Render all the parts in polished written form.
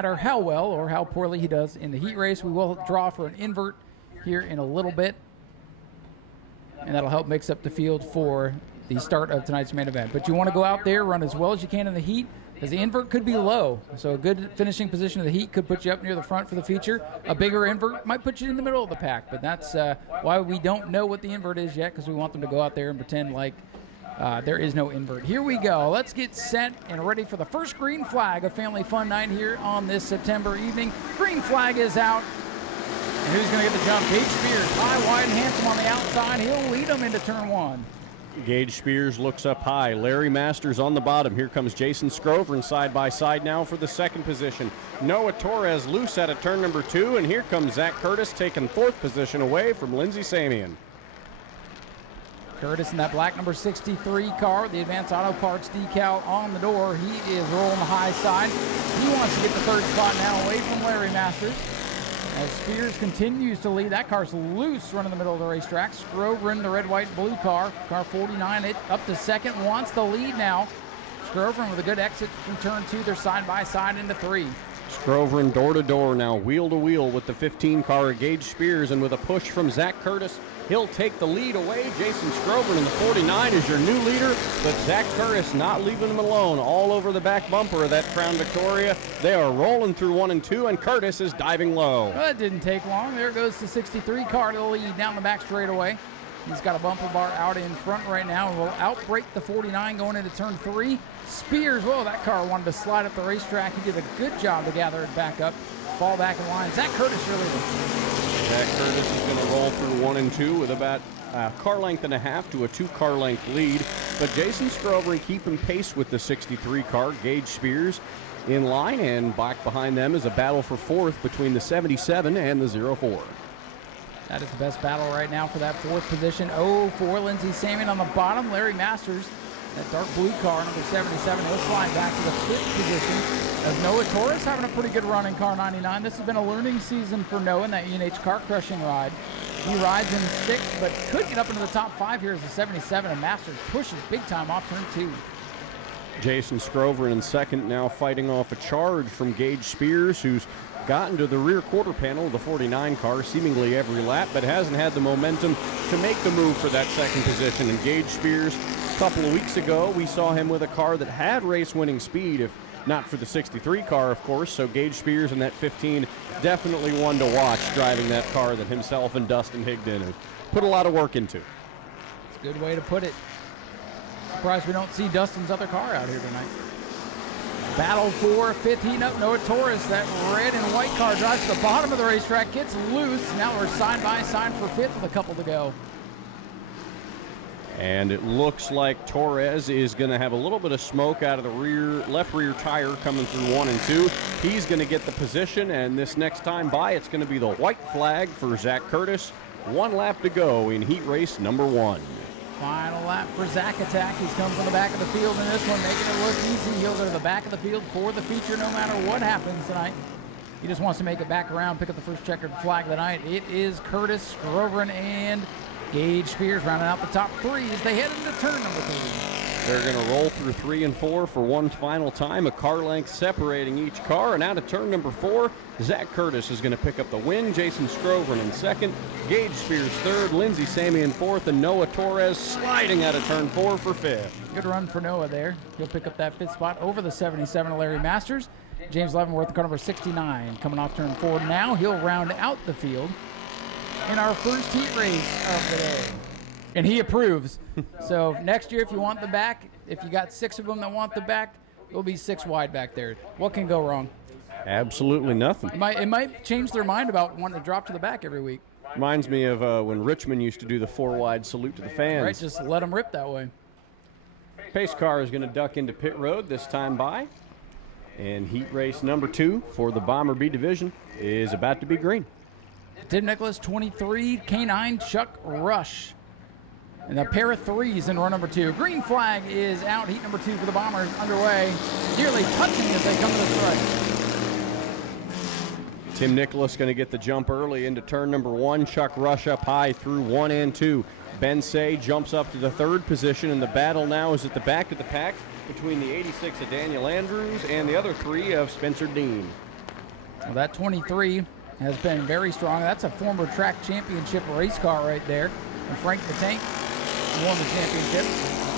matter how well or how poorly he does in the heat race. We will draw for an invert here in a little bit, and that'll help mix up the field for the start of tonight's main event. But you want to go out there, run as well as you can in the heat, because the invert could be low. So a good finishing position of the heat could put you up near the front for the feature. A bigger invert might put you in the middle of the pack, but that's why we don't know what the invert is yet, because we want them to go out there and pretend like there is no invert. Here we go. Let's get set and ready for the first green flag of Family Fun Night here on this September evening. Green flag is out. And who's going to get the jump? Gage Spears, high, wide, and handsome on the outside. He'll lead them into turn one. Gage Spears looks up high. Larry Masters on the bottom. Here comes Jason Scrover side by side now for the second position. Noah Torres loose out of turn number 2, and here comes Zach Curtis taking 4th position away from Lindsey Samian. Curtis in that black number 63 car with the Advanced Auto Parts decal on the door. He is rolling the high side. He wants to get the 3rd spot now away from Larry Masters. As Spears continues to lead, that car's loose running the middle of the racetrack. Scrover in the red, white, blue car. Car 49, it up to second, wants the lead now. Scrover with a good exit from turn 2. They're side by side into 3. Scrover door to door now, wheel to wheel with the 15 car of Gage Spears, and with a push from Zach Curtis, he'll take the lead away. Jason Scrover in the 49 is your new leader, but Zach Curtis not leaving him alone. All over the back bumper of that Crown Victoria. They are rolling through 1 and 2, and Curtis is diving low. Well, that didn't take long. There goes the 63 car to the lead down the back straightaway. He's got a bumper bar out in front right now and will outbreak the 49 going into turn 3. Spears, well, that car wanted to slide up the racetrack. He did a good job to gather it back up, fall back in line. Zach Curtis your leader. Zach Curtis is going to roll through 1 and 2 with about a car length and a half to a 2-car length lead. But Jason Scrover keeping pace with the 63 car. Gage Spears in line, and back behind them is a battle for 4th between the 77 and the 04. That is the best battle right now for that 4th position. Oh, for Lindsey Samian on the bottom. Larry Masters, that dark blue car, number 77, he'll slide back to the 5th position. As Noah Torres having a pretty good run in car 99. This has been a learning season for Noah in that UNH car crushing ride. He rides in 6th, but could get up into the top 5 here as the 77, and Masters pushes big time off turn 2. Jason Scrover in 2nd, now fighting off a charge from Gage Spears, who's gotten to the rear quarter panel of the 49 car seemingly every lap, but hasn't had the momentum to make the move for that 2nd position. And Gage Spears, a couple of weeks ago, we saw him with a car that had race-winning speed, if not for the 63 car, of course. So Gage Spears in that 15, definitely one to watch driving that car that himself and Dustin Higdon have put a lot of work into. It's a good way to put it. Surprised we don't see Dustin's other car out here tonight. Battle for 5th heat up. Noah Torres, that red and white car, drives to the bottom of the racetrack, gets loose. Now we're side by side for 5th with a couple to go. And it looks like Torres is going to have a little bit of smoke out of the left rear tire coming through 1 and 2. He's going to get the position, and this next time by, it's going to be the white flag for Zach Curtis. 1 lap to go in heat race number 1. Final lap for Zach Attack. He's come from the back of the field in this one, making it look easy. He'll go to the back of the field for the feature no matter what happens tonight. He just wants to make it back around, pick up the first checkered flag of the night. It is Curtis, Scrover, and Gage Spears rounding out the top 3 as they head into turn number 3. They're going to roll through 3 and 4 for one final time, a car length separating each car. And out of turn number 4, Zach Curtis is going to pick up the win. Jason Scrover in 2nd, Gage Spears 3rd, Lindsey Samian 4th, and Noah Torres sliding out of turn 4 for 5th. Good run for Noah there. He'll pick up that 5th spot over the 77 of Larry Masters. James Leavenworth, car number 69, coming off turn 4 now. He'll round out the field in our first heat race of the day. And he approves. So next year, if you want the back, if you got 6 of them that want the back, it'll be 6 wide back there. What can go wrong? Absolutely nothing. It might change their mind about wanting to drop to the back every week. Reminds me of when Richmond used to do the 4 wide salute to the fans. Right, just let them rip that way. Pace car is going to duck into pit road this time by. And heat race number 2 for the Bomber B division is about to be green. Tim Nicholas, 23, K9, Chuck Rush. And a pair of 3s in run number 2. Green flag is out. Heat number 2 for the Bombers underway. Nearly touching as they come to the strike. Tim Nicholas going to get the jump early into turn number 1. Chuck Rush up high through 1 and 2. Ben Say jumps up to the 3rd position, and the battle now is at the back of the pack between the 86 of Daniel Andrews and the other 3 of Spencer Dean. Well, that 23 has been very strong. That's a former track championship race car right there. And Frank the Tank won the championship.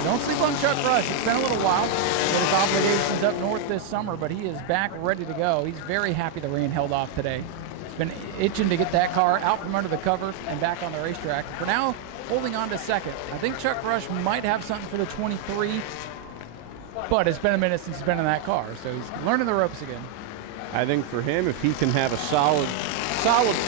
Don't sleep on Chuck Rush. It's been a little while. He had his obligations up north this summer, but he is back ready to go. He's very happy the rain held off today. He's been itching to get that car out from under the cover and back on the racetrack. For now, holding on to second. I think Chuck Rush might have something for the 23, but it's been a minute since he's been in that car, so he's learning the ropes again. I think for him, if he can have a solid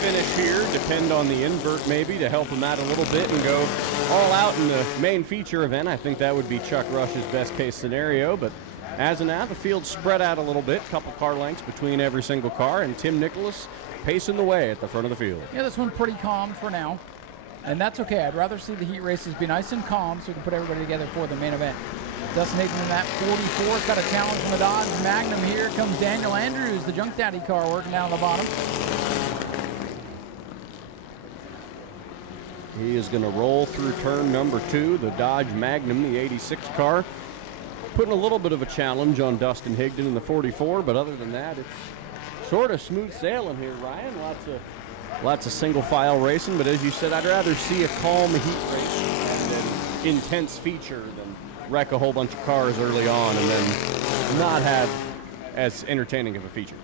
finish here, depend on the invert maybe to help him out a little bit and go all out in the main feature event, I think that would be Chuck Rush's best case scenario. But as of now, the field's spread out a little bit, couple car lengths between every single car, and Tim Nicholas pacing the way at the front of the field. Yeah, this one pretty calm for now, and that's okay. I'd rather see the heat races be nice and calm so we can put everybody together for the main event. Dustin Hickman in that 44's got a challenge from the Dodge Magnum. Here comes Daniel Andrews, the Junk Daddy car, working down the bottom. He is going to roll through turn number 2, the Dodge Magnum, the 86 car. Putting a little bit of a challenge on Dustin Higdon in the 44, but other than that, it's sort of smooth sailing here, Ryan. Lots of single file racing, but as you said, I'd rather see a calm heat race and an intense feature than wreck a whole bunch of cars early on and then not have as entertaining of a feature.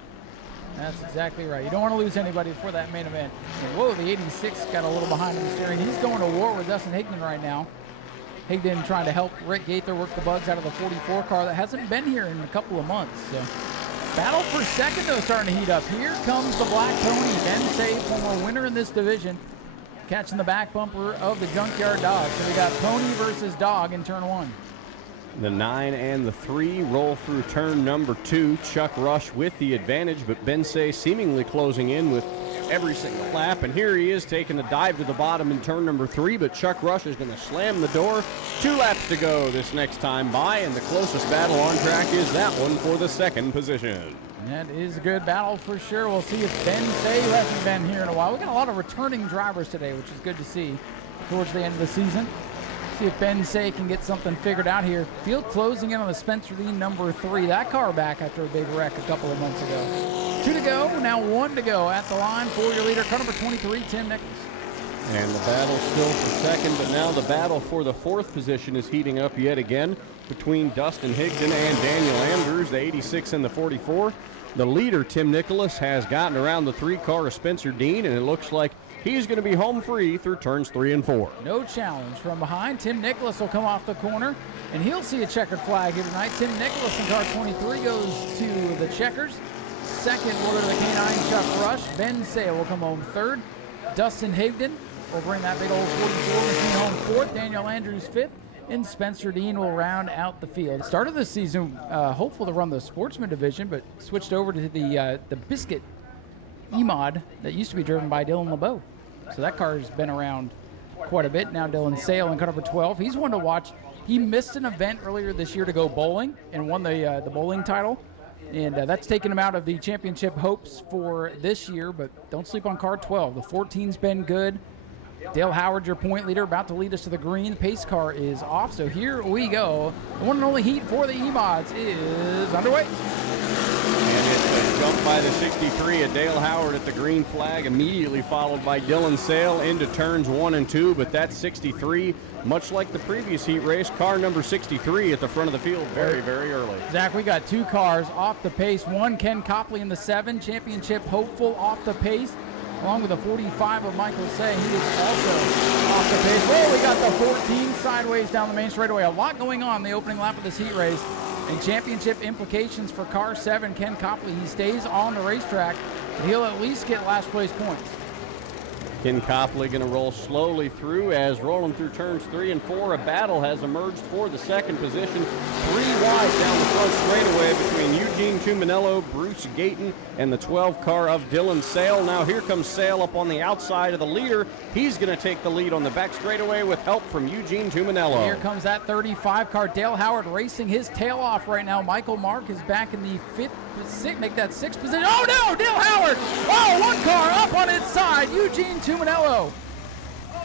That's exactly right. You don't want to lose anybody before that main event. And whoa, the 86 got a little behind in the steering. He's going to war with Dustin Higdon right now. Higdon trying to help Rick Gaither work the bugs out of the 44 car that hasn't been here in a couple of months. So battle for second, though, starting to heat up. Here comes the Black Pony, Ben Say, former winner in this division, catching the back bumper of the Junkyard Dog. So we got Pony versus Dog in turn 1. The 9 and the 3 roll through turn number 2. Chuck Rush with the advantage, but Ben Say seemingly closing in with every single lap. And here he is taking a dive to the bottom in turn number 3, but Chuck Rush is going to slam the door. 2 laps to go this next time by, and the closest battle on track is that one for the second position. That is a good battle for sure. We'll see if Ben Say, who hasn't been here in a while. We've got a lot of returning drivers today, which is good to see towards the end of the season. See if Ben Say can get something figured out here. Field closing in on the Spencer Dean number 3. That car back after a big wreck a couple of months ago. 2 to go, now 1 to go at the line for your leader, car number 23, Tim Nicholas. And the battle still for second, but now the battle for the 4th position is heating up yet again between Dustin Higdon and Daniel Andrews, the 86 and the 44. The leader, Tim Nicholas, has gotten around the 3 car of Spencer Dean, and it looks like he's going to be home free through turns 3 and 4. No challenge from behind. Tim Nicholas will come off the corner, and he'll see a checkered flag here tonight. Tim Nicholas in car 23 goes to the checkers. Second, we'll go to the K9 Chuck Rush. Ben Say will come home 3rd. Dustin Higdon will bring that big old 44 machine home 4th. Daniel Andrews 5th. And Spencer Dean will round out the field. Started the season hopeful to run the Sportsman division, but switched over to the Biscuit E-Mod that used to be driven by Dylan LeBeau. So that car has been around quite a bit. Now Dylan Sale in car number 12. He's one to watch. He missed an event earlier this year to go bowling and won the bowling title. And that's taken him out of the championship hopes for this year, but don't sleep on car 12. The 14's been good. Dale Howard, your point leader, about to lead us to the green. The pace car is off, so here we go. The one and only heat for the E-Mods is underway. And it's a jump by the 63 at Dale Howard at the green flag, immediately followed by Dylan Sale into turns 1 and 2, but that 63, much like the previous heat race, car number 63 at the front of the field very, very early. Zach, we got 2 cars off the pace. One, Ken Copley in the 7, championship hopeful off the pace, along with the 45 of Michael Say. He is also off the pace. Whoa, we got the 14 sideways down the main straightaway. A lot going on in the opening lap of this heat race. And championship implications for car 7, Ken Copley. He stays on the racetrack, and he'll at least get last place points. Ken Copley going to roll slowly through as rolling through turns 3 and 4. A battle has emerged for the second position. 3 wide down the front straightaway between Eugene Tuminello, Bruce Gayton, and the 12 car of Dylan Sale. Now here comes Sale up on the outside of the leader. He's going to take the lead on the back straightaway with help from Eugene Tuminello. Here comes that 35 car. Dale Howard racing his tail off right now. Michael Mark is back in the 5th, make that 6th position. Oh no, Dale Howard! Oh, 1 car up on its side. Eugene Tuminello.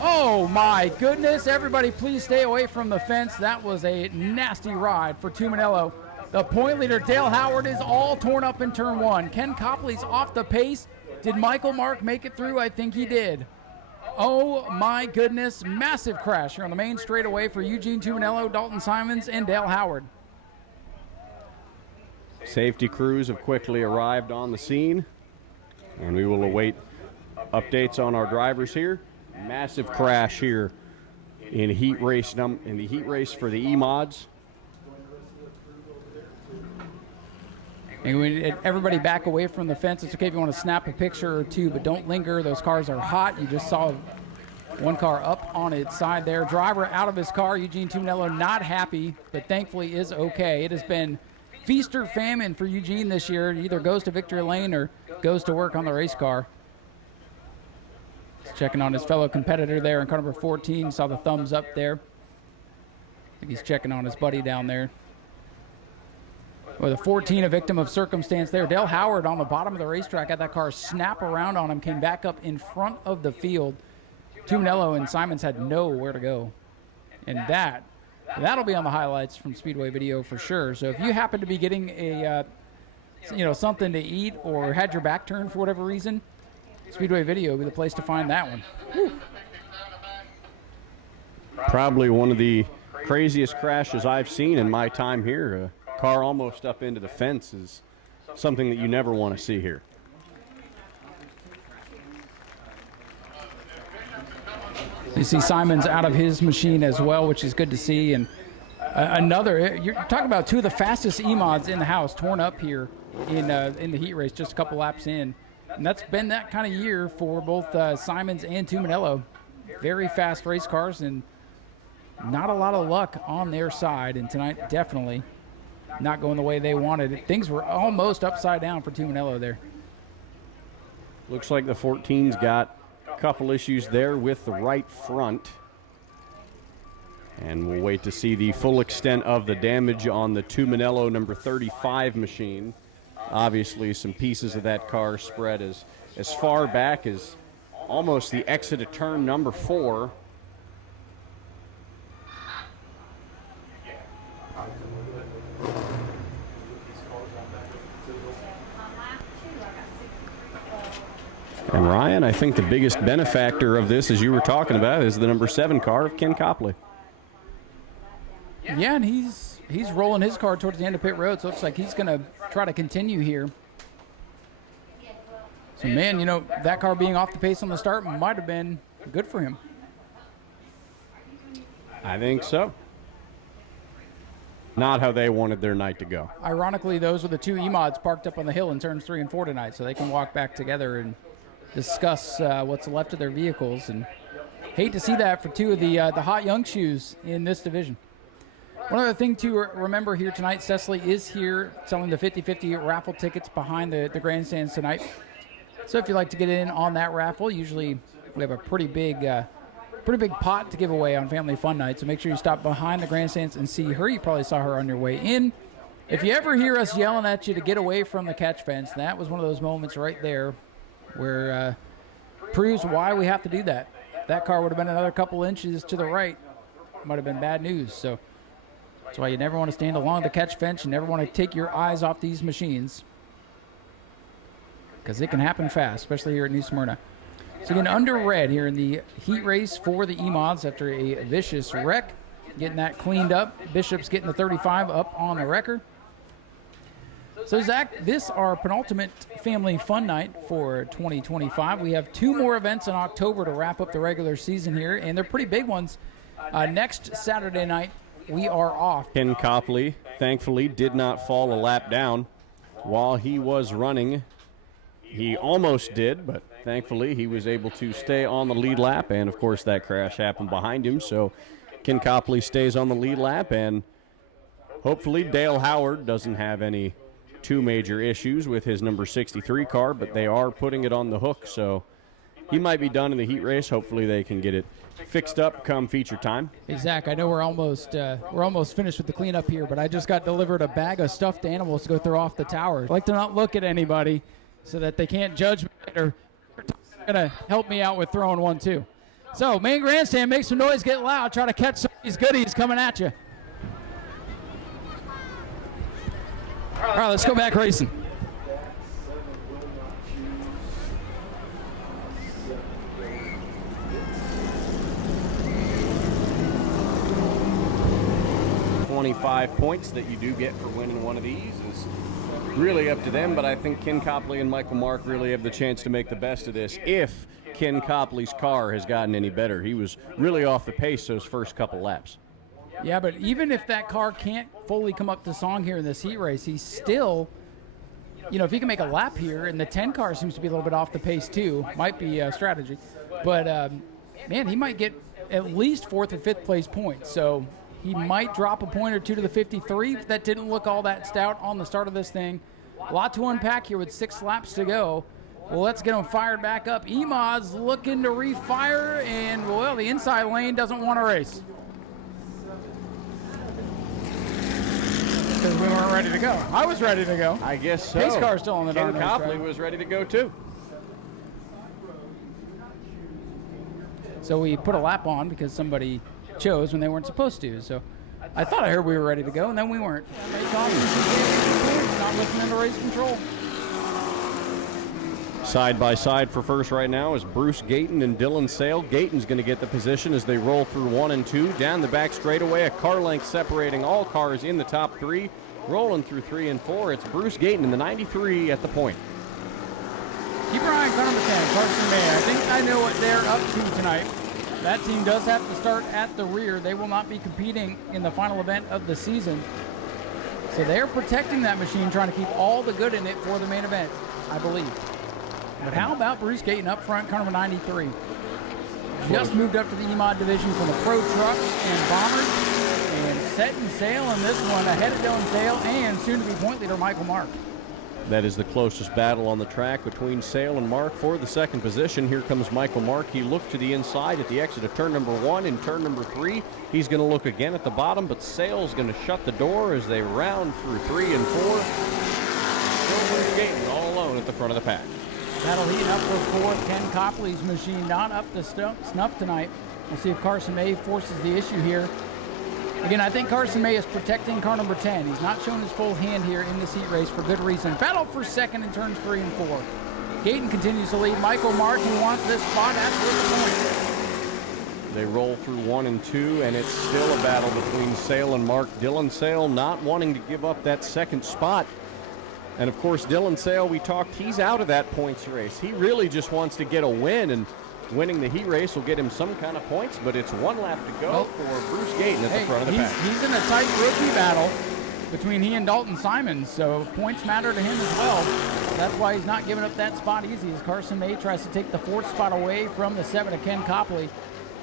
Oh my goodness, everybody please stay away from the fence. That was a nasty ride for Tuminello. The point leader, Dale Howard, is all torn up in turn one. Ken Copley's off the pace. Did Michael Mark make it through? I think he did. Oh my goodness, massive crash here on the main straightaway for Eugene Tuminello, Dalton Simons, and Dale Howard. Safety crews have quickly arrived on the scene, and we will await updates on our drivers here. Massive crash here in the heat race for the E-Mods. And everybody back away from the fence. It's okay if you want to snap a picture or two, but don't linger. Those cars are hot. You just saw one car up on its side there. Driver out of his car. Eugene Tuminello not happy, but thankfully is okay. It has been feast or famine for Eugene this year. He either goes to victory lane or goes to work on the race car. He's checking on his fellow competitor there in car number 14. Saw the thumbs up there. I think he's checking on his buddy down there. With a 14, a victim of circumstance there. Dale Howard on the bottom of the racetrack had that car snap around on him, came back up in front of the field. Tuminello and Simons had nowhere to go. And that'll be on the highlights from Speedway video for sure. So if you happen to be getting a, something to eat or had your back turned for whatever reason, Speedway video will be the place to find that one. Whew. Probably one of the craziest crashes I've seen in my time here. Car almost up into the fence is something that you never want to see here. You see Simons out of his machine as well, which is good to see. And you're talking about two of the fastest E-Mods in the house torn up here in the heat race just a couple laps in. And that's been that kind of year for both Simons and Tuminello. Very fast race cars and not a lot of luck on their side. And tonight, definitely not going the way they wanted. Things were almost upside down for Tuminello there. Looks like the 14's got a couple issues there with the right front. And we'll wait to see the full extent of the damage on the Tuminello number 35 machine. Obviously, some pieces of that car spread as far back as almost the exit of turn number 4. And Ryan, I think the biggest benefactor of this, as you were talking about, is the number 7 car of Ken Copley. Yeah, and he's rolling his car towards the end of pit road, so it looks like he's going to try to continue here. So, man, that car being off the pace on the start might have been good for him. I think so. Not how they wanted their night to go. Ironically, those were the two E-Mods parked up on the hill in turns 3 and 4 tonight, so they can walk back together and discuss what's left of their vehicles. And hate to see that for two of the hot young shoes in this division. One other thing to remember here tonight, Cecily is here selling the 50-50 raffle tickets behind the grandstands tonight. So if you'd like to get in on that raffle, usually we have a pretty big pot to give away on Family Fun Night. So make sure you stop behind the grandstands and see her. You probably saw her on your way in. If you ever hear us yelling at you to get away from the catch fence, that was one of those moments right there where proves why we have to do that. That car would have been another couple inches to the right. Might have been bad news. So that's why you never want to stand along the catch fence. You never want to take your eyes off these machines because it can happen fast, especially here at New Smyrna. So again, under red here in the heat race for the E-Mods after a vicious wreck. Getting that cleaned up. Bishop's getting the 35 up on the record. So, Zach, this our penultimate Family Fun Night for 2025. We have 2 more events in October to wrap up the regular season here, and they're pretty big ones. Next Saturday night, we are off. Ken Copley, thankfully, did not fall a lap down while he was running. He almost did, but thankfully he was able to stay on the lead lap, and, of course, that crash happened behind him. So Ken Copley stays on the lead lap, and hopefully Dale Howard doesn't have any too major issues with his number 63 car, but they are putting it on the hook, so he might be done in the heat race. Hopefully they can get it fixed up come feature time. Hey, Zach, I know we're almost finished with the cleanup here, but I just got delivered a bag of stuffed animals to go throw off the tower. I like to not look at anybody so that they can't judge me or going to help me out with throwing one too. So main grandstand, make some noise, get loud, try to catch some of these goodies coming at you. All right, let's go back racing. $25 that you do get for winning one of these is really up to them, but I think Ken Copley and Michael Mark really have the chance to make the best of this if Ken Copley's car has gotten any better. He was really off the pace those first couple laps. Yeah, but even if that car can't fully come up to song here in this heat race, he's still, you know, if he can make a lap here, and the 10 car seems to be a little bit off the pace too, might be a strategy. But, man, he might get at least 4th or 5th place points. So he might drop a point or two to the 53. That didn't look all that stout on the start of this thing. A lot to unpack here with 6 laps to go. Well, let's get him fired back up. Emod's looking to refire, and, well, the inside lane doesn't want to race. Because we weren't ready to go. I was ready to go. I guess so. Pace car's still on the darn Ken racetrack. Copley was ready to go too. So we put a lap on because somebody chose when they weren't supposed to. So I thought I heard we were ready to go, and then we weren't. Not listening to race control. Side by side for first right now is Bruce Gayton and Dylan Sale. Gayton's going to get the position as they roll through 1 and 2. Down the back straightaway, a car length separating all cars in the top 3. Rolling through 3 and 4, it's Bruce Gayton in the 93 at the point. Keep your eye on car number 10, Carson May. I think I know what they're up to tonight. That team does have to start at the rear. They will not be competing in the final event of the season. So they're protecting that machine, trying to keep all the good in it for the main event, I believe. But how about Bruce Gayton up front, car number 93? Just moved up to the EMOD division from the Pro Trucks and Bombers, and setting sail in this one ahead of Dylan Sale and soon-to-be point leader Michael Mark. That is the closest battle on the track between Sale and Mark for the second position. Here comes Michael Mark. He looked to the inside at the exit of turn number 1 and turn number 3. He's going to look again at the bottom, but Sale's going to shut the door as they round through 3 and 4. Still Bruce Gayton all alone at the front of the pack. That'll heat up for 4th. Ken Copley's machine not up to snuff tonight. We'll see if Carson May forces the issue here. Again, I think Carson May is protecting car number 10. He's not shown his full hand here in this heat race for good reason. Battle for second in turns 3 and 4. Gayton continues to lead. Michael Mark, who wants this spot after the point. They roll through 1 and 2, and it's still a battle between Sale and Mark. Dylan Sale not wanting to give up that second spot. And, of course, Dylan Sale, we talked, he's out of that points race. He really just wants to get a win, and winning the heat race will get him some kind of points, but it's 1 lap to go for Bruce Gayton at the front of the pack. He's in a tight rookie battle between he and Dalton Simons, so points matter to him as well. That's why he's not giving up that spot easy as Carson May tries to take the 4th spot away from the 7 of Ken Copley.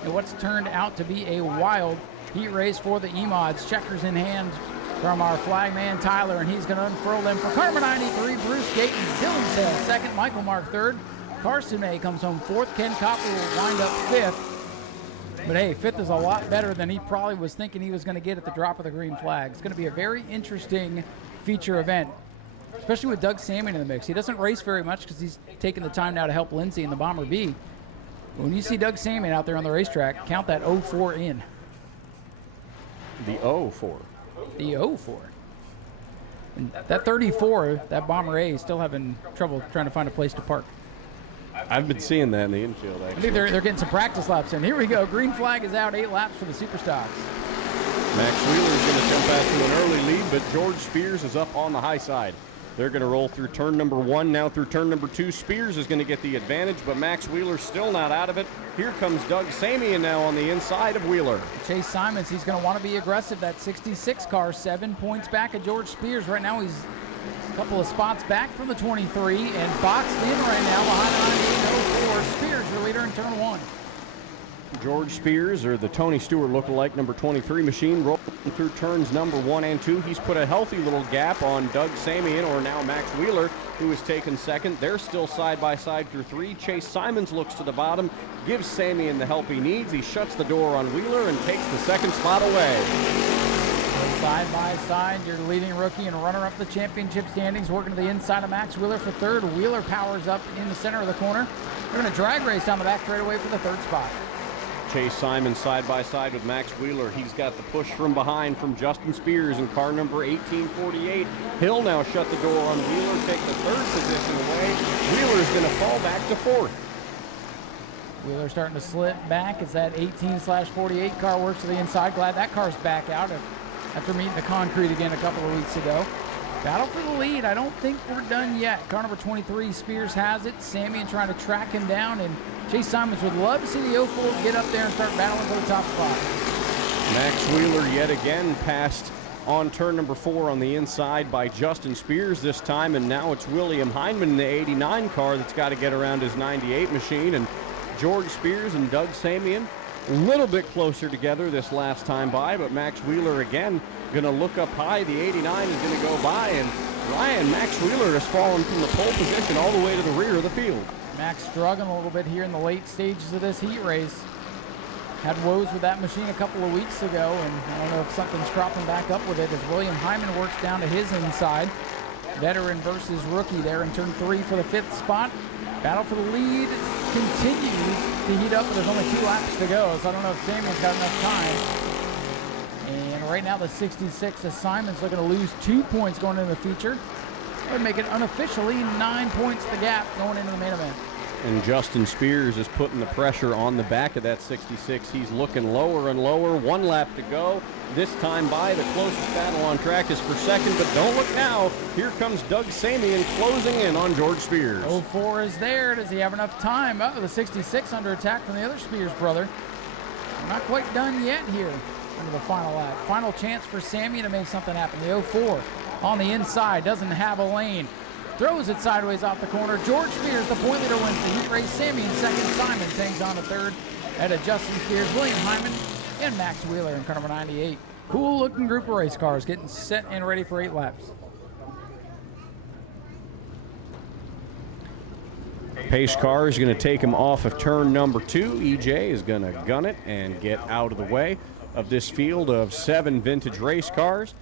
And what's turned out to be a wild heat race for the EMODs. Checkers in hand from our flagman Tyler, and he's going to unfurl them for car number 93, Bruce Gayton. Dylan Sale 2nd, Michael Mark 3rd. Carson May comes home 4th. Ken Copley will wind up 5th. But hey, 5th is a lot better than he probably was thinking he was going to get at the drop of the green flag. It's going to be a very interesting feature event, especially with Doug Salmon in the mix. He doesn't race very much because he's taking the time now to help Lindsay in the Bomber B. But when you see Doug Salmon out there on the racetrack, count that 04 in. The 04. The 04. And that 34, that Bomber A, is still having trouble trying to find a place to park. I've been seeing that in the infield, actually. I think they're getting some practice laps in. Here we go. Green flag is out. 8 laps for the Superstocks. Max Wheeler's going to jump out to an early lead, but George Spears is up on the high side. They're going to roll through turn number 1, now through turn number 2. Spears is going to get the advantage, but Max Wheeler still not out of it. Here comes Doug Samian now on the inside of Wheeler. Chase Simons, he's going to want to be aggressive. That 66 car, 7 points back at George Spears. Right now he's a couple of spots back from the 23 and boxed in right now behind 9804. Spears, your leader in turn 1. George Spears, or the Tony Stewart lookalike number 23 machine, rolling through turns number 1 and 2. He's put a healthy little gap on Doug Samian, or now Max Wheeler, who has taken 2nd. They're still side by side through 3. Chase Simons looks to the bottom, gives Samian the help he needs. He shuts the door on Wheeler and takes the 2nd spot away. Side by side, your leading rookie and runner-up the championship standings, working to the inside of Max Wheeler for 3rd. Wheeler powers up in the center of the corner. They're going to drag race down the back straightaway for the 3rd spot. Chase Simon side by side with Max Wheeler. He's got the push from behind from Justin Spears in car number 1848. He'll now shut the door on Wheeler, take the third position away. Wheeler's going to fall back to fourth. Wheeler starting to slip back as that 18/48 car works to the inside. Glad that car's back out after meeting the concrete again a couple of weeks ago. Battle for the lead. I don't think we're done yet. Car number 23, Spears has it. Samian trying to track him down, and Chase Simons would love to see the 04 get up there and start battling for the top spot. Max Wheeler yet again passed on turn number 4 on the inside by Justin Spears this time, and now it's William Hindman in the 89 car that's got to get around his 98 machine, and George Spears and Doug Samian a little bit closer together this last time by, but Max Wheeler again going to look up high. The 89 is going to go by, and Ryan, Max Wheeler has fallen from the pole position all the way to the rear of the field. Max struggling a little bit here in the late stages of this heat race. Had woes with that machine a couple of weeks ago, and I don't know if something's cropping back up with it as William Hyman works down to his inside. Veteran versus rookie there in turn 3 for the 5th spot. Battle for the lead continues to heat up, but there's only 2 laps to go, so I don't know if Samuel's got enough time. And right now the 66 is Simon's looking to lose 2 points going into the feature. That would make it unofficially 9 points the gap going into the main event. And Justin Spears is putting the pressure on the back of that 66. He's looking lower and lower. 1 lap to go. This time by, the closest battle on track is for second, but don't look now. Here comes Doug Samian closing in on George Spears. 04 is there. Does he have enough time? Oh, the 66 under attack from the other Spears brother. We're not quite done yet here under the final lap. Final chance for Samian to make something happen. The 04 on the inside, doesn't have a lane. Throws it sideways off the corner. George Spears, the point leader, wins the heat race. Samian second. Simon hangs on to third. Ahead of Justin Spears, William Hyman, and Max Wheeler in car number 98. Cool looking group of race cars getting set and ready for 8 laps. Pace car is going to take him off of turn number 2. EJ is going to gun it and get out of the way of this field of 7 vintage race cars.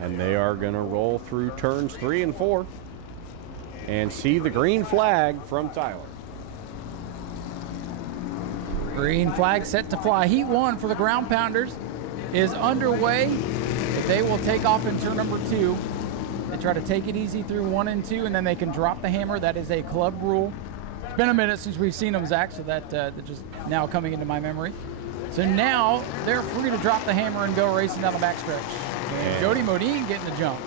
And they are going to roll through turns 3 and 4 and see the green flag from Tyler. Green flag set to fly. Heat 1 for the ground pounders is underway. They will take off in turn number 2. They try to take it easy through 1 and 2, and then they can drop the hammer. That is a club rule. It's been a minute since we've seen them, Zach, so that just now coming into my memory. So now they're free to drop the hammer and go racing down the backstretch. And Jody Modine getting the jump.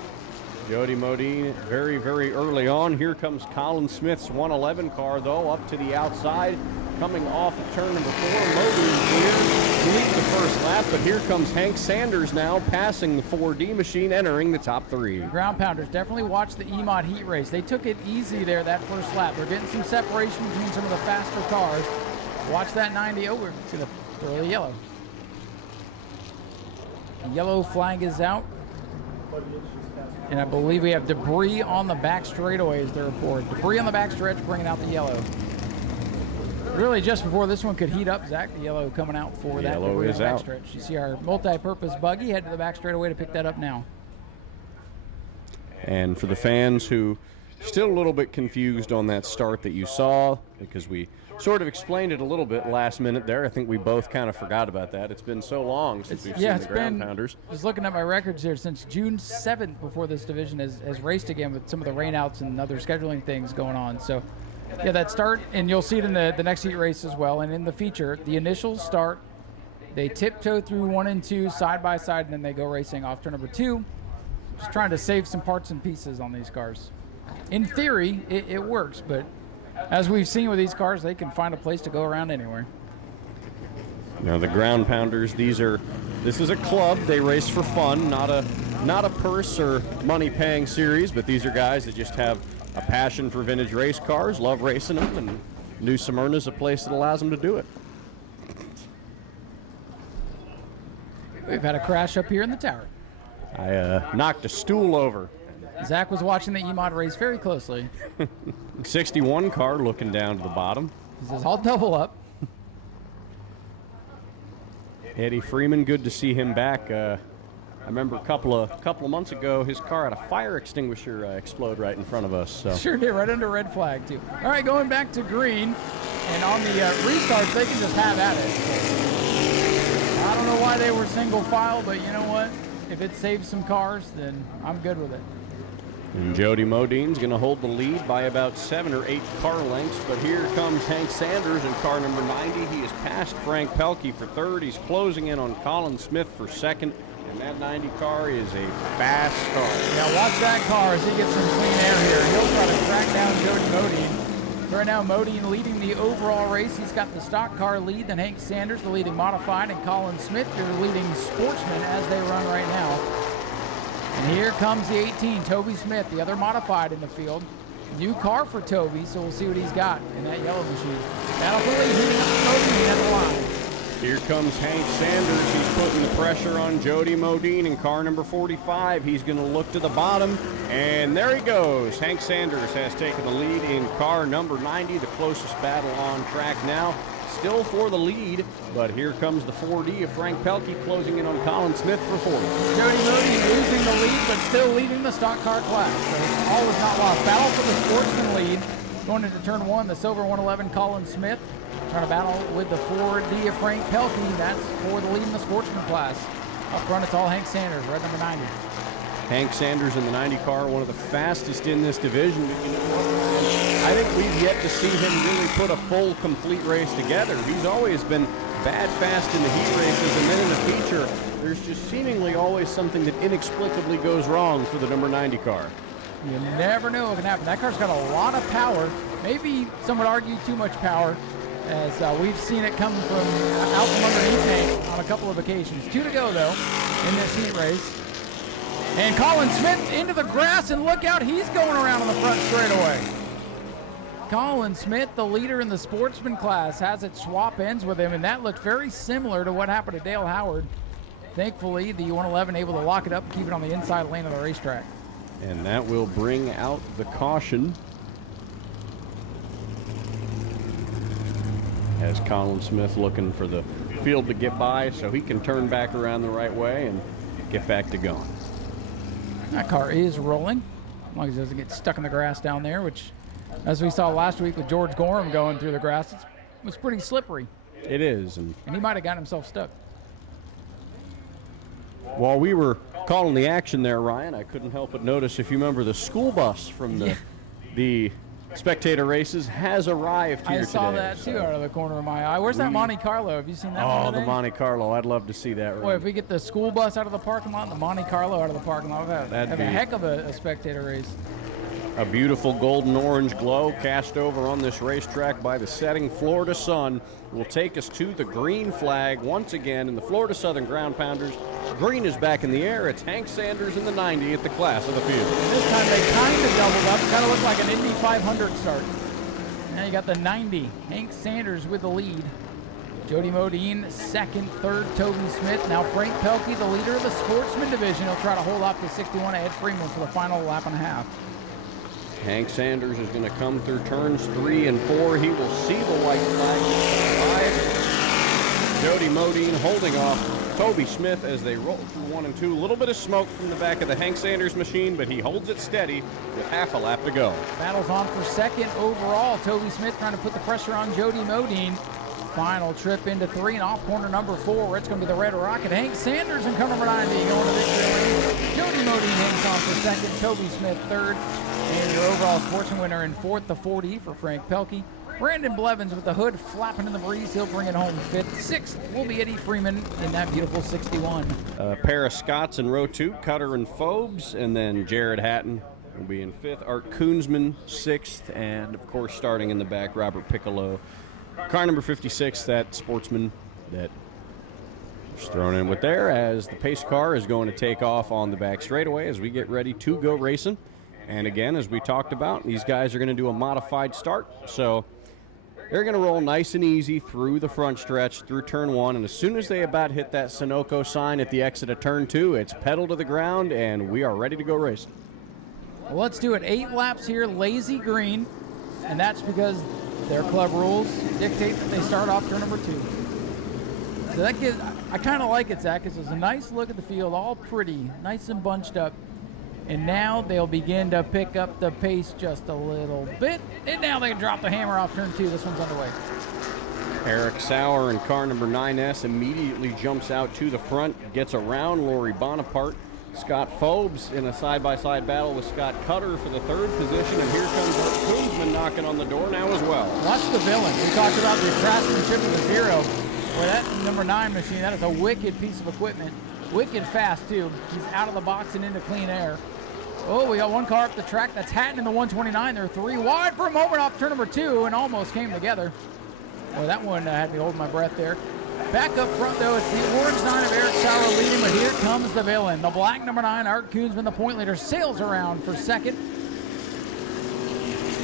Jody Modine very, very early on. Here comes Colin Smith's 111 car, though, up to the outside. Coming off of turn number 4, Modine here, leading the first lap, but here comes Hank Sanders now, passing the 4D machine, entering the top 3. Ground pounders definitely watch the EMOD heat race. They took it easy there that first lap. They're getting some separation between some of the faster cars. Watch that 90. Oh, we're going to throw the yellow. The yellow flag is out. And I believe we have debris on the back straightaway is the report. Debris on the back stretch bringing out the yellow. Really just before this one could heat up, Zach, the yellow coming out for that debris on the back stretch. You see our multi-purpose buggy head to the back straightaway to pick that up now. And for the fans who still a little bit confused on that start that you saw, because we sort of explained it a little bit last minute there. I think we both kind of forgot about that. It's been so long since we've seen the ground pounders. Just looking at my records here, since June 7th before this division has raced again with some of the rainouts and other scheduling things going on. So, yeah, that start, and you'll see it in the next heat race as well. And in the feature, the initial start, they tiptoe through 1 and 2 side by side, and then they go racing off turn number 2. Just trying to save some parts and pieces on these cars. In theory, it works, but as we've seen with these cars, they can find a place to go around anywhere. Now the ground pounders, this is a club. They race for fun, not a purse or money-paying series, but these are guys that just have a passion for vintage race cars, love racing them, and New Smyrna is a place that allows them to do it. We've had a crash up here in the tower. I knocked a stool over. Zach was watching the EMOD race very closely. 61 car looking down to the bottom. He says, I'll double up. Eddie Freeman, good to see him back I remember a couple of months ago, his car had a fire extinguisher explode right in front of us. So. Sure did, right under red flag, too. All right, going back to green. And on the restarts, they can just have at it. I don't know why they were single file, but you know what? If it saves some cars, then I'm good with it. And Jody Modine's going to hold the lead by about 7 or 8 car lengths, but here comes Hank Sanders in car number 90. He has passed Frank Pelkey for third. He's closing in on Colin Smith for second, and that 90 car is a fast car. Now watch that car as he gets some clean air here. He'll try to track down Jody Modine. Right now, Modine leading the overall race. He's got the stock car lead, then Hank Sanders, the leading modified, and Colin Smith, your leading sportsman as they run right now. And here comes the 18, Toby Smith, the other modified in the field. New car for Toby, so we'll see what he's got in that yellow machine. That'll be heating up Modine at the line. Here comes Hank Sanders. He's putting the pressure on Jody Modine in car number 45. He's going to look to the bottom, and there he goes. Hank Sanders has taken the lead in car number 90, the closest battle on track now. Still for the lead, but here comes the 4D of Frank Pelkey closing in on Colin Smith for 40. Jody Modine losing the lead, but still leading the stock car class. So all is not lost. Battle for the sportsman lead. Going into turn 1, the silver 111, Colin Smith. Trying to battle with the 4D of Frank Pelkey. That's for the lead in the sportsman class. Up front, it's all Hank Sanders, red number 90. Hank Sanders in the 90 car, one of the fastest in this division. But you know what? I think we've yet to see him really put a full, complete race together. He's always been bad fast in the heat races, and then in the feature, there's just seemingly always something that inexplicably goes wrong for the number 90 car. You never know what can happen. That car's got a lot of power. Maybe some would argue too much power, as we've seen it come from out from underneath Hank on a couple of occasions. 2 to go, though, in this heat race. And Colin Smith into the grass, and look out, he's going around on the front straightaway. Colin Smith, the leader in the sportsman class, has it swap ends with him, and that looked very similar to what happened to Dale Howard. Thankfully, the 111 able to lock it up and keep it on the inside lane of the racetrack. And that will bring out the caution as Colin Smith looking for the field to get by so he can turn back around the right way and get back to going. That car is rolling, as long as it doesn't get stuck in the grass down there, which, as we saw last week with George Gorham going through the grass, it was pretty slippery. It is. And he might have gotten himself stuck. While we were calling the action there, Ryan, I couldn't help but notice, if you remember, the school bus from the Spectator races has arrived here today. I saw that too out of the corner of my eye. Where's that Monte Carlo? Have you seen that? Oh, the Monte Carlo. I'd love to see that. Boy, if we get the school bus out of the parking lot and the Monte Carlo out of the parking lot, that'd be a heck of a Spectator race. A beautiful golden orange glow cast over on this racetrack by the setting Florida sun will take us to the green flag once again in the Florida Southern Ground Pounders. Green is back in the air. It's Hank Sanders in the 90 at the class of the field. And this time they kind of doubled up. Kind of looked like an Indy 500 start. Now you got the 90. Hank Sanders with the lead. Jody Modine second, third Toby Smith. Now Frank Pelkey, the leader of the sportsman division. He'll try to hold off the 61 Ed Freeman for the final lap and a half. Hank Sanders is going to come through turns 3 and 4. He will see the white flag. Jody Modine holding off Toby Smith as they roll through 1 and 2. A little bit of smoke from the back of the Hank Sanders machine, but he holds it steady with half a lap to go. Battle's on for second overall. Toby Smith trying to put the pressure on Jody Modine. Final trip into 3 and off corner number 4, where it's going to be the Red Rocket. Hank Sanders in car number 90 going to victory. Jody Modine hangs on for second. Toby Smith third. And your overall sportsman winner in fourth, the 40 for Frank Pelkey. Brandon Blevins with the hood flapping in the breeze. He'll bring it home fifth. Sixth will be Eddie Freeman in that beautiful 61. A pair of Scots in row 2, Cutter and Phobes, and then Jared Hatton will be in 5th. Art Koonsman 6th, and of course starting in the back, Robert Piccolo. Car number 56, that sportsman that was thrown in with there, as the pace car is going to take off on the back straightaway as we get ready to go racing. And again, as we talked about, these guys are going to do a modified start. So they're going to roll nice and easy through the front stretch, through turn 1. And as soon as they about hit that Sunoco sign at the exit of turn 2, it's pedal to the ground, and we are ready to go racing. Well, let's do it. 8 laps here, lazy green. And that's because their club rules dictate that they start off turn number 2. So that gives, I kind of like it, Zach, because it's a nice look at the field, all pretty, nice and bunched up. And now they'll begin to pick up the pace just a little bit. And now they can drop the hammer off turn 2. This one's underway. Eric Sauer in car number 9S immediately jumps out to the front, gets around Laurie Bonaparte. Scott Phobes in a side-by-side battle with Scott Cutter for the 3rd position, and here comes Art Koonsman knocking on the door now as well. Watch the villain. We talked about the craftsmanship of the Zero. Boy, that number 9 machine, that is a wicked piece of equipment. Wicked fast, too. He's out of the box and into clean air. Oh, we got one car up the track. That's Hatton in the 129. They're 3 wide for a moment off turn number 2 and almost came together. Boy, that one had me holding my breath there. Back up front, though, it's the orange 9 of Eric Sauer leading, but here comes the villain. The black number 9, Art Koonsman, the point leader, sails around for 2nd.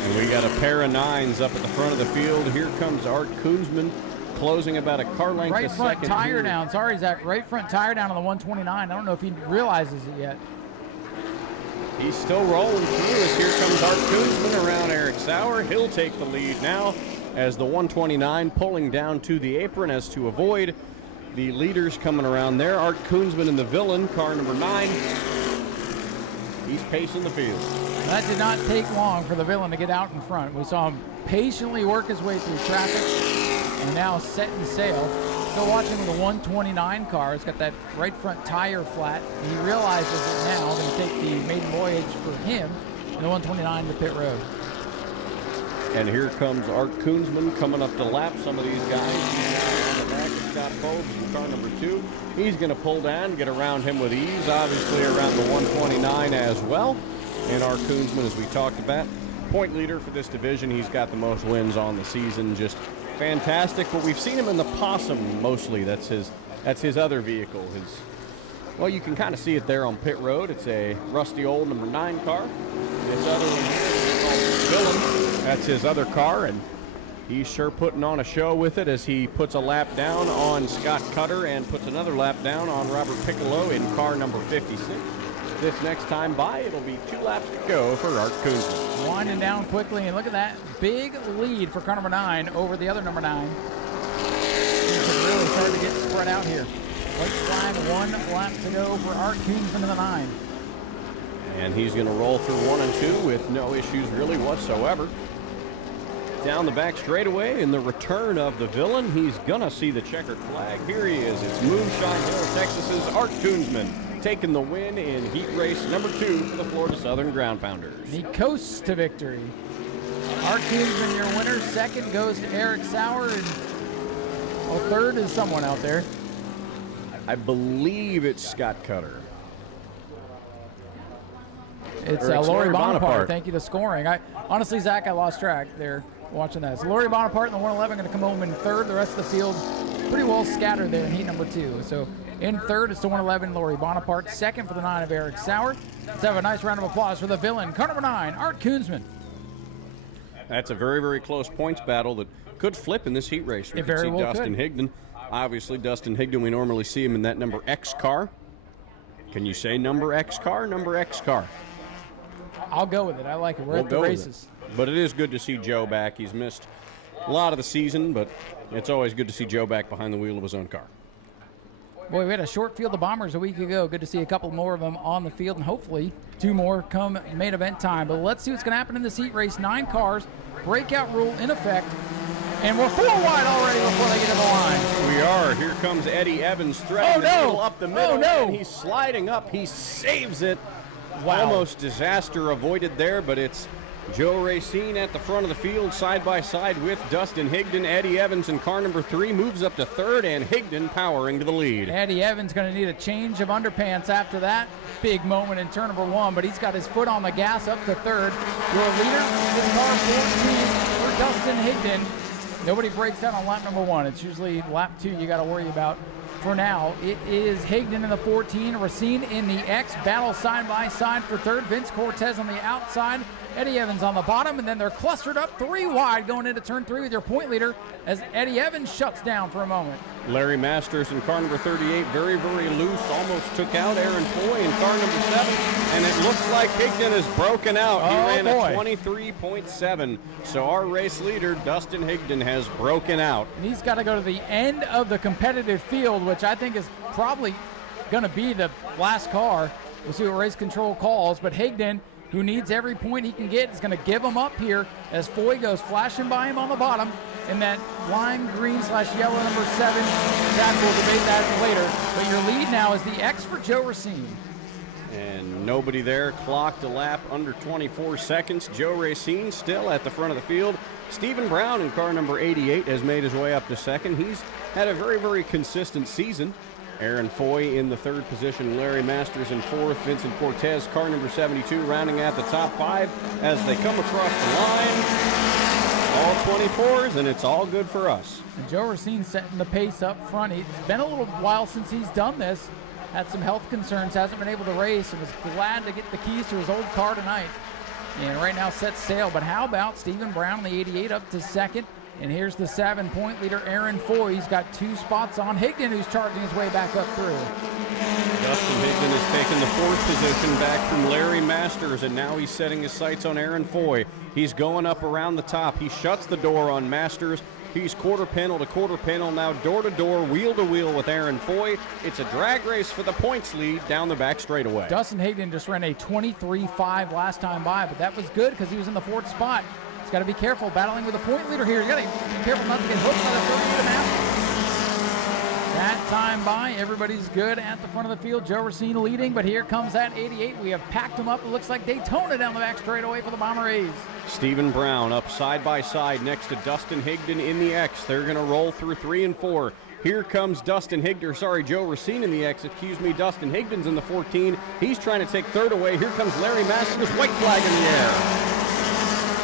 And we got a pair of 9s up at the front of the field. Here comes Art Koonsman, closing about a car length right a front second tire here. down. Sorry, Zach. Right front tire down on the 129. I don't know if he realizes it yet. He's still rolling through as here comes Art Koonsman around Eric Sauer. He'll take the lead now as the 129 pulling down to the apron as to avoid the leaders coming around there. Art Koonsman and the villain, car number 9. He's pacing the field. That did not take long for the villain to get out in front. We saw him patiently work his way through traffic and now set and sail. Still watching with the 129 car. It's got that right front tire flat. He realizes it now. Going to take the maiden voyage for him, the 129 to pit road. And here comes Art Koonsman coming up to lap some of these guys. He's on the back of Scott Phobes in car number 2. He's going to pull down, get around him with ease, obviously around the 129 as well. And Art Koonsman, as we talked about, point leader for this division. He's got the most wins on the season. Just fantastic. But we've seen him in the Possum mostly. That's his other vehicle. Well, you can kind of see it there on pit road. It's a rusty old number 9 car. This other one here is called Villain. That's his other car, and he's sure putting on a show with it as he puts a lap down on Scott Cutter and puts another lap down on Robert Piccolo in car number 56. This next time by, it'll be 2 laps to go for Art Koonsman. Winding down quickly, and look at that big lead for car number 9 over the other number 9. It's really starting to get spread out here. White flag, 1 lap to go for Art Koonsman in the 9. And he's going to roll through 1 and 2 with no issues really whatsoever. Down the back straightaway in the return of the villain, he's going to see the checkered flag. Here he is. It's Moonshine Hill, Texas's Art Koonsman, taking the win in heat race number 2 for the Florida Southern Ground Pounders. He coasts to victory. Art Koonsman, your winner. 2nd goes to Eric Sauer, and 3rd is someone out there. I believe it's Scott Cutter. It's Laurie Bonaparte. Thank you to scoring. Honestly, Zach, I lost track there watching that. So Laurie Bonaparte in the 111 going to come home in 3rd. The rest of the field pretty well scattered there in heat number 2. So in 3rd, it's the 111, Laurie Bonaparte. 2nd for the 9 of Eric Sauer. Let's have a nice round of applause for the villain, car number 9, Art Koonsman. That's a very, very close points battle that could flip in this heat race. We could see Dustin Higdon. Obviously, Dustin Higdon, we normally see him in that number X car. Can you say number X car? Number X car. I'll go with it. I like it. We're at the races. But it is good to see Joe back. He's missed a lot of the season, but it's always good to see Joe back behind the wheel of his own car. Boy, we had a short field of bombers a week ago. Good to see a couple more of them on the field, and hopefully 2 more come main event time. But let's see what's going to happen in this heat race. 9 cars, breakout rule in effect, and we're 4 wide already before they get to the line. We are. Here comes Eddie Evans threading the needle up the middle, and he's sliding up. He saves it. Wow. Almost disaster avoided there, but it's Joe Racine at the front of the field, side by side with Dustin Higdon. Eddie Evans in car number 3 moves up to 3rd, and Higdon powering to the lead. Eddie Evans going to need a change of underpants after that big moment in turn number 1, but he's got his foot on the gas up to 3rd. Your leader is car 14 for Dustin Higdon. Nobody breaks out on lap number 1. It's usually lap 2 you got to worry about. For now, it is Higdon in the 14, Racine in the X, battle side by side for 3rd, Vince Cortez on the outside, Eddie Evans on the bottom, and then they're clustered up 3 wide going into turn 3 with your point leader as Eddie Evans shuts down for a moment. Larry Masters in car number 38, very, very loose, almost took out Aaron Foy in car number 7, and it looks like Higdon is broken out. He ran a 23.7, so our race leader, Dustin Higdon, has broken out. And he's got to go to the end of the competitive field, which I think is probably going to be the last car. We'll see what race control calls, but Higdon, who needs every point he can get, is going to give them up here as Foy goes flashing by him on the bottom in that lime green / yellow number 7. Zach will debate that later, but your lead now is the X for Joe Racine. And nobody there, clocked a lap under 24 seconds. Joe Racine still at the front of the field. Stephen Brown in car number 88 has made his way up to second. He's had a very, very consistent season. Aaron Foy in the 3rd position, Larry Masters in 4th, Vincent Cortez, car number 72, rounding out the top 5 as they come across the line. All 24s, and it's all good for us. And Joe Racine setting the pace up front. It's been a little while since he's done this. Had some health concerns, hasn't been able to race, and was glad to get the keys to his old car tonight. And right now sets sail, but how about Stephen Brown, the 88, up to 2nd? And here's the 7-point leader, Aaron Foy. He's got 2 spots on Higdon, who's charging his way back up through. Dustin Higdon has taken the 4th position back from Larry Masters, and now he's setting his sights on Aaron Foy. He's going up around the top. He shuts the door on Masters. He's quarter panel to quarter panel, now door to door, wheel to wheel with Aaron Foy. It's a drag race for the points lead down the back straightaway. Dustin Higdon just ran a 23.5 last time by, but that was good because he was in the 4th spot. He's got to be careful battling with a point leader here. You got to be careful not to get hooked by the 38 Masters. That time by, everybody's good at the front of the field. Joe Racine leading, but here comes that 88. We have packed him up. It looks like Daytona down the back straightaway for the Bomber A's. Stephen Brown up side by side next to Dustin Higdon in the X. They're going to roll through 3 and 4. Here comes Dustin Higdon, Joe Racine in the X. Dustin Higdon's in the 14. He's trying to take 3rd away. Here comes Larry Masters, white flag in the air.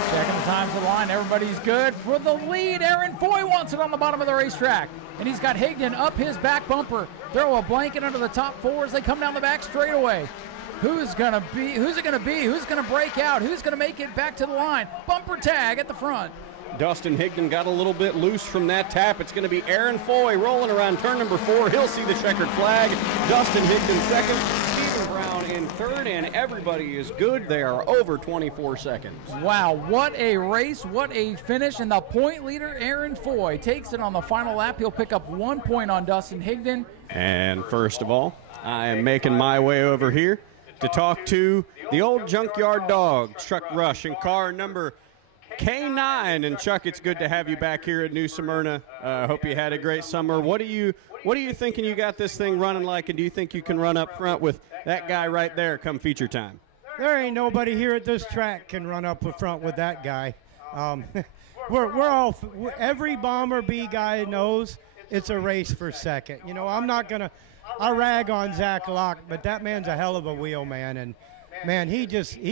Checking the times of the line. Everybody's good. For the lead, Aaron Foy wants it on the bottom of the racetrack. And he's got Higdon up his back bumper. Throw a blanket under the top 4 as they come down the back straightaway. Who's it going to be? Who's going to break out? Who's going to make it back to the line? Bumper tag at the front. Dustin Higdon got a little bit loose from that tap. It's going to be Aaron Foy rolling around turn number 4. He'll see the checkered flag. Dustin Higdon 2nd. Brown in 3rd, and everybody is good. They are over 24 seconds. Wow, what a race, what a finish, and the point leader, Aaron Foy, takes it on the final lap. He'll pick up 1 point on Dustin Higdon. And first of all, I am making my way over here to talk to the old junkyard dog, Chuck Rush, in car number K9. And Chuck, it's good to have you back here at New Smyrna. Hope you had a great summer. What are you thinking you got this thing running like, and do you think you can run up front with that guy right there come feature time? There ain't nobody here at this track can run up front with that guy. We're all, every Bomber B guy knows it's a race for 2nd. You know, I rag on Zach Locke, but that man's a hell of a wheel man, and man, he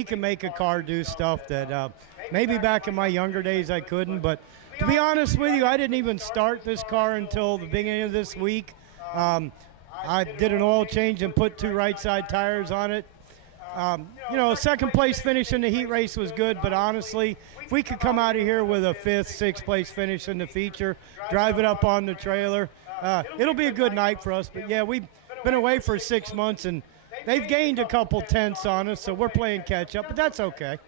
can make a car do stuff that maybe back in my younger days I couldn't. But to be honest with you, I didn't even start this car until the beginning of this week. I did an oil change and put 2 right side tires on it. You know, 2nd place finish in the heat race was good, but honestly, if we could come out of here with a 5th, 6th place finish in the feature, drive it up on the trailer, it'll be a good night for us. But yeah, we've been away for 6 months, and they've gained a couple tenths on us, so we're playing catch up, but that's okay.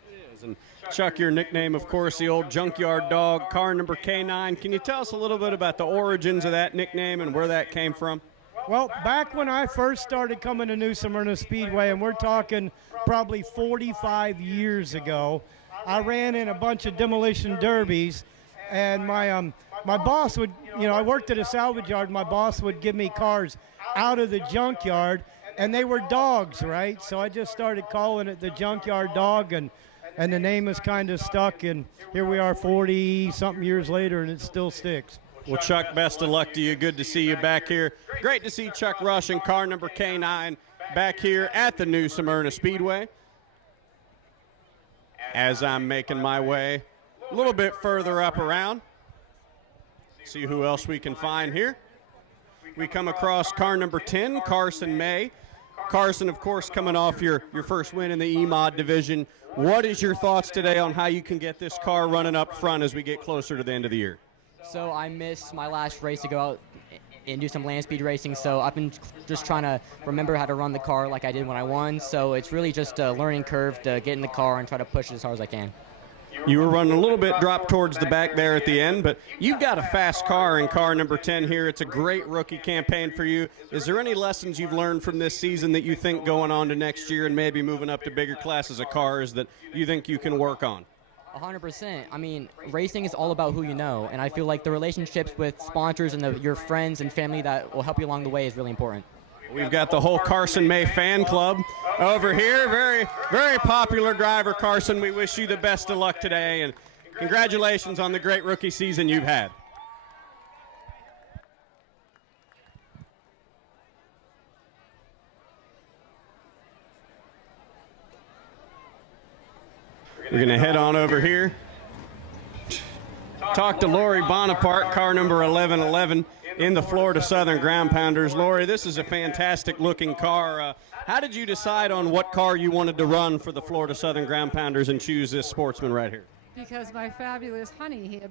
And Chuck, your nickname, of course, the old junkyard dog, car number K9. Can you tell us a little bit about the origins of that nickname and where that came from? Well, back when I first started coming to New Smyrna Speedway, and we're talking probably 45 years ago, I ran in a bunch of demolition derbies, and my boss would, you know, I worked at a salvage yard. My boss would give me cars out of the junkyard, and they were dogs, right? So I just started calling it the junkyard dog, and the name has kind of stuck, and here we are 40-something years later, and it still sticks. Well, Chuck, best of luck to you. Good to see you back here. Great to see Chuck Rush in car number K9 back here at the New Smyrna Speedway. As I'm making my way a little bit further up around, see who else we can find here. We come across car number 10, Carson May. Carson, of course, coming off your first win in the E-Mod division, what is your thoughts today on how you can get this car running up front as we get closer to the end of the year? So I missed my last race to go out and do some land speed racing, so I've been just trying to remember how to run the car like I did when I won. So it's really just a learning curve to get in the car and try to push it as hard as I can. You were running a little bit drop towards the back there at the end, but you've got a fast car in car number 10 here. It's a great rookie campaign for you. Is there any lessons you've learned from this season that you think going on to next year and maybe moving up to bigger classes of cars that you think you can work on? 100%. I mean, racing is all about who you know, and I feel like the relationships with sponsors and your friends and family that will help you along the way is really important. We've got the whole Carson May fan club over here. Very, very popular driver, Carson. We wish you the best of luck today, and congratulations on the great rookie season you've had. We're going to head on over here. Talk to Lori Bonaparte, car number 1111 in the Florida Southern Ground Pounders. Lori, this is a fantastic looking car. How did you decide on what car you wanted to run for the Florida Southern Ground Pounders and choose this sportsman right here? Because my fabulous honey here.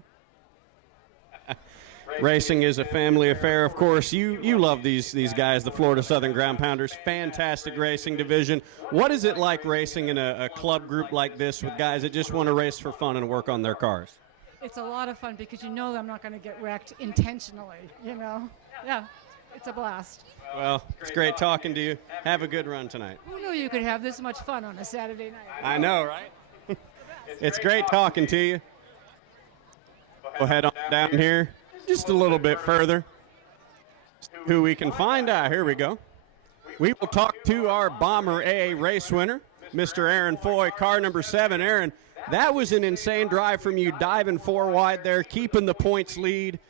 Racing is a family affair, of course. You love these guys, the Florida Southern Ground Pounders. Fantastic racing division. What is it like racing in a club group like this with guys that just want to race for fun and work on their cars? It's a lot of fun because you know I'm not going to get wrecked intentionally, you know? Yeah, it's a blast. Well, it's great talking to you. Have a good run tonight. Who knew you could have this much fun on a Saturday night? I know, right? It's great talking to you. We'll head on down here just a little bit further. Who we can find out. Here we go. We will talk to our Bomber AA race winner, Mr. Aaron Foy, car number 7. Aaron, that was an insane drive from you, diving 4 wide there, keeping the points lead.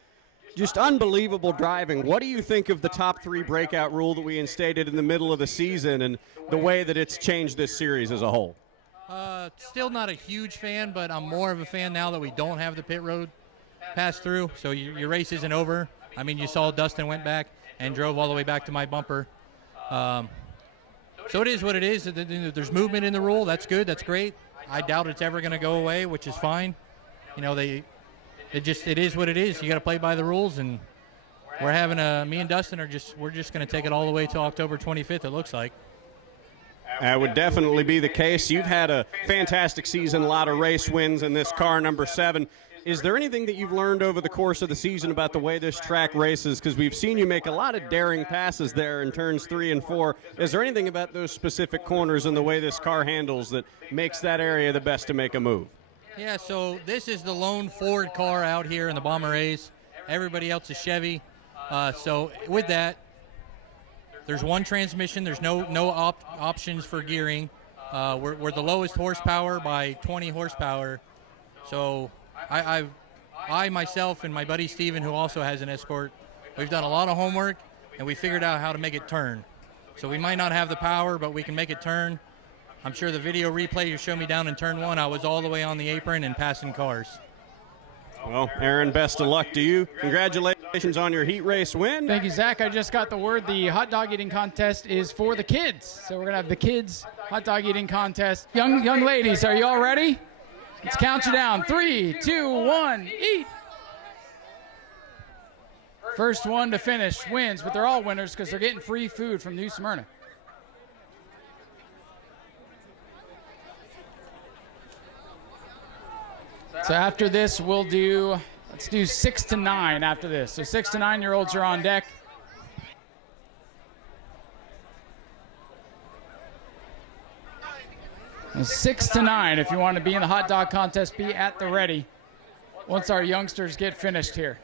Just unbelievable driving. What do you think of the top 3 breakout rule that we instated in the middle of the season and the way that it's changed this series as a whole? Still not a huge fan, but I'm more of a fan now that we don't have the pit road pass through, so your race isn't over. I mean, you saw Dustin went back and drove all the way back to my bumper. So it is what it is. There's movement in the rule. That's good. That's great. I doubt it's ever going to go away, which is fine. You know, it is what it is. You got to play by the rules, and me and Dustin we're just going to take it all the way to October 25th. It looks like. That would definitely be the case. You've had a fantastic season, a lot of race wins in this car number 7. Is there anything that you've learned over the course of the season about the way this track races? Because we've seen you make a lot of daring passes there in turns 3 and 4. Is there anything about those specific corners and the way this car handles that makes that area the best to make a move? Yeah, so this is the lone Ford car out here in the Bomber A's. Everybody else is Chevy. So with that, there's one transmission. There's no options for gearing. We're the lowest horsepower by 20 horsepower. So I myself and my buddy Steven, who also has an Escort, we've done a lot of homework, and we figured out how to make it turn. So we might not have the power, but we can make it turn. I'm sure the video replay you showed me down in turn 1, I was all the way on the apron and passing cars. Well, Aaron, best of luck to you. Congratulations on your heat race win. Thank you, Zach. I just got the word the hot dog eating contest is for the kids. So we're going to have the kids hot dog eating contest. Young ladies, are you all ready? Let's count you down. 3, 2, 1, eat. First one to finish wins, but they're all winners because they're getting free food from New Smyrna. So after this, let's do 6 to 9 after this. So 6 to 9-year-olds are on deck. And 6 to 9, if you want to be in the hot dog contest, be at the ready once our youngsters get finished here.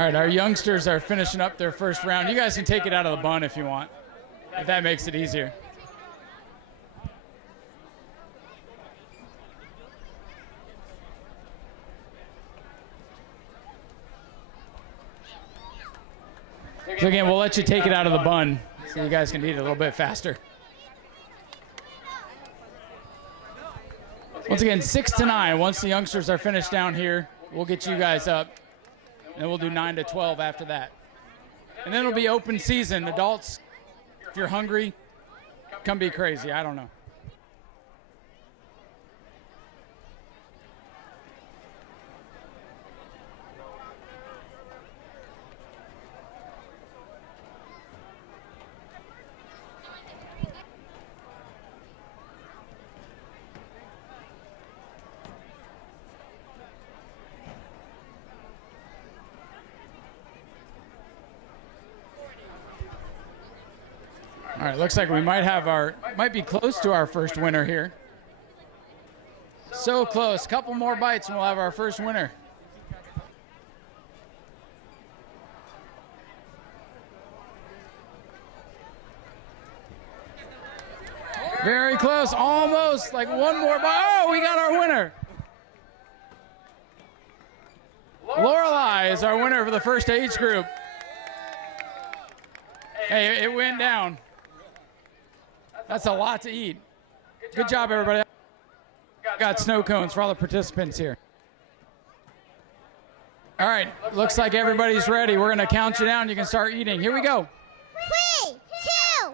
All right, our youngsters are finishing up their first round. You guys can take it out of the bun if you want, if that makes it easier. So again, we'll let you take it out of the bun so you guys can eat it a little bit faster. Once again, 6 to 9. Once the youngsters are finished down here, we'll get you guys up, and we'll do 9 to 12 after that. And then it'll be open season. Adults, if you're hungry, come be crazy. I don't know. All right, looks like we might be close to our first winner here. So close, couple more bites and we'll have our first winner. Very close, almost, like one more bite. Oh, we got our winner. Lorelei is our winner for the first age group. Hey, it went down. That's a lot to eat. Good job, everybody. Got snow cones for all the participants here. All right, looks like everybody's ready. We're gonna count you down. You can start eating. Here we go. 3, 2,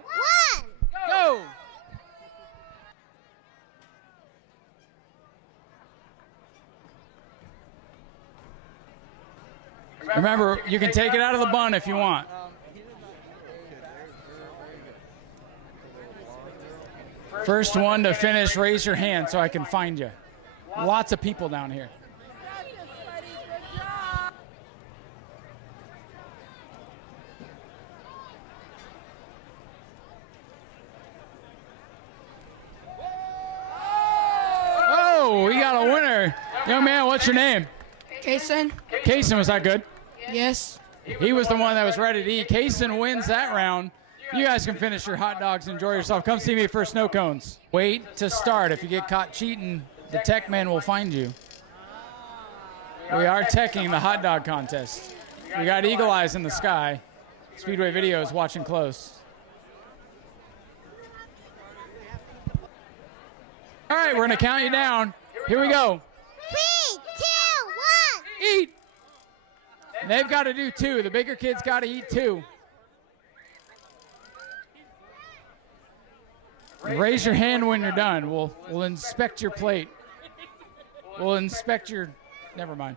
1. Go. Remember, you can take it out of the bun if you want. First one to finish, raise your hand so I can find you. Lots of people down here. Oh, we got a winner. Young man, what's your name? Kason? Kason, was that good? Yes. He was the one that was ready to eat. Kason wins that round. You guys can finish your hot dogs and enjoy yourself. Come see me for snow cones. Wait to start. If you get caught cheating, the tech man will find you. We are teching the hot dog contest. We got eagle eyes in the sky. Speedway Video is watching close. All right, we're going to count you down. Here we go. 3, 2, 1. Eat. And they've got to do 2. The bigger kids got to eat 2. Raise your hand when you're done. We'll inspect your plate. We'll inspect your... Never mind.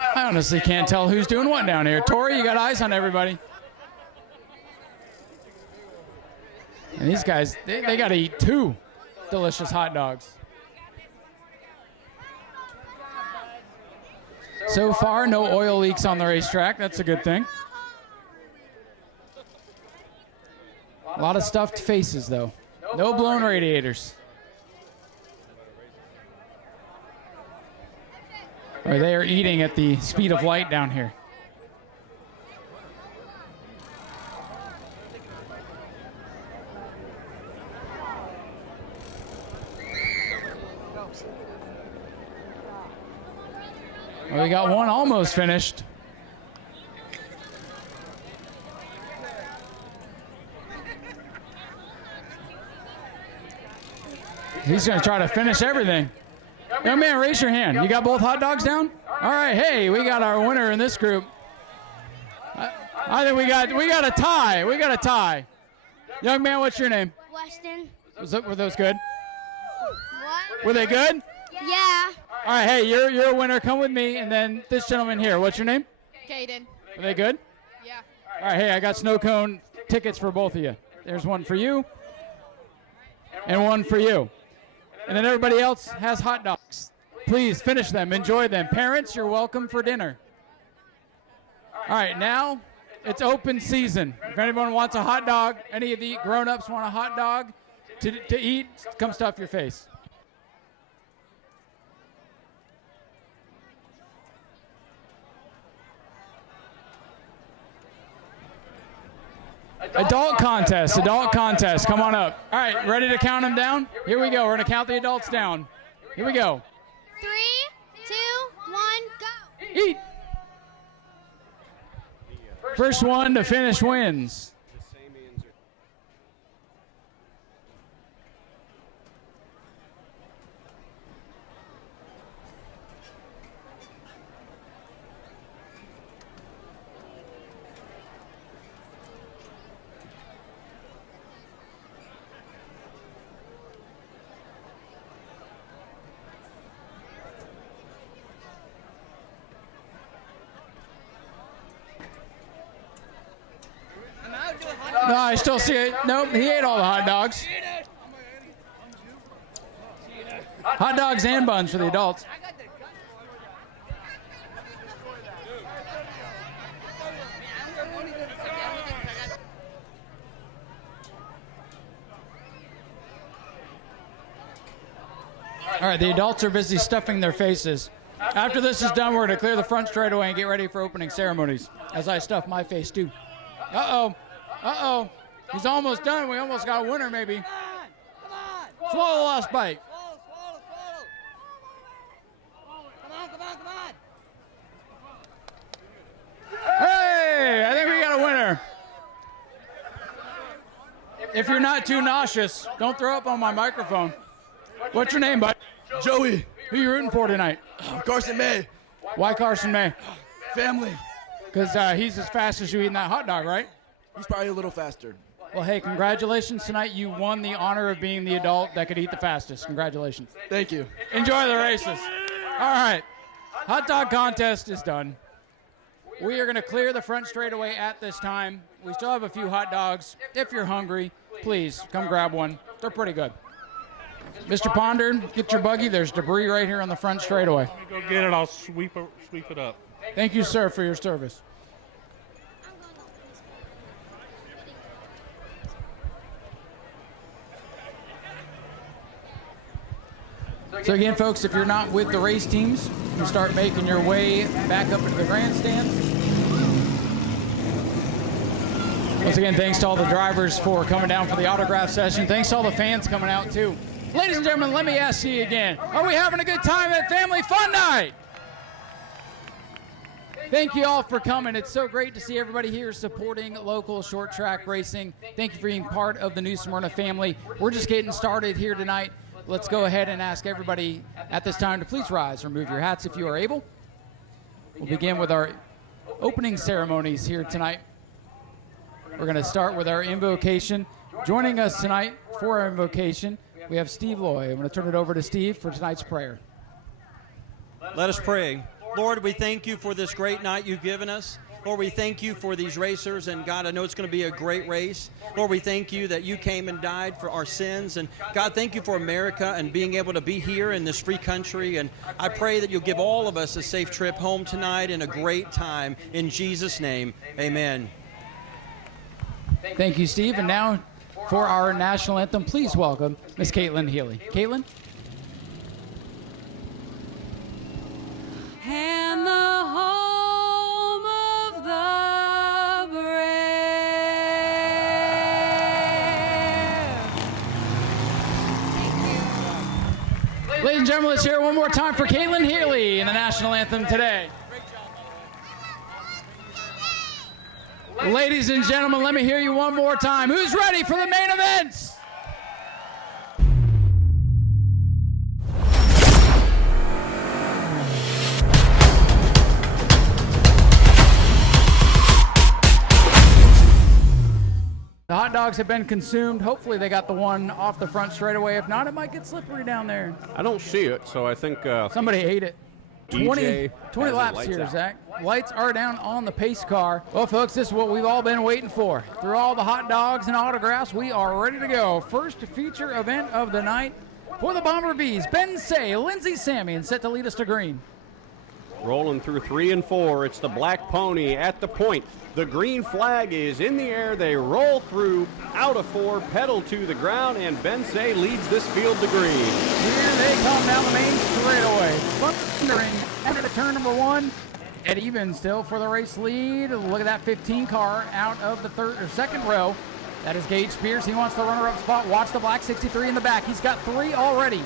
I honestly can't tell who's doing what down here. Tori, you got eyes on everybody. And these guys, they got to eat 2 delicious hot dogs. So far, no oil leaks on the racetrack. That's a good thing. A lot of stuffed faces, though. No blown radiators. Or they are eating at the speed of light down here. Well, we got one almost finished. He's going to try to finish everything. Young man, raise your hand. You got both hot dogs down? All right, hey, we got our winner in this group. I think we got a tie. We got a tie. Young man, what's your name? Weston. Were those good? What? Were they good? Yeah. All right, hey, you're a winner. Come with me, and then this gentleman here. What's your name? Caden. Are they good? Yeah. All right, hey, I got snow cone tickets for both of you. There's one for you, and one for you. And then everybody else has hot dogs. Please finish them, enjoy them. Parents, you're welcome for dinner. All right, now it's open season. If anyone wants a hot dog, any of the grown-ups want a hot dog, to eat, come stuff your face. Adult contest, come on up. All right, ready to count them down? Here we go, we're gonna count the adults down. Here we go. 3, 2, 1, go. Eat. First one to finish wins. No, I still see it. Nope, he ate all the hot dogs. Hot dogs and buns for the adults. All right, the adults are busy stuffing their faces. After this is done, we're going to clear the front straightaway and get ready for opening ceremonies as I stuff my face too. Uh-oh. Uh-oh. He's almost done. We almost got a winner, maybe. Come on. Swallow the last bite. Swallow. Come on. Hey, I think we got a winner. If you're not too nauseous, don't throw up on my microphone. What's your name, bud? Joey. Who you rooting for tonight? Carson May. Why Carson May? Family. Because he's as fast as you eating that hot dog, right? He's probably a little faster. Well, hey, congratulations tonight. You won the honor of being the adult that could eat the fastest. Congratulations. Thank you. Enjoy the races. All right. Hot dog contest is done. We are going to clear the front straightaway at this time. We still have a few hot dogs. If you're hungry, please come grab one. They're pretty good. Mr. Ponder, get your buggy. There's debris right here on the front straightaway. Let me go get it. I'll sweep it up. Thank you, sir, for your service. So again, folks, if you're not with the race teams, you can start making your way back up into the grandstands. Once again, thanks to all the drivers for coming down for the autograph session. Thanks to all the fans coming out, too. Ladies and gentlemen, let me ask you again, are we having a good time at Family Fun Night? Thank you all for coming. It's so great to see everybody here supporting local short track racing. Thank you for being part of the New Smyrna family. We're just getting started here tonight. Let's go ahead and ask everybody at this time to please rise, remove your hats if you are able. We'll begin with our opening ceremonies here tonight. We're going to start with our invocation. Joining us tonight for our invocation, we have Steve Loy. I'm going to turn it over to Steve for tonight's prayer. Let us pray. Lord, we thank you for this great night you've given us. Lord, we thank you for these racers, and God, I know it's going to be a great race. Lord, we thank you that you came and died for our sins, and God, thank you for America and being able to be here in this free country, and I pray that you'll give all of us a safe trip home tonight and a great time. In Jesus' name, amen. Thank you, Steve, and now for our national anthem, please welcome Miss Caitlin Healy. Caitlin? And the home of the brave. Ladies and gentlemen, let's hear it one more time for Caitlin Healy in the national anthem today. Ladies and gentlemen, let me hear you one more time. Who's ready for the main events? The hot dogs have been consumed. Hopefully they got the one off the front straightaway. If not, it might get slippery down there. I don't see it, so I think somebody ate it. 20 20 laps here, out. Zach. Lights are down on the pace car. Well, folks, this is what we've all been waiting for. Through all the hot dogs and autographs, we are ready to go. First feature event of the night for the Bomber Bees. Ben Say, Lindsay Samian set to lead us to green. Rolling through 3 and 4. It's the Black Pony at the point. The green flag is in the air. They roll through out of 4, pedal to the ground, and Bensay leads this field to green. Here they come down the main straightaway. Thundering into turn number 1. At even still for the race lead. Look at that 15 car out of the second row. That is Gage Spears. He wants the runner-up spot. Watch the black 63 in the back. He's got 3 already.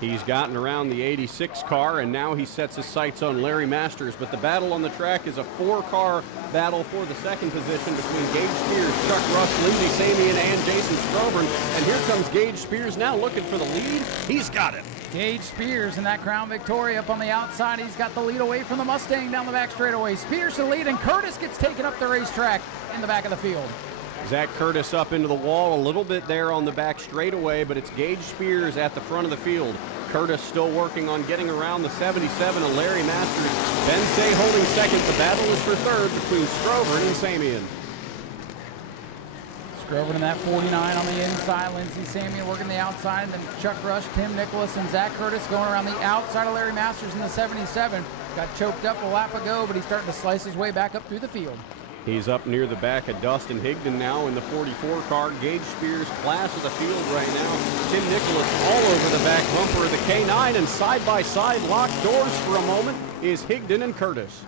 He's gotten around the 86 car, and now he sets his sights on Larry Masters. But the battle on the track is a 4-car battle for the second position between Gage Spears, Chuck Rush, Lindsey Samian, and Jason Strobern. And here comes Gage Spears now looking for the lead. He's got it. Gage Spears in that Crown Victoria up on the outside. He's got the lead away from the Mustang down the back straightaway. Spears to the lead, and Curtis gets taken up the racetrack in the back of the field. Zach Curtis up into the wall a little bit there on the back straightaway, but it's Gage Spears at the front of the field. Curtis still working on getting around the 77 of Larry Masters. Bensay holding second. The battle is for third between Strobern and Samian. Strobern in that 49 on the inside. Lindsey Samian working the outside. And then Chuck Rush, Tim Nicholas, and Zach Curtis going around the outside of Larry Masters in the 77. Got choked up a lap ago, but he's starting to slice his way back up through the field. He's up near the back of Dustin Higdon now in the 44 car. Gage Spears, class of the field right now. Tim Nicholas all over the back bumper of the K9, and side by side, locked doors for a moment, is Higdon and Curtis.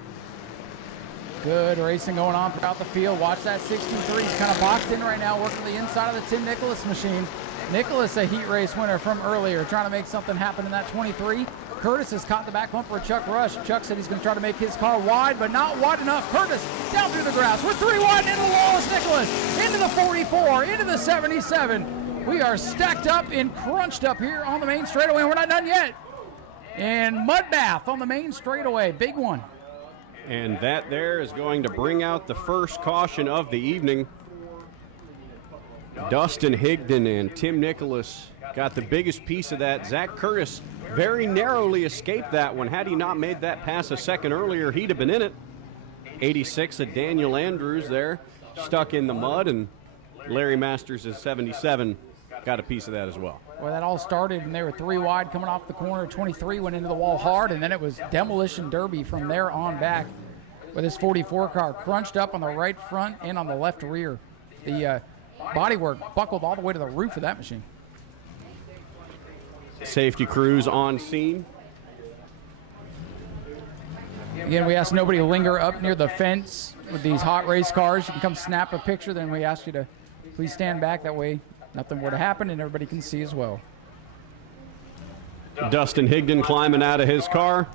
Good racing going on throughout the field. Watch that 63. He's kind of boxed in right now, working the inside of the Tim Nicholas machine. Nicholas, a heat race winner from earlier, trying to make something happen in that 23. Curtis has caught the back bumper of Chuck Rush. Chuck said he's going to try to make his car wide, but not wide enough. Curtis down through the grass. We're 3 wide into Wallace Nicholas, into the 44, into the 77. We are stacked up and crunched up here on the main straightaway, and we're not done yet. And mud bath on the main straightaway, big one. And that there is going to bring out the first caution of the evening. Dustin Higdon and Tim Nicholas got the biggest piece of that. Zach Curtis very narrowly escaped that one. Had he not made that pass a second earlier, he'd have been in it. 86 of Daniel Andrews there, stuck in the mud, and Larry Masters is 77. Got a piece of that as well. Well, that all started and they were 3 wide coming off the corner. 23 went into the wall hard, and then it was demolition derby from there on back with his 44 car crunched up on the right front and on the left rear. The bodywork buckled all the way to the roof of that machine. Safety crews on scene. Again, we asked nobody to linger up near the fence with these hot race cars. You can come snap a picture, then we ask you to please stand back. That way nothing were to happen and everybody can see as well. Dustin Higdon climbing out of his car.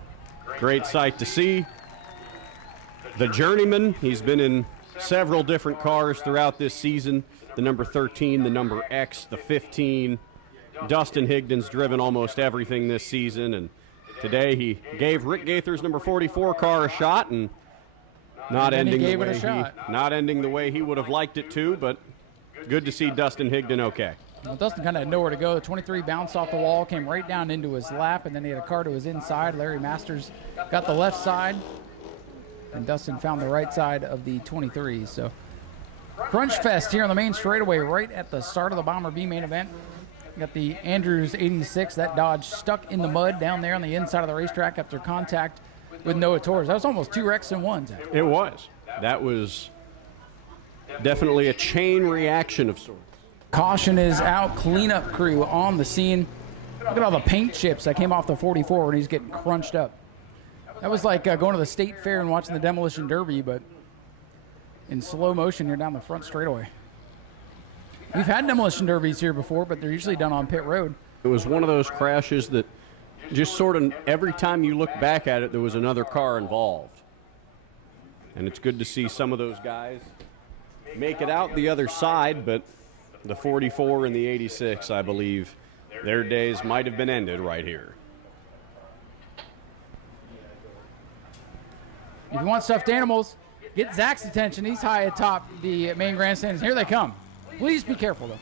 Great sight to see. The journeyman, he's been in several different cars throughout this season. The number 13, the number X, the 15. Dustin Higdon's driven almost everything this season, and today he gave Rick Gaither's number 44 car a shot, and not ending the way he would have liked it to, but good to see Dustin Higdon okay. Well, Dustin kind of had nowhere to go. The 23 bounced off the wall, came right down into his lap, and then he had a car to his inside. Larry Masters got the left side, and Dustin found the right side of the 23. So crunch fest here on the main straightaway right at the start of the Bomber B main event. Got the Andrews 86, that Dodge stuck in the mud down there on the inside of the racetrack after contact with Noah Torres. That was almost 2 wrecks in one. Zach. It was. That was definitely a chain reaction of sorts. Caution is out. Cleanup crew on the scene. Look at all the paint chips that came off the 44 when he's getting crunched up. That was like going to the state fair and watching the demolition derby, but in slow motion here down the front straightaway. We've had demolition derbies here before, but they're usually done on pit road. It was one of those crashes that just sort of every time you look back at it, there was another car involved. And it's good to see some of those guys make it out the other side, but the 44 and the 86, I believe, their days might have been ended right here. If you want stuffed animals, get Zach's attention. He's high atop the main grandstands. Here they come. Please be careful, though.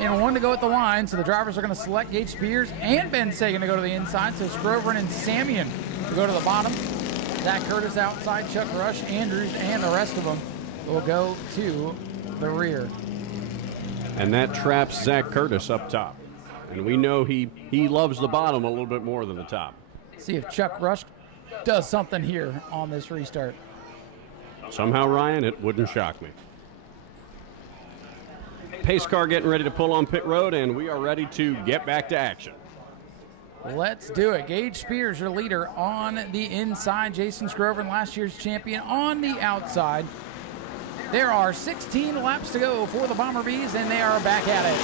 And one to go at the line, so the drivers are going to select Gage Spears and Ben Sagan to go to the inside, so Scrover and Samian to go to the bottom. Zach Curtis outside, Chuck Rush, Andrews, and the rest of them will go to the rear. And that traps Zach Curtis up top. And we know he loves the bottom a little bit more than the top. See if Chuck Rush does something here on this restart. Somehow, Ryan, it wouldn't shock me. Pace car getting ready to pull on pit road, and we are ready to get back to action. Let's do it. Gage Spears, your leader, on the inside. Jason Scrover, last year's champion, on the outside. There are 16 laps to go for the Bomber Bees, and they are back at it.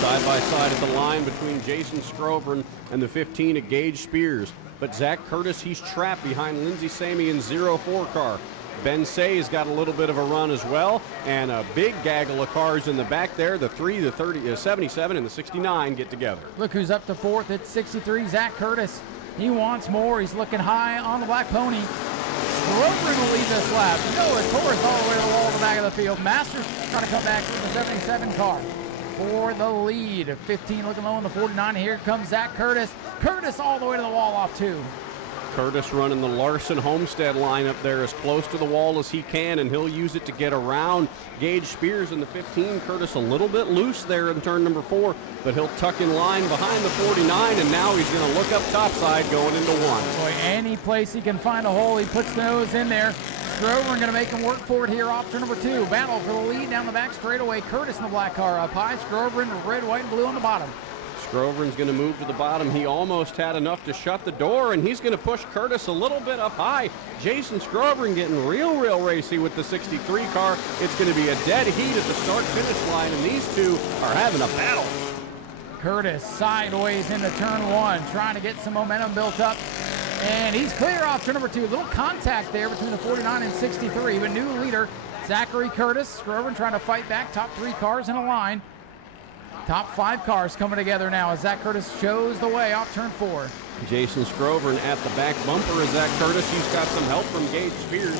Side by side at the line between Jason Scrover and the 15 of Gage Spears. But Zach Curtis, he's trapped behind Lindsey Samian's 04 car. Ben Say's got a little bit of a run as well, and a big gaggle of cars in the back there. The 3, the 30, 77, and the 69 get together. Look who's up to fourth at 63, Zach Curtis. He wants more. He's looking high on the black pony. Scrover will lead this lap. Noah Torres all the way to the wall in the back of the field. Masters trying to come back with the 77 car for the lead. 15 looking low on the 49. Here comes Zach Curtis. Curtis all the way to the wall off 2. Curtis running the Larson Homestead line up there as close to the wall as he can, and he'll use it to get around Gage Spears in the 15. Curtis a little bit loose there in turn number 4, but he'll tuck in line behind the 49, and now he's going to look up topside going into 1. Boy, any place he can find a hole, he puts the nose in there. Scrover going to make him work for it here off turn number 2. Battle for the lead down the back straightaway. Curtis in the black car up high. Scrover in red, white, and blue on the bottom. Scroveren's going to move to the bottom. He almost had enough to shut the door, and he's going to push Curtis a little bit up high. Jason Scroveren getting real racy with the 63 car. It's going to be a dead heat at the start-finish line, and these two are having a battle. Curtis sideways into turn 1, trying to get some momentum built up. And he's clear off turn number 2. A little contact there between the 49 and 63, but new leader, Zachary Curtis. Scroveren trying to fight back. Top 3 cars in a line. Top 5 cars coming together now as Zach Curtis shows the way off turn 4. Jason Scroveren at the back bumper as Zach Curtis. He's got some help from Gage Spears.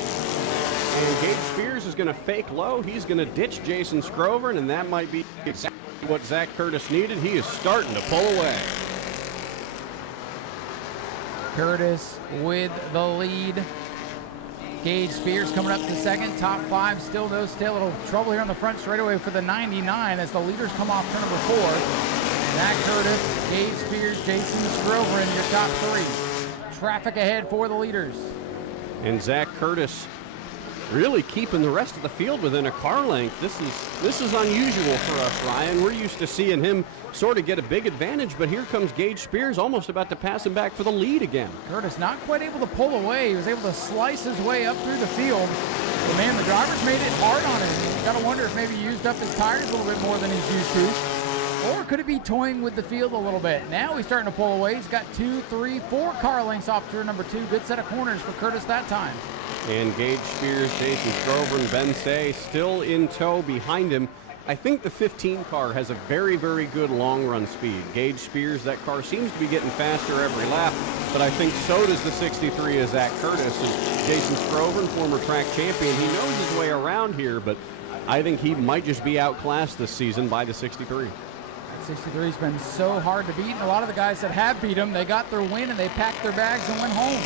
And Gage Spears is going to fake low. He's going to ditch Jason Scroveren, and that might be exactly what Zach Curtis needed. He is starting to pull away. Curtis with the lead. Gage Spears coming up to second. Top 5 still no still. Little trouble here on the front straightaway for the 99 as the leaders come off turn number 4. Zach Curtis, Gage Spears, Jason Scrover in your top 3. Traffic ahead for the leaders. And Zach Curtis really keeping the rest of the field within a car length. This is unusual for us, Ryan. We're used to seeing him sort of get a big advantage, but here comes Gage Spears almost about to pass him back for the lead again. Curtis not quite able to pull away. He was able to slice his way up through the field. But man, the drivers made it hard on him. You gotta wonder if maybe he used up his tires a little bit more than he's used to. Or could it be toying with the field a little bit? Now he's starting to pull away. He's got 2, 3, 4 car lengths off turn number 2. Good set of corners for Curtis that time. And Gage Spears, Jason Scrover, and Ben Say still in tow behind him. I think the 15 car has a very good long run speed. Gage Spears, that car seems to be getting faster every lap, but I think so does the 63 of Zach Curtis. And Jason Scrover, former track champion, he knows his way around here, but I think he might just be outclassed this season by the 63. 63's been so hard to beat, and a lot of the guys that have beat him, they got their win and they packed their bags and went home.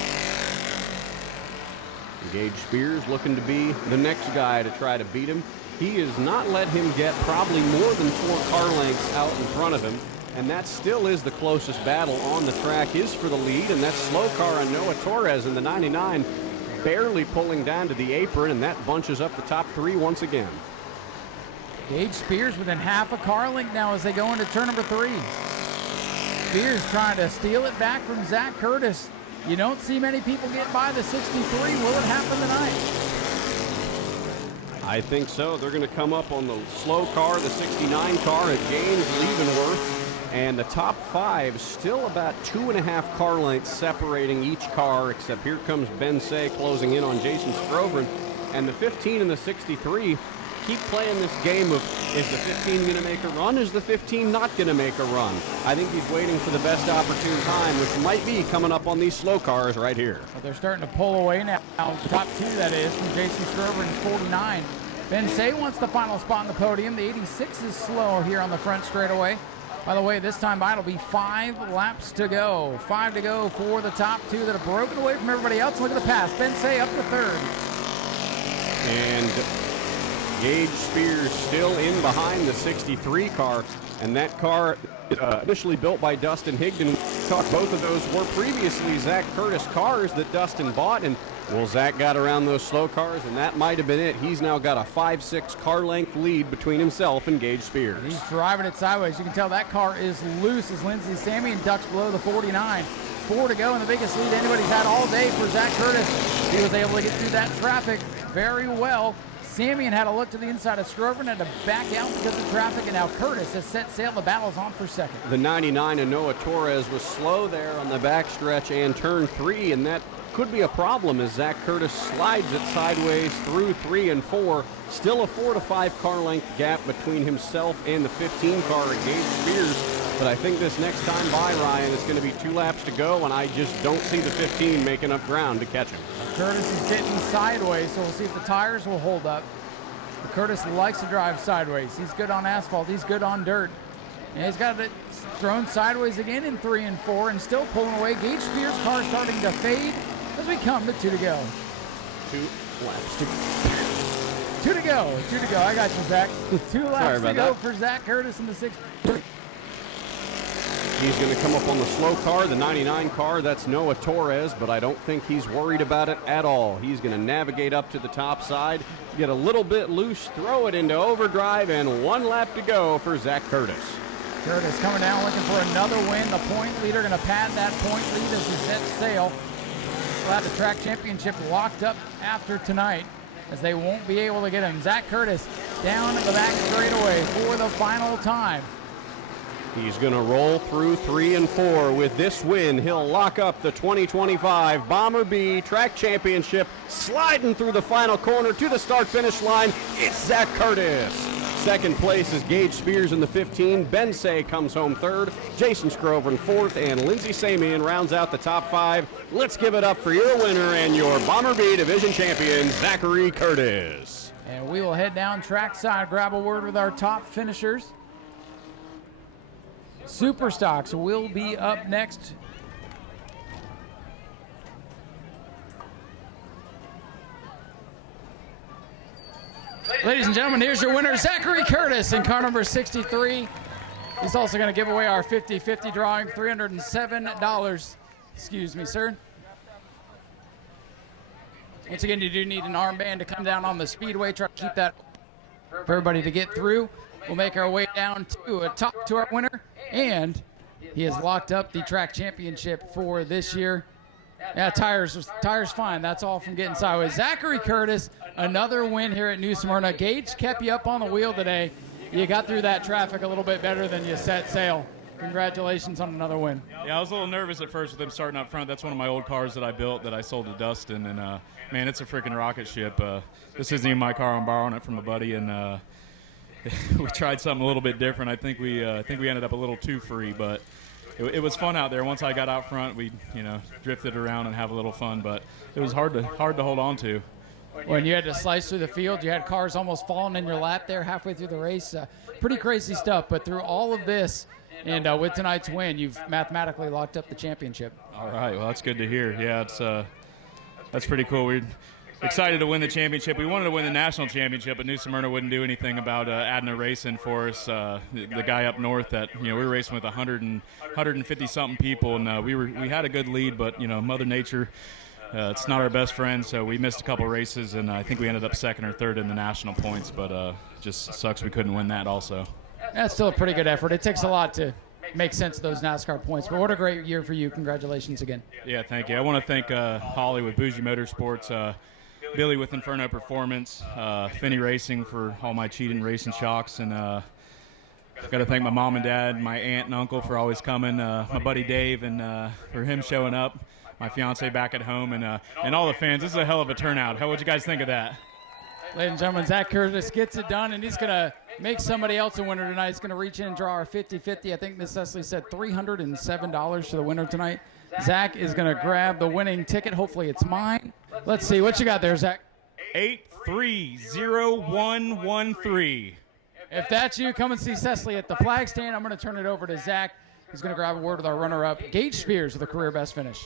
Gage Spears looking to be the next guy to try to beat him. He has not let him get probably more than 4 car lengths out in front of him, and that still is the closest battle on the track is for the lead, and that slow car on Noah Torres in the 99 barely pulling down to the apron, and that bunches up the top 3 once again. Gage Spears within half a car length now as they go into turn number 3. Spears trying to steal it back from Zach Curtis. You don't see many people get by the 63. Will it happen tonight? I think so. They're going to come up on the slow car, the 69 car at James Leavenworth, and the top 5 still about 2.5 car lengths separating each car, except here comes Ben Say closing in on Jason Scrover, and the 15 and the 63 keep playing this game of, is the 15 going to make a run? Is the 15 not going to make a run? I think he's waiting for the best opportune time, which might be coming up on these slow cars right here. But they're starting to pull away now. Top 2, that is, from Jason Scrover and 49. Ben Say wants the final spot on the podium. The 86 is slow here on the front straightaway. By the way, this time by it'll be 5 laps to go. 5 to go for the top 2 that have broken away from everybody else. Look at the pass. Ben Say up to 3rd. And Gage Spears still in behind the 63 car, and that car initially built by Dustin Higdon. Both of those were previously Zach Curtis cars that Dustin bought, and well, Zach got around those slow cars, and that might have been it. He's now got a 5-6 car length lead between himself and Gage Spears. He's driving it sideways. You can tell that car is loose as Lindsey Samian ducks below the 49. 4 to go, and the biggest lead anybody's had all day for Zach Curtis. He was able to get through that traffic very well. Samian had a look to the inside of Scrover and had to back out because of traffic, and now Curtis has set sail. The battle's on for second. The 99 of Noah Torres was slow there on the backstretch and turn 3, and that could be a problem as Zach Curtis slides it sideways through 3 and 4. Still a 4 to 5 car length gap between himself and the 15 car at Gage Spears. But I think this next time by, Ryan, is going to be 2 laps to go, and I just don't see the 15 making up ground to catch him. Curtis is getting sideways, so we'll see if the tires will hold up. But Curtis likes to drive sideways. He's good on asphalt. He's good on dirt. And he's got it thrown sideways again in 3 and 4 and still pulling away. Gage Spears' car starting to fade as we come to 2 to go. 2 laps to go. 2 to go. 2 to go. I got you, Zach. 2 laps to go that. for Zach Curtis in the 6th. He's going to come up on the slow car, the 99 car. That's Noah Torres, but I don't think he's worried about it at all. He's going to navigate up to the top side, get a little bit loose, throw it into overdrive, and 1 lap to go for Zach Curtis. Curtis coming down looking for another win. The point leader going to pad that point lead as he sets sail. We'll have the track championship locked up after tonight as they won't be able to get him. Zach Curtis down the back straightaway for the final time. He's going to roll through 3 and 4. With this win, he'll lock up the 2025 Bomber B Track Championship. Sliding through the final corner to the start-finish line, it's Zach Curtis. Second place is Gage Spears in the 15. Ben Say comes home third. Jason Scrover in fourth, and Lindsey Samian rounds out the top 5. Let's give it up for your winner and your Bomber B Division Champion, Zachary Curtis. And we will head down trackside, grab a word with our top finishers. Superstocks will be up next. Ladies and gentlemen, here's your winner, Zachary Curtis in car number 63. He's also going to give away our 50-50 drawing, $307. Excuse me, sir. Once again, you do need an armband to come down on the Speedway. Try to keep that for everybody to get through. We'll make our way down to our winner, and he has locked up the track championship for this year. Yeah, tires fine. That's all from getting sideways. Zachary Curtis, another win here at New Smyrna. Gage kept you up on the wheel today. You got through that traffic a little bit better than you set sail. Congratulations on another win. Yeah, I was a little nervous at first with them starting up front. That's one of my old cars that I built that I sold to Dustin, and man, it's a freaking rocket ship. This isn't even my car. I'm borrowing it from a buddy, and we tried something a little bit different. I think we ended up a little too free, but it was fun out there. Once I got out front, we drifted around and have a little fun, but it was hard to hold on to. When you had to slice through the field, you had cars almost falling in your lap there halfway through the race. Pretty crazy stuff, but through all of this, and with tonight's win, you've mathematically locked up the championship. All right, well, that's good to hear. Yeah, that's pretty cool. We're excited to win the championship. We wanted to win the national championship, but New Smyrna wouldn't do anything about adding a race in for us. The guy up north that we were racing with 150 something people, and we had a good lead, but Mother Nature, it's not our best friend, so we missed a couple races, and I think we ended up second or third in the national points, but just sucks we couldn't win that also. That's still a pretty good effort. It takes a lot to make sense of those NASCAR points, but what a great year for you. Congratulations again. Yeah, thank you. I want to thank Holly with Bougie Motorsports, Billy with Inferno Performance, Finney Racing for all my cheating racing shocks, and I've got to thank my mom and dad, my aunt and uncle for always coming, my buddy Dave and for him showing up, my fiance back at home, and all the fans. This is a hell of a turnout. How would you guys think of that? Ladies and gentlemen, Zach Curtis gets it done, and he's going to make somebody else a winner tonight. He's going to reach in and draw our 50-50. I think Miss Cecily said $307 to the winner tonight. Zach is going to grab the winning ticket. Hopefully it's mine. Let's see. What you got there, Zach? 830113. If that's you, come and see Cecily at the flag stand. I'm going to turn it over to Zach. He's going to grab a word with our runner-up, Gage Spears, with a career best finish.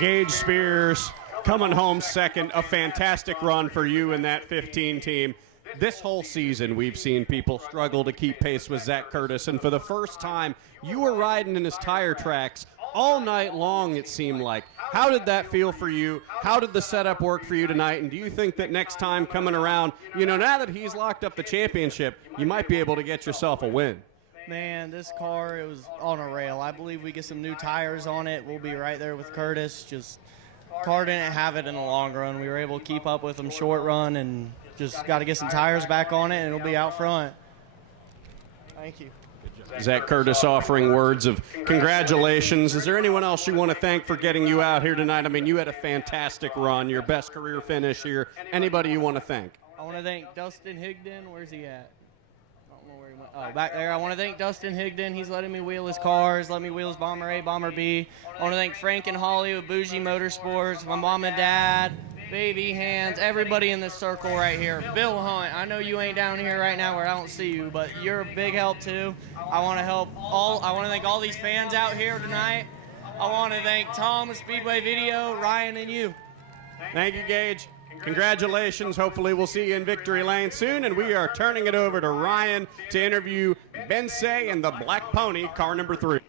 Gage Spears coming home second, a fantastic run for you and that 15 team. This whole season, we've seen people struggle to keep pace with Zach Curtis, and for the first time, you were riding in his tire tracks all night long, it seemed like. How did that feel for you? How did the setup work for you tonight? And do you think that next time coming around, now that he's locked up the championship, you might be able to get yourself a win? Man, this car, it was on a rail. I believe we get some new tires on it. We'll be right there with Curtis. Just, car didn't have it in the long run. We were able to keep up with him short run, and just got to get some tires back on it, and it'll be out front. Thank you. Zach Curtis offering words of congratulations. Is there anyone else you want to thank for getting you out here tonight? I mean, you had a fantastic run, your best career finish here. Anybody you want to thank? I want to thank Dustin Higdon. Where's he at? I don't know where he went. Oh, back there. I want to thank Dustin Higdon. He's letting me wheel his cars, letting me wheel his Bomber A, Bomber B. I want to thank Frank and Holly with Bougie Motorsports, my mom and dad, Baby Hands, everybody in this circle right here. Bill Hunt, I know you ain't down here right now where I don't see you, but you're a big help too. I want to thank all these fans out here tonight. I want to thank Tom of Speedway Video, Ryan, and you. Thank you, Gage. Congratulations. Hopefully we'll see you in victory lane soon, and we are turning it over to Ryan to interview Ben Say and the Black Pony, car number 3.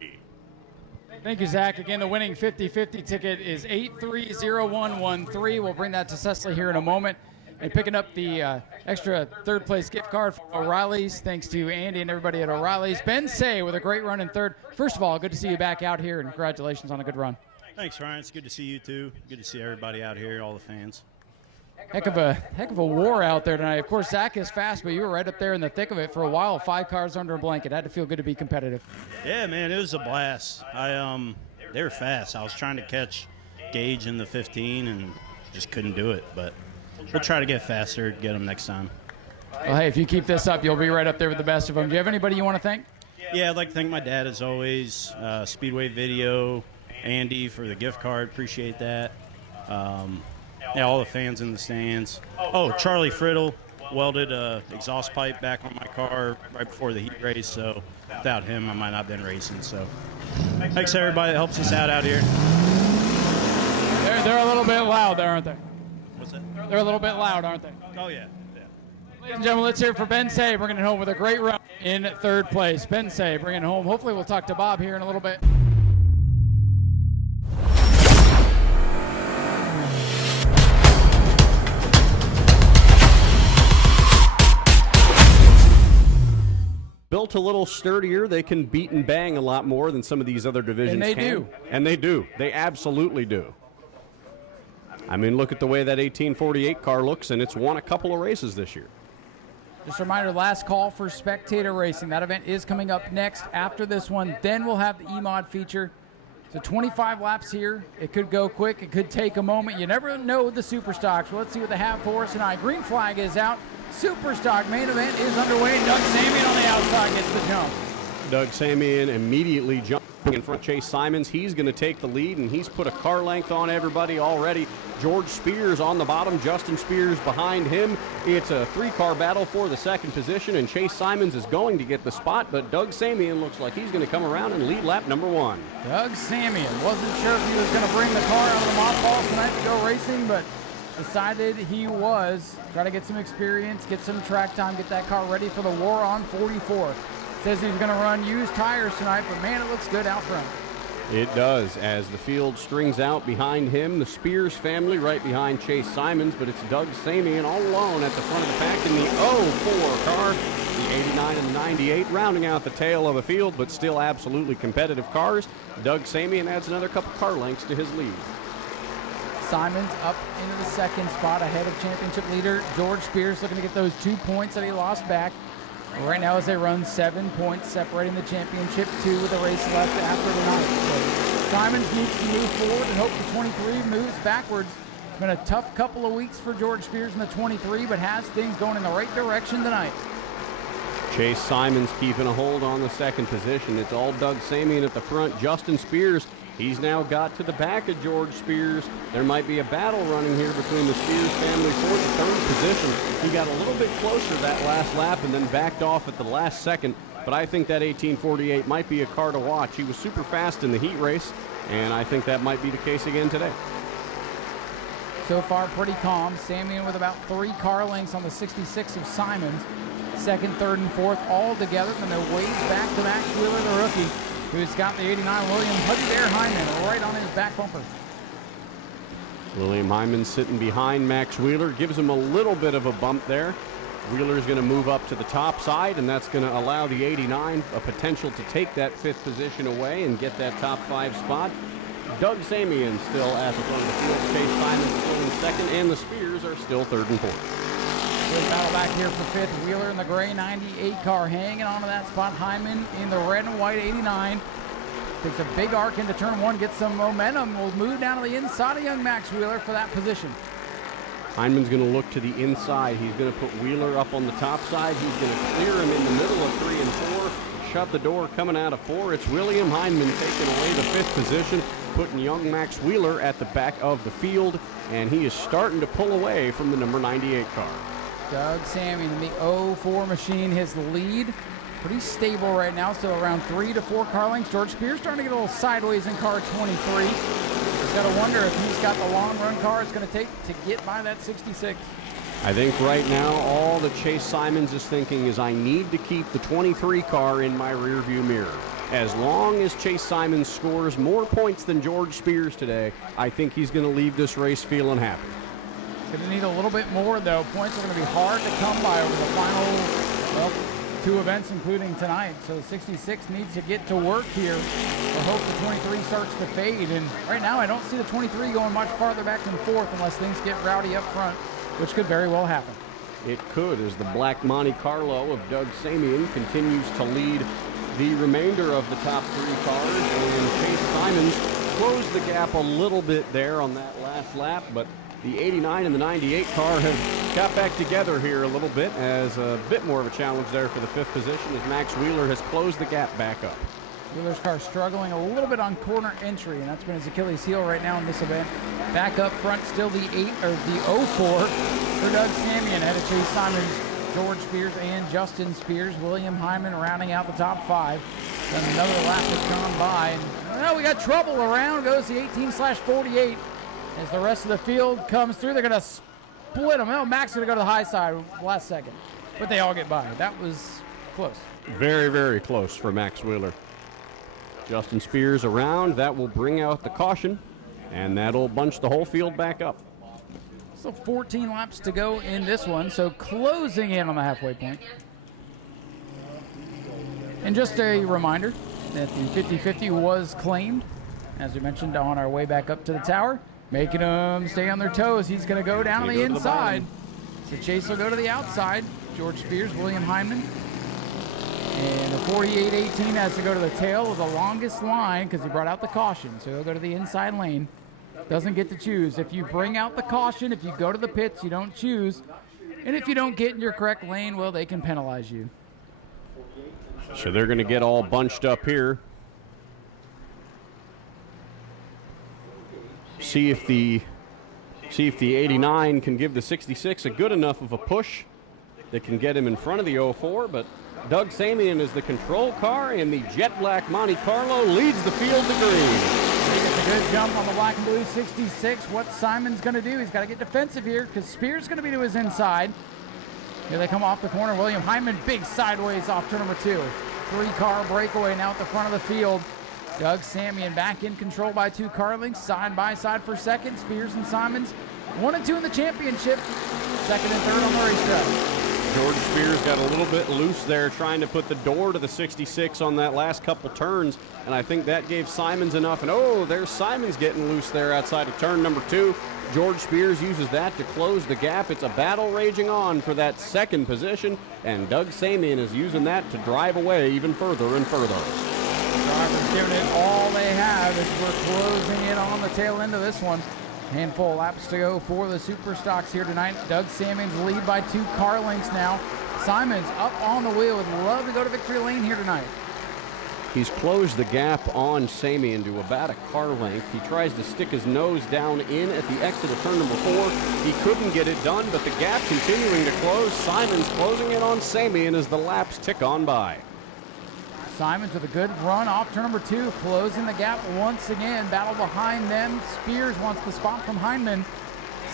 Thank you, Zach. Again, the winning 50-50 ticket is 830113. We'll bring that to Cecily here in a moment. And picking up the extra third-place gift card from O'Reilly's, thanks to Andy and everybody at O'Reilly's. Ben Say with a great run in third. First of all, good to see you back out here, and congratulations on a good run. Thanks, Ryan. It's good to see you, too. Good to see everybody out here, all the fans. Heck of a war out there tonight. Of course, Zach is fast, but you were right up there in the thick of it for a while. 5 cars under a blanket. Had to feel good to be competitive. Yeah, man, it was a blast. They were fast. I was trying to catch Gage in the 15 and just couldn't do it. But we'll try to get faster, get them next time. Well, hey, if you keep this up, you'll be right up there with the best of them. Do you have anybody you want to thank? Yeah, I'd like to thank my dad as always. Speedway Video, Andy for the gift card. Appreciate that. Yeah, all the fans in the stands. Oh, Charlie Friddle welded a exhaust pipe back on my car right before the heat race, so without him, I might not have been racing. So thanks to everybody that helps us out here. They're a little bit loud there, aren't they? What's that? They're a little bit loud, aren't they? Oh, yeah. Ladies and gentlemen, let's hear it for Ben Say, bringing it home with a great run in third place. Ben Say bringing it home. Hopefully we'll talk to Bob here in a little bit. Built a little sturdier, they can beat and bang a lot more than some of these other divisions And they can. do. And they do. They absolutely do. I mean, look at the way that 1848 car looks, and it's won a couple of races this year. Just a reminder, last call for Spectator Racing. That event is coming up next after this one. Then we'll have the E-Mod feature. So 25 laps here. It could go quick. It could take a moment. You never know with the Super Stocks. Well, let's see what they have for us tonight. Green flag is out. Super Stock main event is underway. Doug Samian on the outside gets the jump. Doug Samian immediately jumping in front of Chase Simons. He's going to take the lead, and he's put a car length on everybody already. George Spears on the bottom, Justin Spears behind him. It's a 3-car battle for the second position, and Chase Simons is going to get the spot, but Doug Samian looks like he's going to come around and lead lap number 1. Doug Samian wasn't sure if he was going to bring the car out of the mothballs tonight to go racing, but decided he was. Try to get some experience, get some track time, get that car ready for the war on 44. Says he's going to run used tires tonight, but man, it looks good out front. It does, as the field strings out behind him. The Spears family right behind Chase Simons, but it's Doug Samian all alone at the front of the pack in the 04 car. The 89 and the 98 rounding out the tail of the field, but still absolutely competitive cars. Doug Samian adds another couple car lengths to his lead. Simons up into the second spot ahead of championship leader George Spears, looking to get those 2 points that he lost back. Right now as they run 7 points separating the championship 2 with a race left after tonight. So Simons needs to move forward and hope the 23 moves backwards. It's been a tough couple of weeks for George Spears in the 23, but has things going in the right direction tonight. Chase Simons keeping a hold on the second position. It's all Doug Samian at the front. Justin Spears, he's now got to the back of George Spears. There might be a battle running here between the Spears family for the third position. He got a little bit closer that last lap and then backed off at the last second. But I think that 1848 might be a car to watch. He was super fast in the heat race, and I think that might be the case again today. so far pretty calm. Samian with about 3 car lengths on the 66 of Simons. Second, third, and fourth all together. Then they're ways back to Max Wheeler, the rookie, who's got the 89 William Huggy Bear Hyman right on his back bumper. William Hyman sitting behind Max Wheeler, gives him a little bit of a bump there. Wheeler's going to move up to the top side, and that's going to allow the 89 a potential to take that 5th position away and get that top 5 spot. Doug Samian still at the front of the field. Chase Simon still in second, and the Spears are still 3rd and 4th. Good battle back here for 5th. Wheeler in the gray 98 car hanging on to that spot. Hyman in the red and white 89. Takes a big arc into turn 1, gets some momentum. Will move down to the inside of young Max Wheeler for that position. Hyman's going to look to the inside. He's going to put Wheeler up on the top side. He's going to clear him in the middle of 3 and 4. Shut the door coming out of 4. It's William Hyman taking away the 5th position, putting young Max Wheeler at the back of the field, and he is starting to pull away from the number 98 car. Doug Samian in the 04 machine, his lead. Pretty stable right now, so around 3 to 4 car lengths. George Spears starting to get a little sideways in car 23. He's got to wonder if he's got the long run car it's going to take to get by that 66. I think right now all that Chase Simons is thinking is I need to keep the 23 car in my rearview mirror. As long as Chase Simons scores more points than George Spears today, I think he's going to leave this race feeling happy. He's going to need a little bit more, though. Points are going to be hard to come by over the final, well, 2 events, including tonight. So 66 needs to get to work here. I hope the 23 starts to fade. And right now, I don't see the 23 going much farther back than 4th unless things get rowdy up front, which could very well happen. It could, as the black Monte Carlo of Doug Samian continues to lead the remainder of the top 3 cars. And Chase Simons closed the gap a little bit there on that last lap, but the 89 and the 98 car have got back together here a little bit, as a bit more of a challenge there for the 5th position as Max Wheeler has closed the gap back up. Wheeler's car struggling a little bit on corner entry, and that's been his Achilles heel right now in this event. Back up front, still the 04 for Doug Samian, ahead of Chase Simons, George Spears, and Justin Spears. William Hyman rounding out the top 5. Then another lap has gone by, and well, we got trouble around. Goes the 18/48. As the rest of the field comes through, they're going to split them. Oh, Max is going to go to the high side last second, but they all get by. That was close. Very, very close for Max Wheeler. Justin Spears around. That will bring out the caution, and that'll bunch the whole field back up. So 14 laps to go in this one, so closing in on the halfway point. And just a reminder that the 50-50 was claimed, as we mentioned, on our way back up to the tower. Making them stay on their toes. He's going to go down to the inside. So Chase will go to the outside. George Spears, William Hyman. And the 48-18 has to go to the tail of the longest line because he brought out the caution. So he'll go to the inside lane. Doesn't get to choose. If you bring out the caution, if you go to the pits, you don't choose. And if you don't get in your correct lane, well, they can penalize you. So they're going to get all bunched up here. See if the 89 can give the 66 a good enough of a push that can get him in front of the 04, but Doug Samian is the control car, and the jet black Monte Carlo leads the field to green. He gets a good jump on the black and blue 66. What Simon's going to do, he's got to get defensive here because Spears going to be to his inside. Here they come off the corner. William Hyman, big sideways off turn number 2. 3-car breakaway now at the front of the field. Doug Samian back in control by 2 car lengths, side by side for second. Spears and Simons, 1 and 2 in the championship, second and third on the racetrack. George Spears got a little bit loose there trying to put the door to the 66 on that last couple turns, and I think that gave Simons enough. And oh, there's Simons getting loose there outside of turn number 2. George Spears uses that to close the gap. It's a battle raging on for that second position, and Doug Samian is using that to drive away even further and further. Drivers giving it all they have as we're closing in on the tail end of this one. Handful of laps to go for the Super Stocks here tonight. Doug Samian's lead by 2 car lengths now. Simons up on the wheel, would love to go to victory lane here tonight. He's closed the gap on Samian to about a car length. He tries to stick his nose down in at the exit of turn number 4. He couldn't get it done, but the gap continuing to close. Simons closing in on Samian as the laps tick on by. Simons with a good run off turn number 2, closing the gap once again. Battle behind them. Spears wants the spot from Hyman.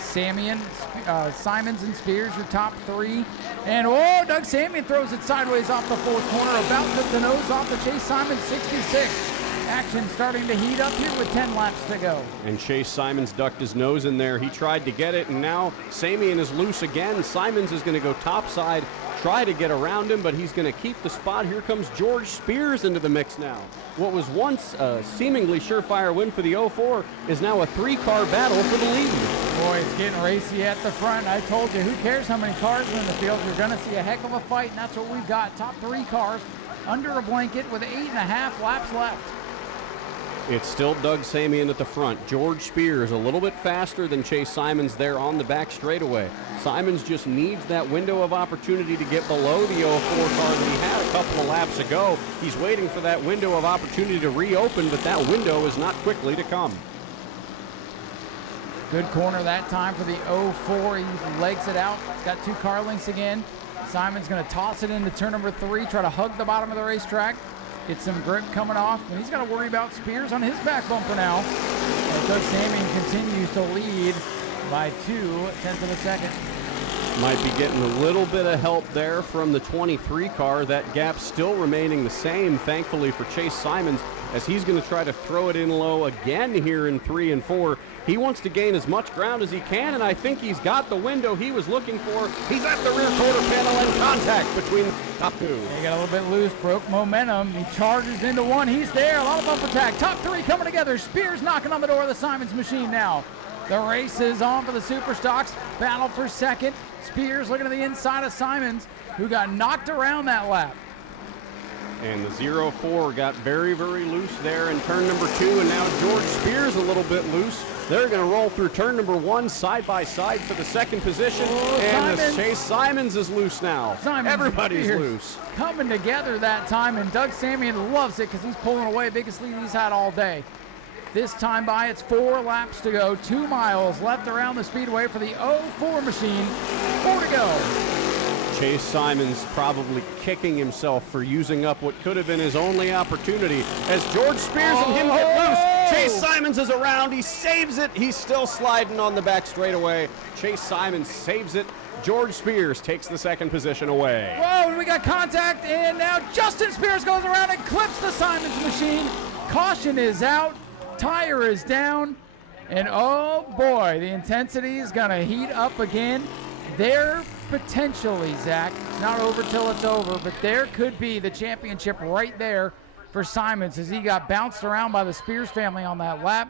Simons and Spears, your top three. And oh, Doug Samian throws it sideways off the fourth corner, about to the nose off the Chase Simons 66. Action starting to heat up here with 10 laps to go. And Chase Simons ducked his nose in there. He tried to get it, and now Samian is loose again. Simons is going to go topside, try to get around him, but he's going to keep the spot. Here comes George Spears into the mix now. What was once a seemingly surefire win for the 04 is now a 3-car battle for the lead. Boy, it's getting racy at the front. I told you, who cares how many cars are in the field? You're going to see a heck of a fight, and that's what we've got. Top 3 cars under a blanket with 8.5 laps left. It's still Doug Samian at the front. George Spears a little bit faster than Chase Simons there on the back straightaway. Simons just needs that window of opportunity to get below the 04 car that he had a couple of laps ago. He's waiting for that window of opportunity to reopen, but that window is not quickly to come. Good corner that time for the 04. He legs it out. He's got 2 car lengths again. Simon's going to toss it into turn number 3, try to hug the bottom of the racetrack. Get some grip coming off, and he's got to worry about Spears on his back bumper now. As Doug Samian continues to lead by 0.2 of a second. Might be getting a little bit of help there from the 23 car. That gap still remaining the same, thankfully, for Chase Simons, as he's going to try to throw it in low again here in 3 and 4. He wants to gain as much ground as he can, and I think he's got the window he was looking for. He's at the rear quarter panel, and contact between the top 2. He got a little bit loose, broke momentum. He charges into 1. He's there. A lot of bump attack. Top 3 coming together. Spears knocking on the door of the Simons machine now. The race is on for the Super Stocks. Battle for second. Spears looking to the inside of Simons, who got knocked around that lap. And the 04 got very, very loose there in turn number 2, and now George Spears a little bit loose. They're going to roll through turn number 1 side by side for the second position. And Chase Simons is loose now. Everybody's loose. Coming together that time, and Doug Samian loves it because he's pulling away. Biggest lead he's had all day. This time by, it's 4 laps to go. 2 miles left around the Speedway for the 04 machine. 4 to go. Chase Simons probably kicking himself for using up what could have been his only opportunity as George Spears and him get loose. Chase Simons is around. He saves it. He's still sliding on the back straightaway. Chase Simons saves it. George Spears takes the second position away. Whoa, we got contact, and now Justin Spears goes around and clips the Simons machine. Caution is out. Tire is down. And oh boy, the intensity is going to heat up again. There potentially, Zach, it's not over till it's over, but there could be the championship right there for Simons as he got bounced around by the Spears family on that lap.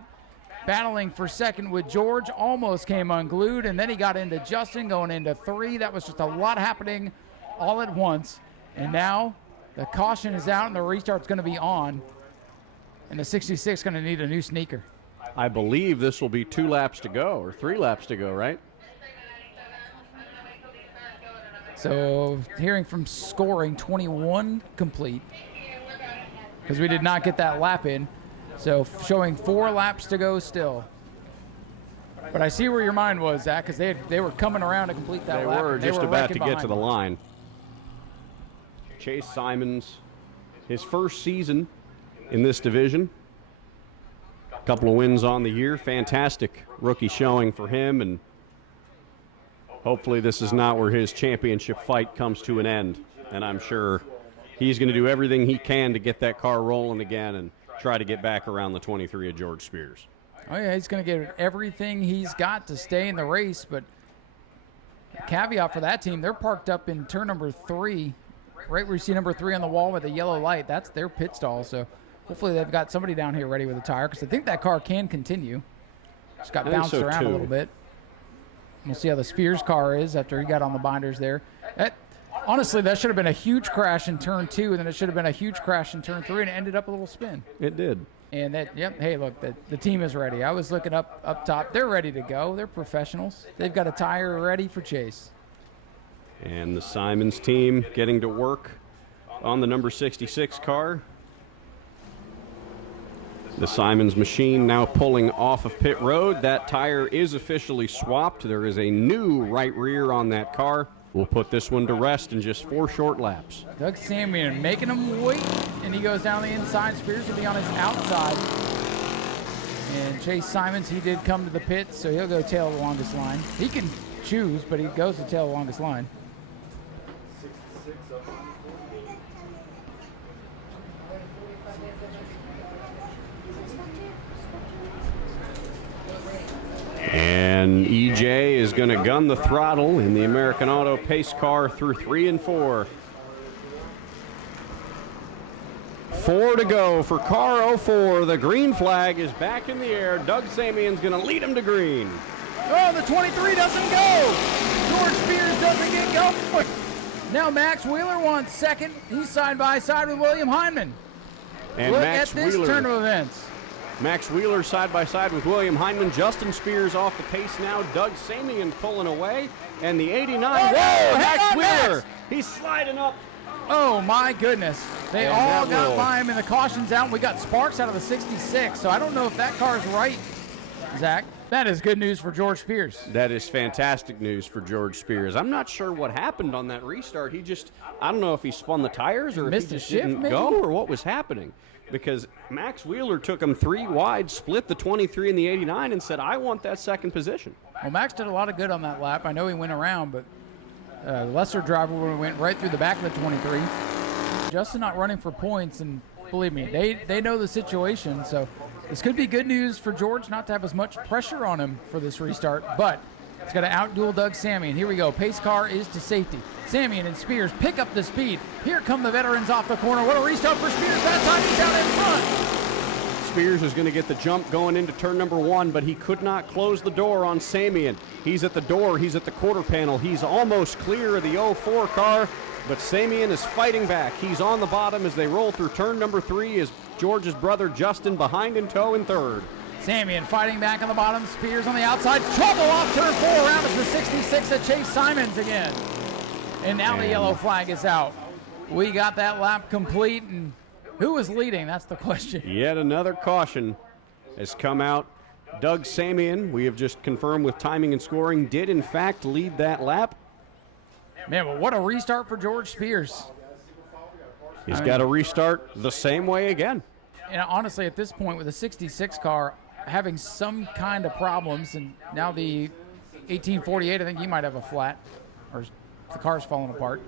Battling for second with George, almost came unglued, and then he got into Justin going into 3. That was just a lot happening all at once. And now the caution is out and the restart's going to be on. And the 66 going to need a new sneaker. I believe this will be 2 laps to go, or 3 laps to go, right? So hearing from scoring, 21 complete, because we did not get that lap in. So showing 4 laps to go still. But I see where your mind was, Zach, because they were coming around to complete that lap. They were just about to get to the them. line. Chase Simons, his first season in this division. A couple of wins on the year. Fantastic rookie showing for him, and hopefully this is not where his championship fight comes to an end. And I'm sure he's going to do everything he can to get that car rolling again and try to get back around the 23 of George Spears. Oh, yeah, he's going to get everything he's got to stay in the race. But the caveat for that team, they're parked up in turn number 3, right where you see number 3 on the wall with the yellow light. That's their pit stall. So hopefully they've got somebody down here ready with a tire, because I think that car can continue. Just got bounced around a little bit. We'll see how the Spears car is after he got on the binders there. Honestly, that should have been a huge crash in turn 2, and then it should have been a huge crash in turn 3, and it ended up a little spin. It did. And that, yep, hey, look, the team is ready. I was looking up top. They're ready to go. They're professionals. They've got a tire ready for Chase. And the Simons team getting to work on the number 66 car. The Simons machine now pulling off of pit road. That tire is officially swapped. There is a new right rear on that car. We'll put this one to rest in just 4 short laps. Doug Samian making him wait, and he goes down the inside. Spears will be on his outside. And Chase Simons, he did come to the pit, so he'll go tail the longest line. He can choose, but he goes to tail the longest line. And EJ is going to gun the throttle in the American Auto pace car through 3 and 4. 4 to go for car 04. The green flag is back in the air. Doug Samian's going to lead him to green. Oh, the 23 doesn't go. George Spears doesn't get going. Now Max Wheeler wants second. He's side by side with William Heinman. And Look Max at this Wheeler, turn of events. Max Wheeler side by side with William Heinman. Justin Spears off the pace now. Doug Samian pulling away. And the 89. Oh, Max on, Wheeler. Max. He's sliding up. Oh, my goodness. They And all that got will- by him, and the caution's out. We got sparks out of the 66, so I don't know if that car's right, Zach. That is good news for George Spears. That is fantastic news for George Spears. I'm not sure what happened on that restart. I don't know if he spun the tires or if Missed he a just shift, didn't maybe? go or what was happening. Because Max Wheeler took him 3 wide, split the 23 and the 89, and said, I want that second position. Well, Max did a lot of good on that lap. I know he went around, but the lesser driver went right through the back of the 23. Justin not running for points, and believe me, they know the situation, so this could be good news for George not to have as much pressure on him for this restart, but it's got to outduel Doug Samian. Here we go. Pace car is to safety. Samian and Spears pick up the speed. Here come the veterans off the corner. What a restart for Spears. That time he's out in front. Spears is going to get the jump going into turn number 1, but he could not close the door on Samian. He's at the door. He's at the quarter panel. He's almost clear of the 04 car, but Samian is fighting back. He's on the bottom as they roll through turn number 3 as George's brother Justin behind in tow in third. Samian fighting back on the bottom. Spears on the outside. Trouble off turn 4. Around is the 66 at Chase Simons again. And now the yellow flag is out. We got that lap complete, and who is leading? That's the question. Yet another caution has come out. Doug Samian, we have just confirmed with timing and scoring, did in fact lead that lap. Man, but what a restart for George Spears. He's got to restart the same way again. And honestly, at this point with the 66 car having some kind of problems, and now the 1848, I think he might have a flat, or the car's falling apart.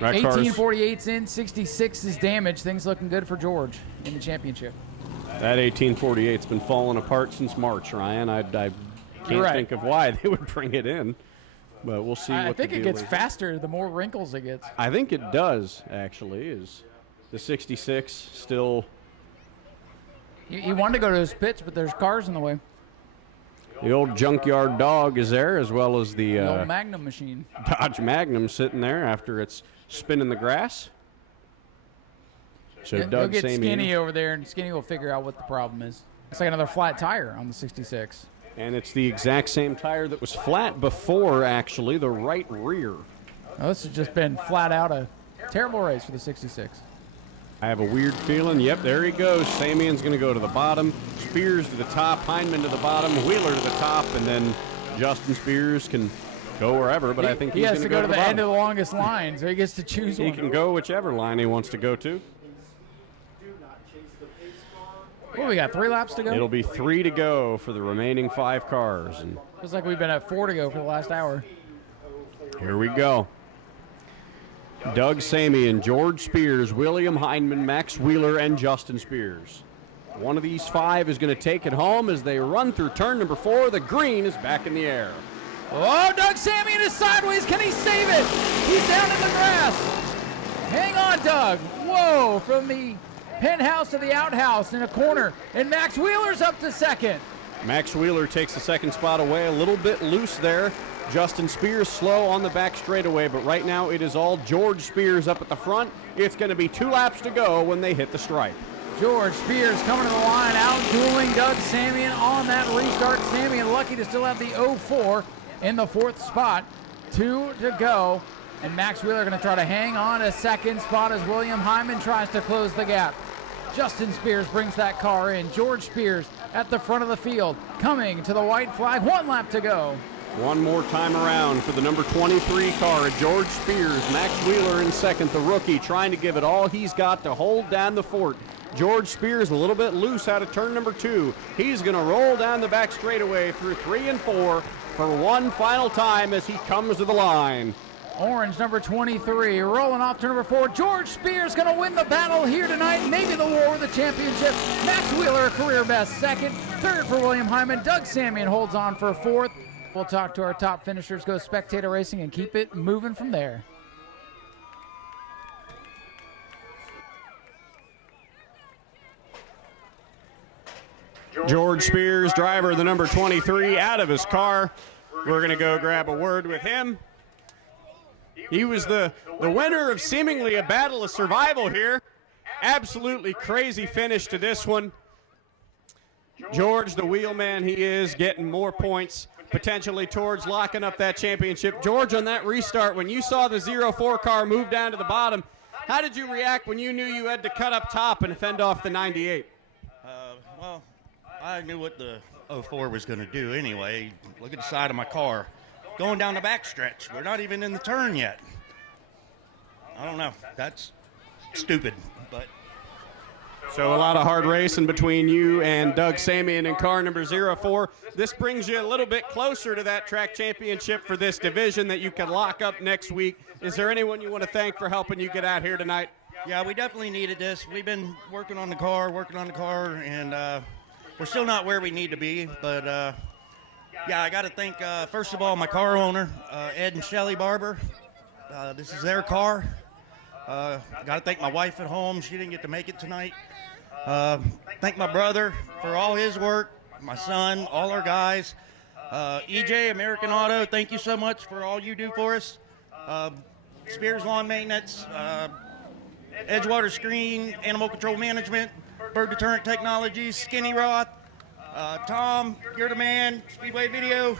1848's in, 66 is damaged. Things looking good for George in the championship. That 1848's been falling apart since March, Ryan. I can't think of why they would bring it in, but we'll see I what think the it deal gets is. faster the more wrinkles it gets. I think it does, actually, is the 66 still... He wanted to go to his pits, but there's cars in the way. The old junkyard dog is there, as well as the old Magnum machine. Dodge Magnum sitting there after it's spinning the grass. So He'll Doug get Samian. Skinny over there, and Skinny will figure out what the problem is. It's like another flat tire on the 66. And it's the exact same tire that was flat before, actually, the right rear. Oh, this has just been flat out a terrible race for the 66. I have a weird feeling. Yep, there he goes. Samian's going to go to the bottom. Spears to the top. Heinman to the bottom. Wheeler to the top. And then Justin Spears can go wherever, but I think he he's has going to go to the bottom. end of the longest line, so he gets to choose He one. can go whichever line he wants to go to. What, we got 3 laps to go? It'll be 3 to go for the remaining 5 cars. And Feels like we've been at 4 to go for the last hour. here we go. Doug Samian, George Spears, William Heinman, Max Wheeler, and Justin Spears. One of these 5 is going to take it home as they run through turn number 4. The green is back in the air. Oh, Doug Samian is sideways. Can he save it? He's down in the grass. Hang on, Doug. Whoa, from the penthouse to the outhouse in a corner. And Max Wheeler's up to second. Max Wheeler takes the second spot away, a little bit loose there. Justin Spears slow on the back straightaway, but right now it is all George Spears up at the front. It's going to be 2 laps to go when they hit the stripe. George Spears coming to the line, out dueling Doug Samian on that restart. Samian lucky to still have the 04 in the 4th spot. 2 to go, and Max Wheeler going to try to hang on a second spot as William Heinman tries to close the gap. Justin Spears brings that car in. George Spears at the front of the field, coming to the white flag. 1 lap to go. One more time around for the number 23 car, George Spears. Max Wheeler in second, the rookie, trying to give it all he's got to hold down the fort. George Spears a little bit loose out of turn number 2. He's going to roll down the back straightaway through 3 and 4 for one final time as he comes to the line. Orange, number 23, rolling off to number 4. George Spears going to win the battle here tonight. Maybe the war with the championship. Max Wheeler, career best, second. Third for William Hyman. Doug Samian holds on for fourth. We'll talk to our top finishers, go Spectator Racing, and keep it moving from there. George Spears, driver of the number 23, out of his car. We're going to go grab a word with him. He was the winner of seemingly a battle of survival here. Absolutely crazy finish to this one. George, the wheelman he is, getting more points potentially towards locking up that championship. George, on that restart, when you saw the 04 car move down to the bottom, how did you react when you knew you had to cut up top and fend off the 98? Well, I knew what the 04 was going to do anyway. Look at the side of my car. Going down the back stretch. We're not even in the turn yet. I don't know. That's stupid, but... So a lot of hard racing between you and Doug Samian in car number 04. This brings you a little bit closer to that track championship for this division that you can lock up next week. Is there anyone you want to thank for helping you get out here tonight? Yeah, we definitely needed this. We've been working on the car, and we're still not where we need to be, but yeah, I got to thank, first of all, my car owner, Ed and Shelly Barber. This is their car. Got to thank my wife at home. She didn't get to make it tonight. Thank my brother for all his work, my son, all our guys. EJ, American Auto, thank you so much for all you do for us. Spears Lawn Maintenance, Edgewater Screen, Animal Control Management, Bird Deterrent Technologies, Skinny Roth, Tom, you're the man, Speedway Video.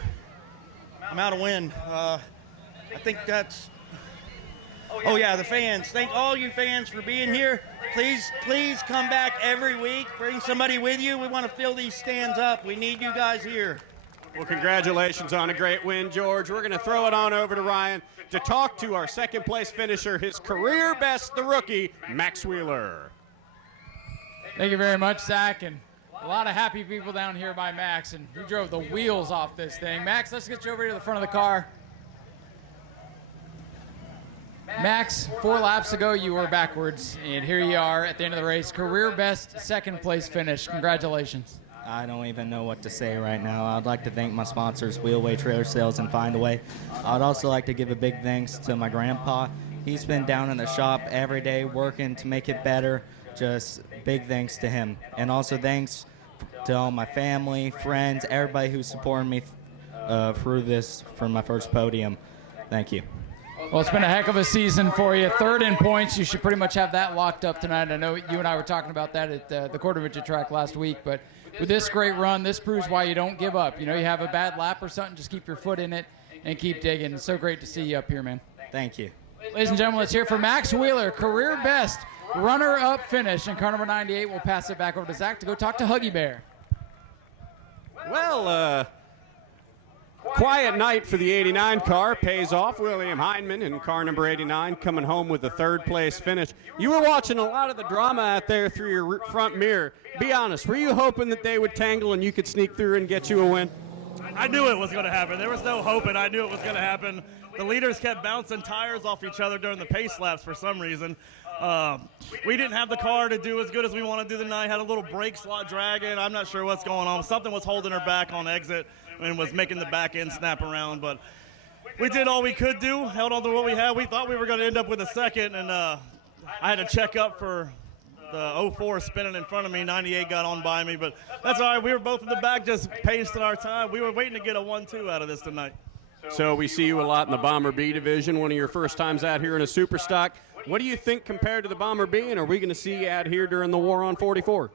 I'm out of wind. I think that's... Oh, yeah, the fans. Thank all you fans for being here. Please come back every week. Bring somebody with you. We want to fill these stands up. We need you guys here. Well, congratulations on a great win, George. We're going to throw it on over to Ryan to talk to our second-place finisher, his career best, the rookie, Max Wheeler. Thank you very much, Zach, and a lot of happy people down here by Max, and he drove the wheels off this thing. Max, let's get you over here to the front of the car. Max, 4 laps ago, you were backwards, and here you are at the end of the race. Career best second-place finish. Congratulations. I don't even know what to say right now. I'd like to thank my sponsors, Wheelway Trailer Sales and Find a Way. I'd also like to give a big thanks to my grandpa. He's been down in the shop every day working to make it better. Just big thanks to him. And also thanks to all my family, friends, everybody who supported me through this for my first podium. Thank you. Well, it's been a heck of a season for you. Third in points. You should pretty much have that locked up tonight. I know you and I were talking about that at the quarter midget track last week, but with this great run, this proves why you don't give up. You know, you have a bad lap or something, just keep your foot in it and keep digging. It's so great to see you up here, man. Thank you. Ladies and gentlemen, let's hear from Max Wheeler, career best runner-up finish in car number 98. We'll pass it back over to Zach to go talk to Huggy Bear. Well, quiet night for the 89 car. Pays off. William Heineman in car number 89 coming home with the third-place finish. You were watching a lot of the drama out there through your front mirror. Be honest, were you hoping that they would tangle and you could sneak through and get you a win? I knew it was going to happen. There was no hope, and I knew it was going to happen. The leaders kept bouncing tires off each other during the pace laps for some reason. We didn't have the car to do as good as we want to do tonight. Had a little brake slot dragging. I'm not sure what's going on. Something was holding her back on exit and was making the back end snap around. But we did all we could do, held on to what we had. We thought we were going to end up with a second, and I had to check up for the 04 spinning in front of me. 98 got on by me, but that's all right. We were both in the back just pacing our time. We were waiting to get a 1-2 out of this tonight. So we see you a lot in the Bomber B division, one of your first times out here in a super stock. What do you think compared to the Bomber B, and are we going to see you out here during the War on 44?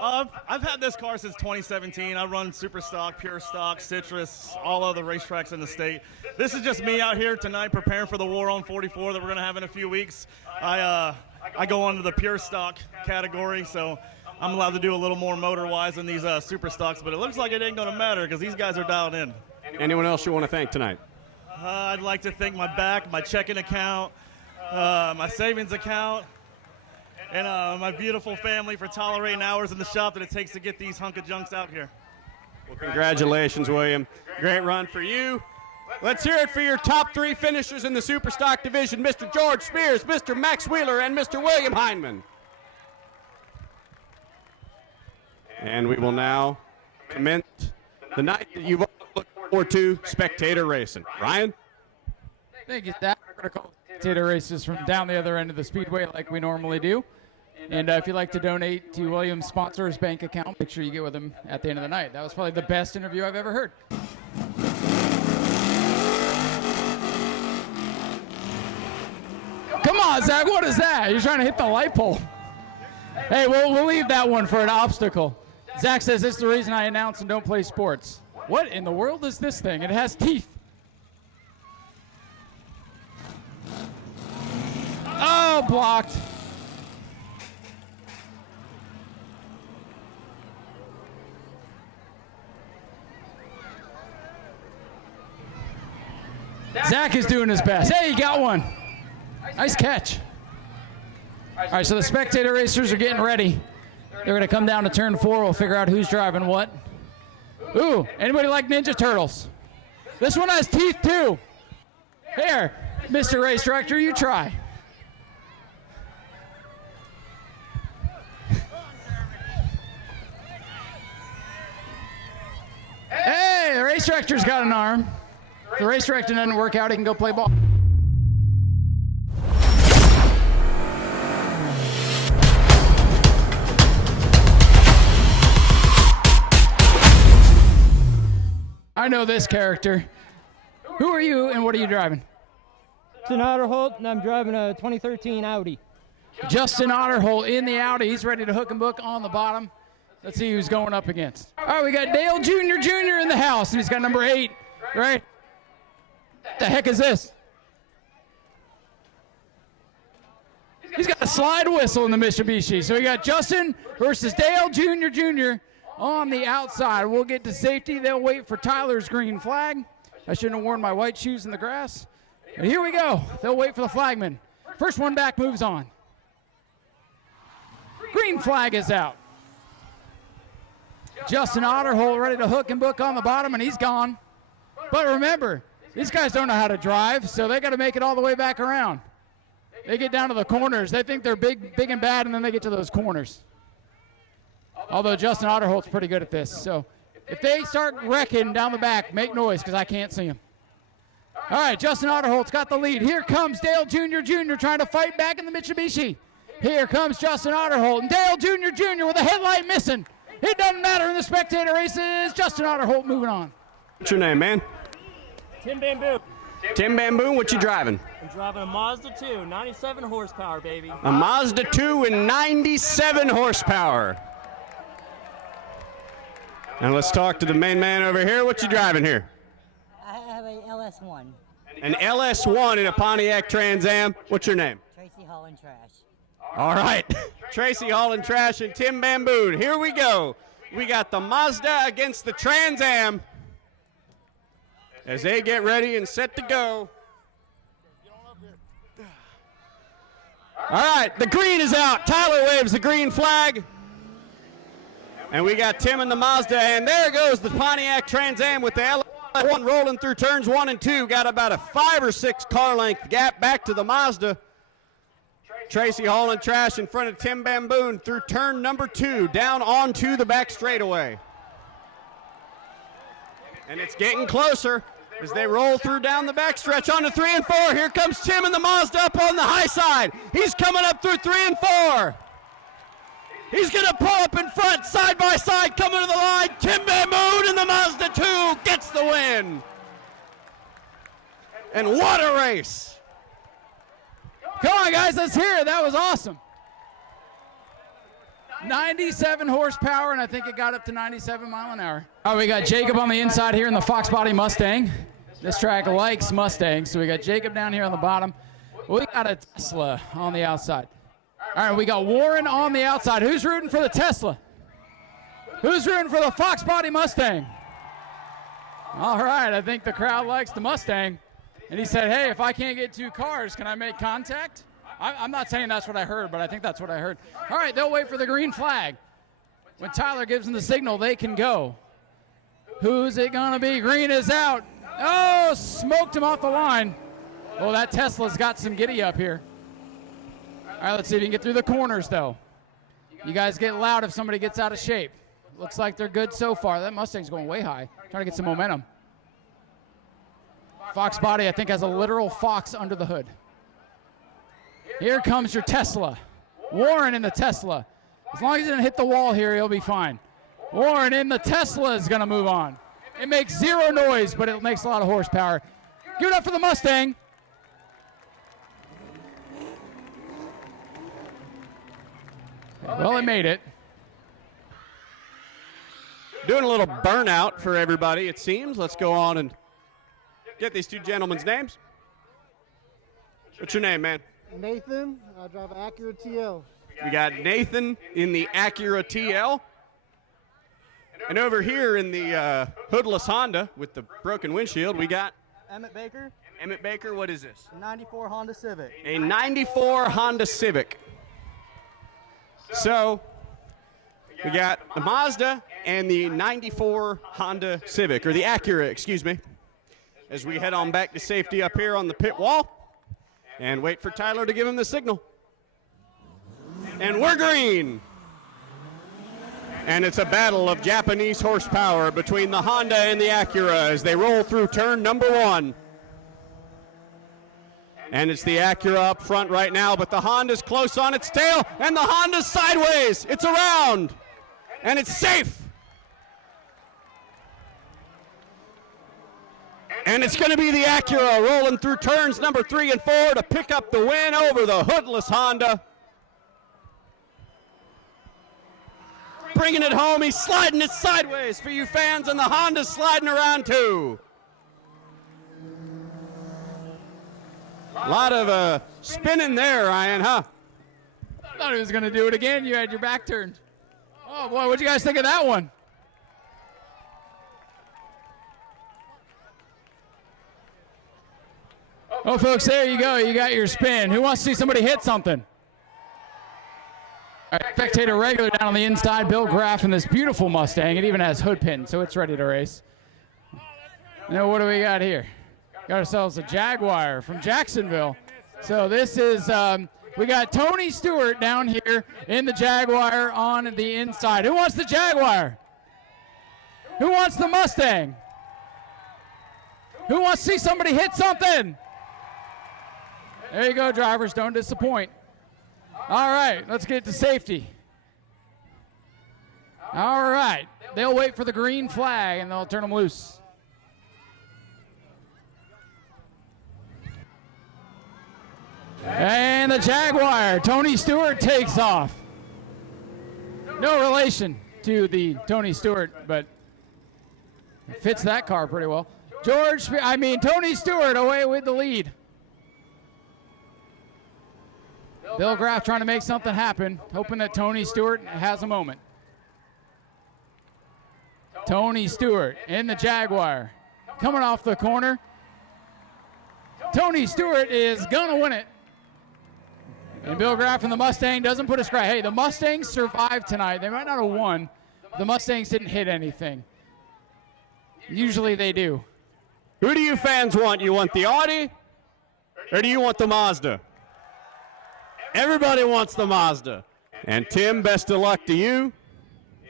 I've had this car since 2017. I run super stock, pure stock, citrus, all other racetracks in the state. This is just me out here tonight preparing for the War on 44 that we're going to have in a few weeks. I go under the pure stock category, so I'm allowed to do a little more motor-wise than these super stocks, but it looks like it ain't going to matter because these guys are dialed in. Anyone else you want to thank tonight? I'd like to thank my back, my checking account, my savings account, and my beautiful family for tolerating hours in the shop that it takes to get these hunk of junks out here. Well, congratulations, William. Great run for you. Let's hear it for your top 3 finishers in the Superstock division, Mr. George Spears, Mr. Max Wheeler, and Mr. William Hindman. And we will now commence the night that you've all looked forward to, Spectator Racing. Ryan? Thank you, Zach. We're going to call Spectator races from down the other end of the Speedway like we normally do. And if you'd like to donate to William's sponsor's bank account, make sure you get with him at the end of the night. That was probably the best interview I've ever heard. Come on, Zach, what is that? You're trying to hit the light pole. Hey, we'll leave that one for an obstacle. Zach says this is the reason I announce and don't play sports. What in the world is this thing? It has teeth. Oh, blocked. Zach is doing his best. Hey, he got one. Nice catch. All right, so the Spectator racers are getting ready. They're going to come down to turn 4. We'll figure out who's driving what. Ooh, anybody like Ninja Turtles? This one has teeth, too. Here, Mr. Race Director, you try. Hey, the race director's got an arm. If the race director doesn't work out, he can go play ball. I know this character. Who are you and what are you driving? Justin Otterholt, and I'm driving a 2013 Audi. Justin Otterholt in the Audi. He's ready to hook and book on the bottom. Let's see who's going up against. All right, we got Dale Jr. in the house, and he's got number 8, right? What the heck is this? He's got a slide whistle in the Mitsubishi. So we got Justin versus Dale Jr. on the outside. We'll get to safety. They'll wait for Tyler's green flag. I shouldn't have worn my white shoes in the grass. And here we go. They'll wait for the flagman. First one back moves on. Green flag is out. Justin Otterholt ready to hook and book on the bottom, and he's gone. But remember, these guys don't know how to drive, so they got to make it all the way back around. They get down to the corners. They think they're big and bad, and then they get to those corners. Although Justin Otterholt's pretty good at this. So if they start wrecking down the back, make noise because I can't see them. All right, Justin Otterholt's got the lead. Here comes Dale Jr. trying to fight back in the Mitsubishi. Here comes Justin Otterholt, and Dale Jr. with a headlight missing. It doesn't matter in the Spectator races. Justin Otterholt moving on. What's your name, man? Tim Bamboo. Tim Bamboo, what you driving? I'm driving a Mazda 2, 97 horsepower, baby. A Mazda 2 and 97 horsepower. And let's talk to the main man over here. What you driving here? I have a LS1. An LS1 in a Pontiac Trans Am. What's your name? Tracy Holland Trash. All right. Tracy Holland Trash and Tim Bamboo. Here we go. We got the Mazda against the Trans Am as they get ready and set to go. All right, the green is out. Tyler waves the green flag. And we got Tim in the Mazda, and there goes the Pontiac Trans Am with the LS1 rolling through turns 1 and 2. Got about a 5 or 6 car length gap back to the Mazda. Tracy Holland Trash in front of Tim Bamboon through turn number 2, down onto the back straightaway. And it's getting closer as they roll through down the backstretch onto 3 and 4. Here comes Tim in the Mazda up on the high side. He's coming up through 3 and 4. He's going to pull up in front, side by side, coming to the line. Tim Bamboon in the Mazda 2 gets the win. And what a race. Come on, guys, let's hear it. That was awesome. 97 horsepower, and I think it got up to 97 mile an hour. All right, we got Jacob on the inside here in the Fox Body Mustang. This track likes Mustangs, so we got Jacob down here on the bottom. We got a Tesla on the outside. All right, we got Warren on the outside. Who's rooting for the Tesla? Who's rooting for the Fox Body Mustang? All right, I think the crowd likes the Mustang. And he said, hey, if I can't get 2 cars, can I make contact? I'm not saying that's what I heard, but I think that's what I heard. All right, they'll wait for the green flag. When Tyler gives them the signal, they can go. Who's it going to be? Green is out. Oh, smoked him off the line. Oh, that Tesla's got some giddy up here. All right, let's see if you can get through the corners, though. You guys get loud if somebody gets out of shape. Looks like they're good so far. That Mustang's going way high, trying to get some momentum. Fox body, I think, has a literal fox under the hood. Here comes your Tesla. Warren in the Tesla. As long as he doesn't hit the wall here, he'll be fine. Warren in the Tesla is going to move on. It makes zero noise, but it makes a lot of horsepower. Give it up for the Mustang. Well, it made it. Doing a little burnout for everybody, it seems. Let's go on and get these two gentlemen's names. What's your name, man? Nathan. I drive an Acura TL. We got Nathan in the Acura TL. And over here in the hoodless Honda with the broken windshield, we got Emmett Baker. Emmett Baker, what is this? 94 Honda Civic. A 94 Honda Civic. So we got the Mazda and the 94 Honda Civic, or the Acura, excuse me, as we head on back to safety up here on the pit wall and wait for Tyler to give him the signal. And we're green. And it's a battle of Japanese horsepower between the Honda and the Acura as they roll through turn number 1. And it's the Acura up front right now, but the Honda's close on its tail, and the Honda's sideways. It's around, and it's safe. And it's going to be the Acura rolling through turns number 3 and 4 to pick up the win over the hoodless Honda. Bringing it home, he's sliding it sideways for you fans, and the Honda's sliding around too. A lot of spinning there, Ryan, huh? I thought he was going to do it again. You had your back turned. Oh, boy, what'd you guys think of that one? Oh, folks, there you go. You got your spin. Who wants to see somebody hit something? All right, Spectator regular down on the inside. Bill Graff in this beautiful Mustang. It even has hood pins, so it's ready to race. Now, what do we got here? Got ourselves a Jaguar from Jacksonville. So this is, we got Tony Stewart down here in the Jaguar on the inside. Who wants the Jaguar? Who wants the Mustang? Who wants to see somebody hit something? There you go, drivers. Don't disappoint. All right, let's get to safety. All right, they'll wait for the green flag, and they'll turn them loose. And the Jaguar, Tony Stewart takes off. No relation to the Tony Stewart, but fits that car pretty well. Tony Stewart away with the lead. Bill Graff trying to make something happen, hoping that Tony Stewart has a moment. Tony Stewart in the Jaguar, coming off the corner. Tony Stewart is going to win it. And Bill Graff in the Mustang doesn't put a scratch. Hey, the Mustangs survived tonight. They might not have won. The Mustangs didn't hit anything. Usually they do. Who do you fans want? You want the Audi or do you want the Mazda? Everybody wants the Mazda. And Tim, best of luck to you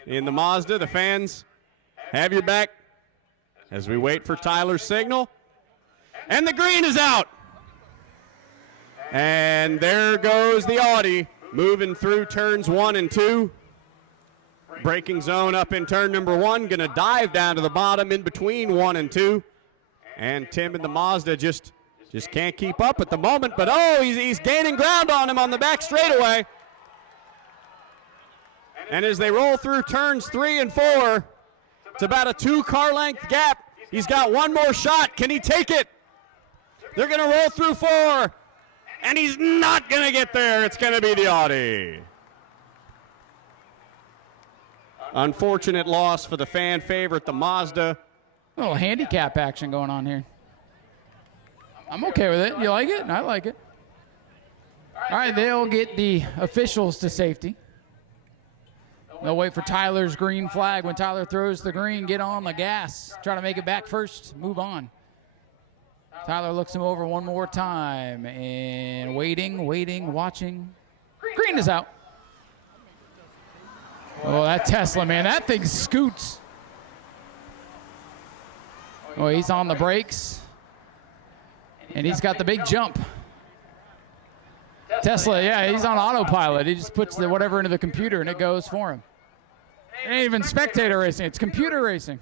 in the Mazda. The fans have your back as we wait for Tyler's signal. And the green is out. And there goes the Audi moving through turns 1 and 2. Braking zone up in turn number 1. Going to dive down to the bottom in between 1 and 2. And Tim and the Mazda just can't keep up at the moment. But, oh, he's gaining ground on him on the back straightaway. And as they roll through turns 3 and 4, it's about a 2-car length gap. He's got one more shot. Can he take it? They're going to roll through 4. And he's not going to get there. It's going to be the Audi. Unfortunate loss for the fan favorite, the Mazda. A little handicap action going on here. I'm okay with it. You like it? I like it. All right, they'll get the officials to safety. They'll wait for Tyler's green flag. When Tyler throws the green, get on the gas. Try to make it back first, move on. Tyler looks him over one more time and waiting, watching. Green is out. Oh, that Tesla, man, that thing scoots. Oh, he's on the brakes. And he's got the big jump. Tesla, yeah, he's on autopilot. He just puts the whatever into the computer and it goes for him. It ain't even spectator racing, it's computer racing.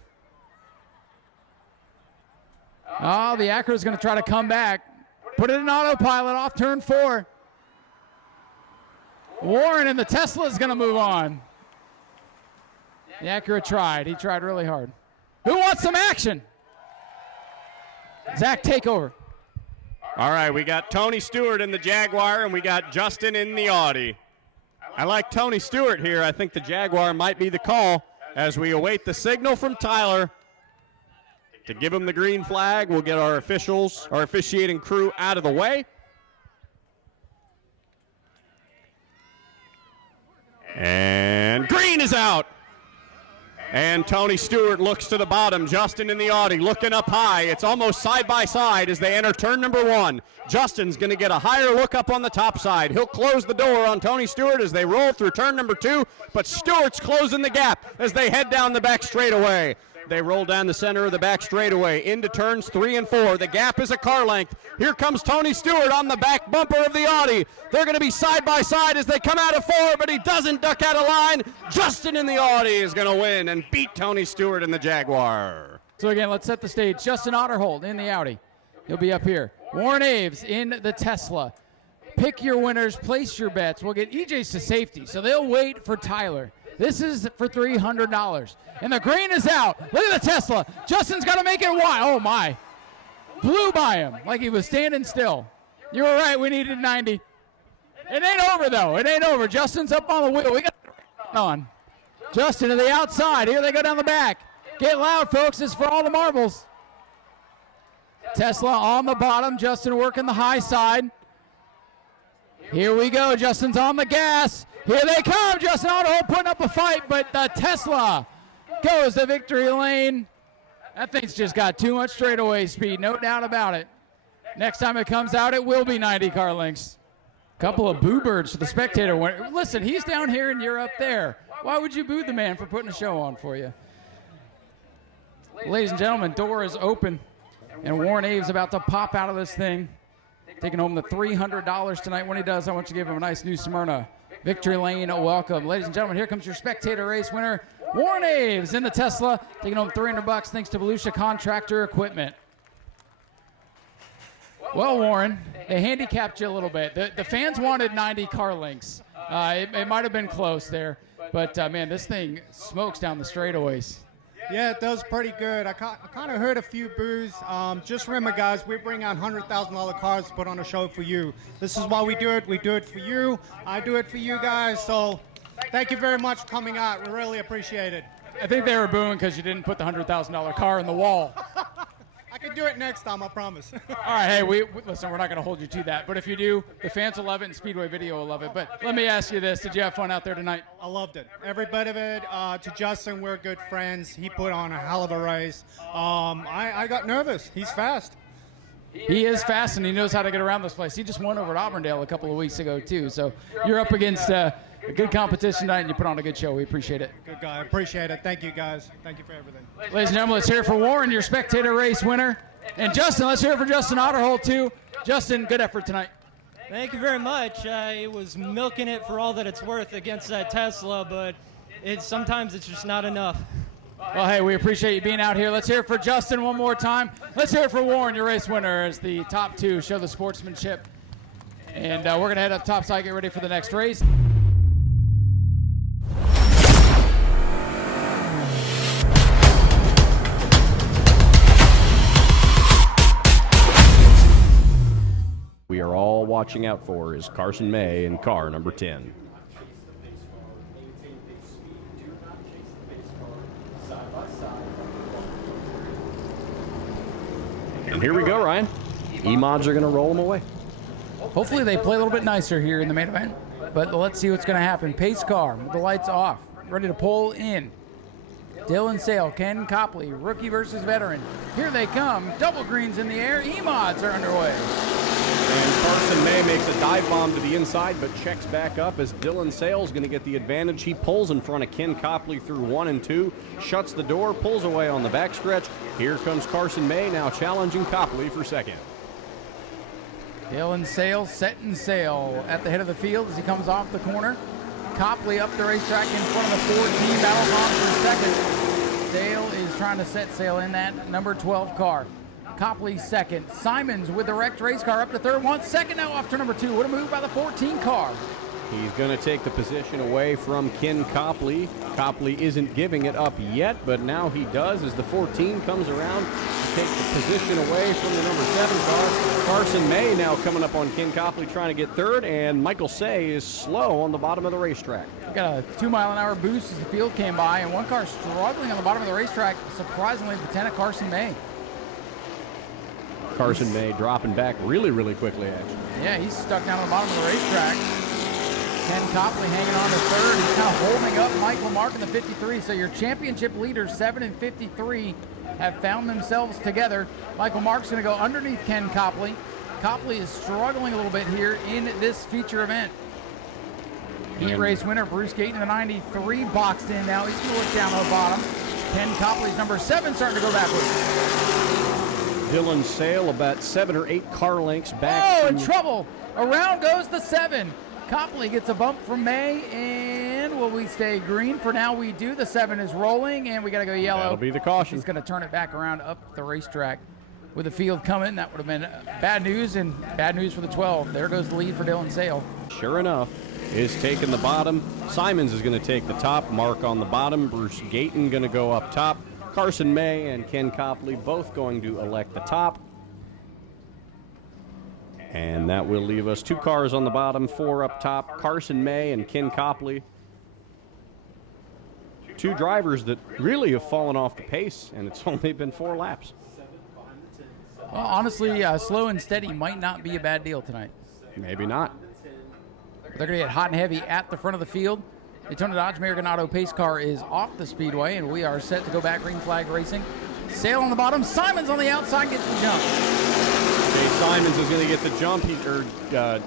Oh, the Acura's going to try to come back. Put it in autopilot off turn 4. Warren and the Tesla is going to move on. The Acura tried. He tried really hard. Who wants some action? Zach, take over. All right, we got Tony Stewart in the Jaguar, and we got Justin in the Audi. I like Tony Stewart here. I think the Jaguar might be the call as we await the signal from Tyler to give him the green flag. We'll get our officials, our officiating crew out of the way. And green is out. And Tony Stewart looks to the bottom. Justin in the Audi looking up high. It's almost side by side as they enter turn number 1. Justin's going to get a higher look up on the top side. He'll close the door on Tony Stewart as they roll through turn number 2, but Stewart's closing the gap as they head down the back straightaway. They roll down the center of the back straightaway into turns 3 and 4. The gap is a car length. Here comes Tony Stewart on the back bumper of the Audi. They're going to be side by side as they come out of 4, but he doesn't duck out of line. Justin in the Audi is going to win and beat Tony Stewart in the Jaguar. So again, let's set the stage. Justin Otterhold in the Audi. He'll be up here. Warren Aves in the Tesla. Pick your winners, place your bets. We'll get EJ's to safety, so they'll wait for Tyler. This is for $300. And the green is out. Look at the Tesla. Justin's got to make it wide. Oh, my. Blew by him like he was standing still. You were right. We needed 90. It ain't over, though. It ain't over. Justin's up on the wheel. We got on. Justin to the outside. Here they go down the back. Get loud, folks. This is for all the marbles. Tesla on the bottom. Justin working the high side. Here we go. Justin's on the gas. Here they come. Justin Otterhold putting up a fight, but the Tesla goes to victory lane. That thing's just got too much straightaway speed, no doubt about it. Next time it comes out, it will be 90 car lengths. Couple of boo birds for the Spectator. Listen, he's down here and you're up there. Why would you boo the man for putting a show on for you? Ladies and gentlemen, door is open, and Warren Aves about to pop out of this thing, taking home the $300 tonight. When he does, I want you to give him a nice new Smyrna victory lane welcome. Ladies and gentlemen, here comes your Spectator race winner, Warren Aves in the Tesla, taking home $300 thanks to Volusia Contractor Equipment. Well, Warren, they handicapped you a little bit. The fans wanted 90 car lengths. It might have been close there, but man, this thing smokes down the straightaways. Yeah, it does pretty good. I kind of heard a few boos. Just remember, guys, we bring out $100,000 cars to put on a show for you. This is why we do it. We do it for you. I do it for you guys. So thank you very much for coming out. We really appreciate it. I think they were booing because you didn't put the $100,000 car in the wall. I can do it next time, I promise. All right, hey, listen, we're not going to hold you to that. But if you do, the fans will love it and Speedway Video will love it. But let me ask you this. Did you have fun out there tonight? I loved it. Every bit of it. To Justin, we're good friends. He put on a hell of a race. I got nervous. He's fast. He is fast, and he knows how to get around this place. He just won over at Auburndale a couple of weeks ago, too. So you're up against a good competition tonight, and you put on a good show. We appreciate it. Good guy. Appreciate it. Thank you, guys. Thank you for everything. Ladies and gentlemen, let's hear it for Warren, your Spectator race winner. And Justin, let's hear it for Justin Otterhold, too. Justin, good effort tonight. Thank you very much. I was milking it for all that it's worth against that Tesla, but sometimes it's just not enough. Well, hey, we appreciate you being out here. Let's hear it for Justin one more time. Let's hear it for Warren, your race winner, as the top two show the sportsmanship. And we're going to head up topside, get ready for the next race. We are all watching out for is Carson May in car number 10. And here we go, Ryan. E-mods are going to roll them away. Hopefully they play a little bit nicer here in the main event, but let's see what's going to happen. Pace car with the lights off, ready to pull in. Dylan Sale, Ken Copley, rookie versus veteran. Here they come, double greens in the air, E-mods are underway. And Carson May makes a dive bomb to the inside, but checks back up as Dylan Sale's going to get the advantage. He pulls in front of Ken Copley through 1 and 2, shuts the door, pulls away on the backstretch. Here comes Carson May now challenging Copley for second. Dylan Sale setting sail at the head of the field as he comes off the corner. Copley up the racetrack in front of the 14, battles on for second. Sale is trying to set sail in that number 12 car. Copley second. Simons with the wrecked race car up to third. Wants second now off to number 2. What a move by the 14 car. He's going to take the position away from Ken Copley. Copley isn't giving it up yet, but now he does as the 14 comes around to take the position away from the number 7 car. Carson May now coming up on Ken Copley trying to get third, and Michael Say is slow on the bottom of the racetrack. Got a 2-mile-an-hour boost as the field came by, and one car struggling on the bottom of the racetrack. Surprisingly, Lieutenant Carson May. Carson May dropping back really, really quickly, actually. Yeah, he's stuck down on the bottom of the racetrack. Ken Copley hanging on to third. He's kind of holding up Michael Mark in the 53. So your championship leaders, 7 and 53, have found themselves together. Michael Mark's going to go underneath Ken Copley. Copley is struggling a little bit here in this feature event. Heat race winner Bruce Gayton in the 93 boxed in now. He's going to look down on the bottom. Ken Copley's number 7 starting to go backwards. Dylan Sale about 7 or 8 car lengths back. Oh, in trouble. Around goes the 7. Copley gets a bump from May, and will we stay green? For now, we do. The 7 is rolling, and we got to go yellow. That'll be the caution. He's going to turn it back around up the racetrack. With the field coming, that would have been bad news, and bad news for the 12. There goes the lead for Dylan Sale. Sure enough, is taking the bottom. Simons is going to take the top. Mark on the bottom. Bruce Gayton going to go up top. Carson May and Ken Copley both going to elect the top. And that will leave us 2 cars on the bottom, 4 up top. Carson May and Ken Copley. 2 drivers that really have fallen off the pace, and it's only been 4 laps. Well, honestly, slow and steady might not be a bad deal tonight. Maybe not. They're going to get hot and heavy at the front of the field. Daytona Dodge American Auto pace car is off the speedway, and we are set to go back green flag racing. Sale on the bottom. Simons on the outside gets the jump. Jay Simons is going to get the jump.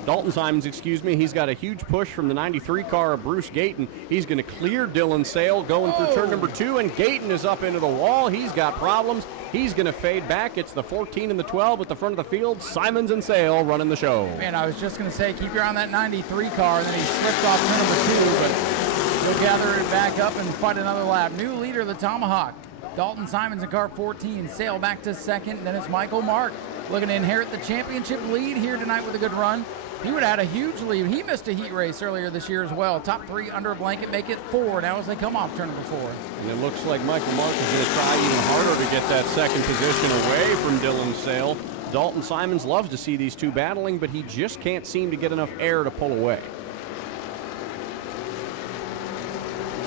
Dalton Simons, excuse me. He's got a huge push from the 93 car of Bruce Gayton. He's going to clear Dylan Sale going through turn number 2, and Gayton is up into the wall. He's got problems. He's going to fade back. It's the 14 and the 12 at the front of the field. Simons and Sale running the show. Man, I was just going to say, keep your eye on that 93 car, and then he slipped off turn number 2, but he'll gather it back up and fight another lap. New leader of the Tomahawk. Dalton Simons in car 14. Sale back to second. Then it's Michael Mark looking to inherit the championship lead here tonight with a good run. He would have had a huge lead. He missed a heat race earlier this year as well. Top 3 under a blanket, make it 4 now as they come off turn number 4. And it looks like Michael Mark is going to try even harder to get that second position away from Dylan Sale. Dalton Simons loves to see these 2 battling, but he just can't seem to get enough air to pull away.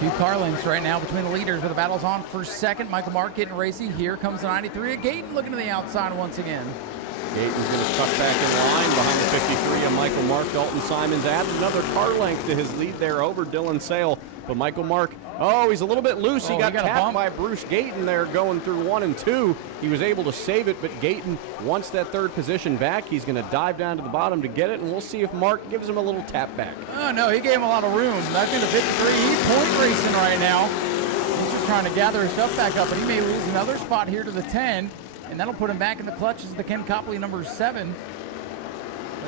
2 car lengths right now between the leaders, with the battles on for second. Michael Mark getting racy. Here comes the 93 of Gayton looking to the outside once again. Gayton's going to tuck back in line behind the 53 of Michael Mark. Dalton Simons added another car length to his lead there over Dylan Sale. But Michael Mark, he's a little bit loose. He got tapped by Bruce Gayton there going through 1 and 2. He was able to save it, but Gayton wants that 3rd position back. He's going to dive down to the bottom to get it, and we'll see if Mark gives him a little tap back. Oh, no, he gave him a lot of room. I think the 53, he's point racing right now. He's just trying to gather his stuff back up, but he may lose another spot here to the 10, and that'll put him back in the clutch as the Ken Copley number 7.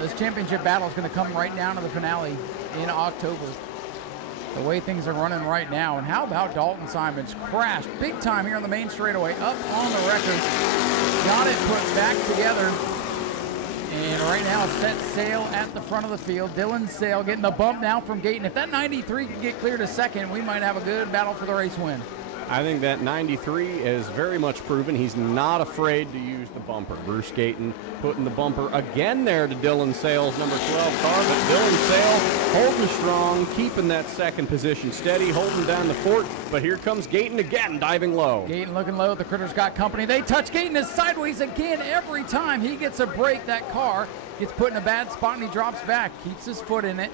This championship battle is going to come right down to the finale in October. The way things are running right now. And how about Dalton Simons? Crashed big time here on the main straightaway, up on the record. Got it put back together. And right now, set sail at the front of the field. Dylan Sale getting the bump now from Gayton. If that 93 can get clear to second, we might have a good battle for the race win. I think that 93 is very much proven he's not afraid to use the bumper. Bruce Gayton putting the bumper again there to Dylan Sale's number 12 car, but Dylan Sale holding strong, keeping that second position steady, holding down the fort, but here comes Gayton again, diving low. Gayton looking low. The Critters got company. They touch Gayton is sideways again. Every time he gets a break, that car gets put in a bad spot and he drops back, keeps his foot in it.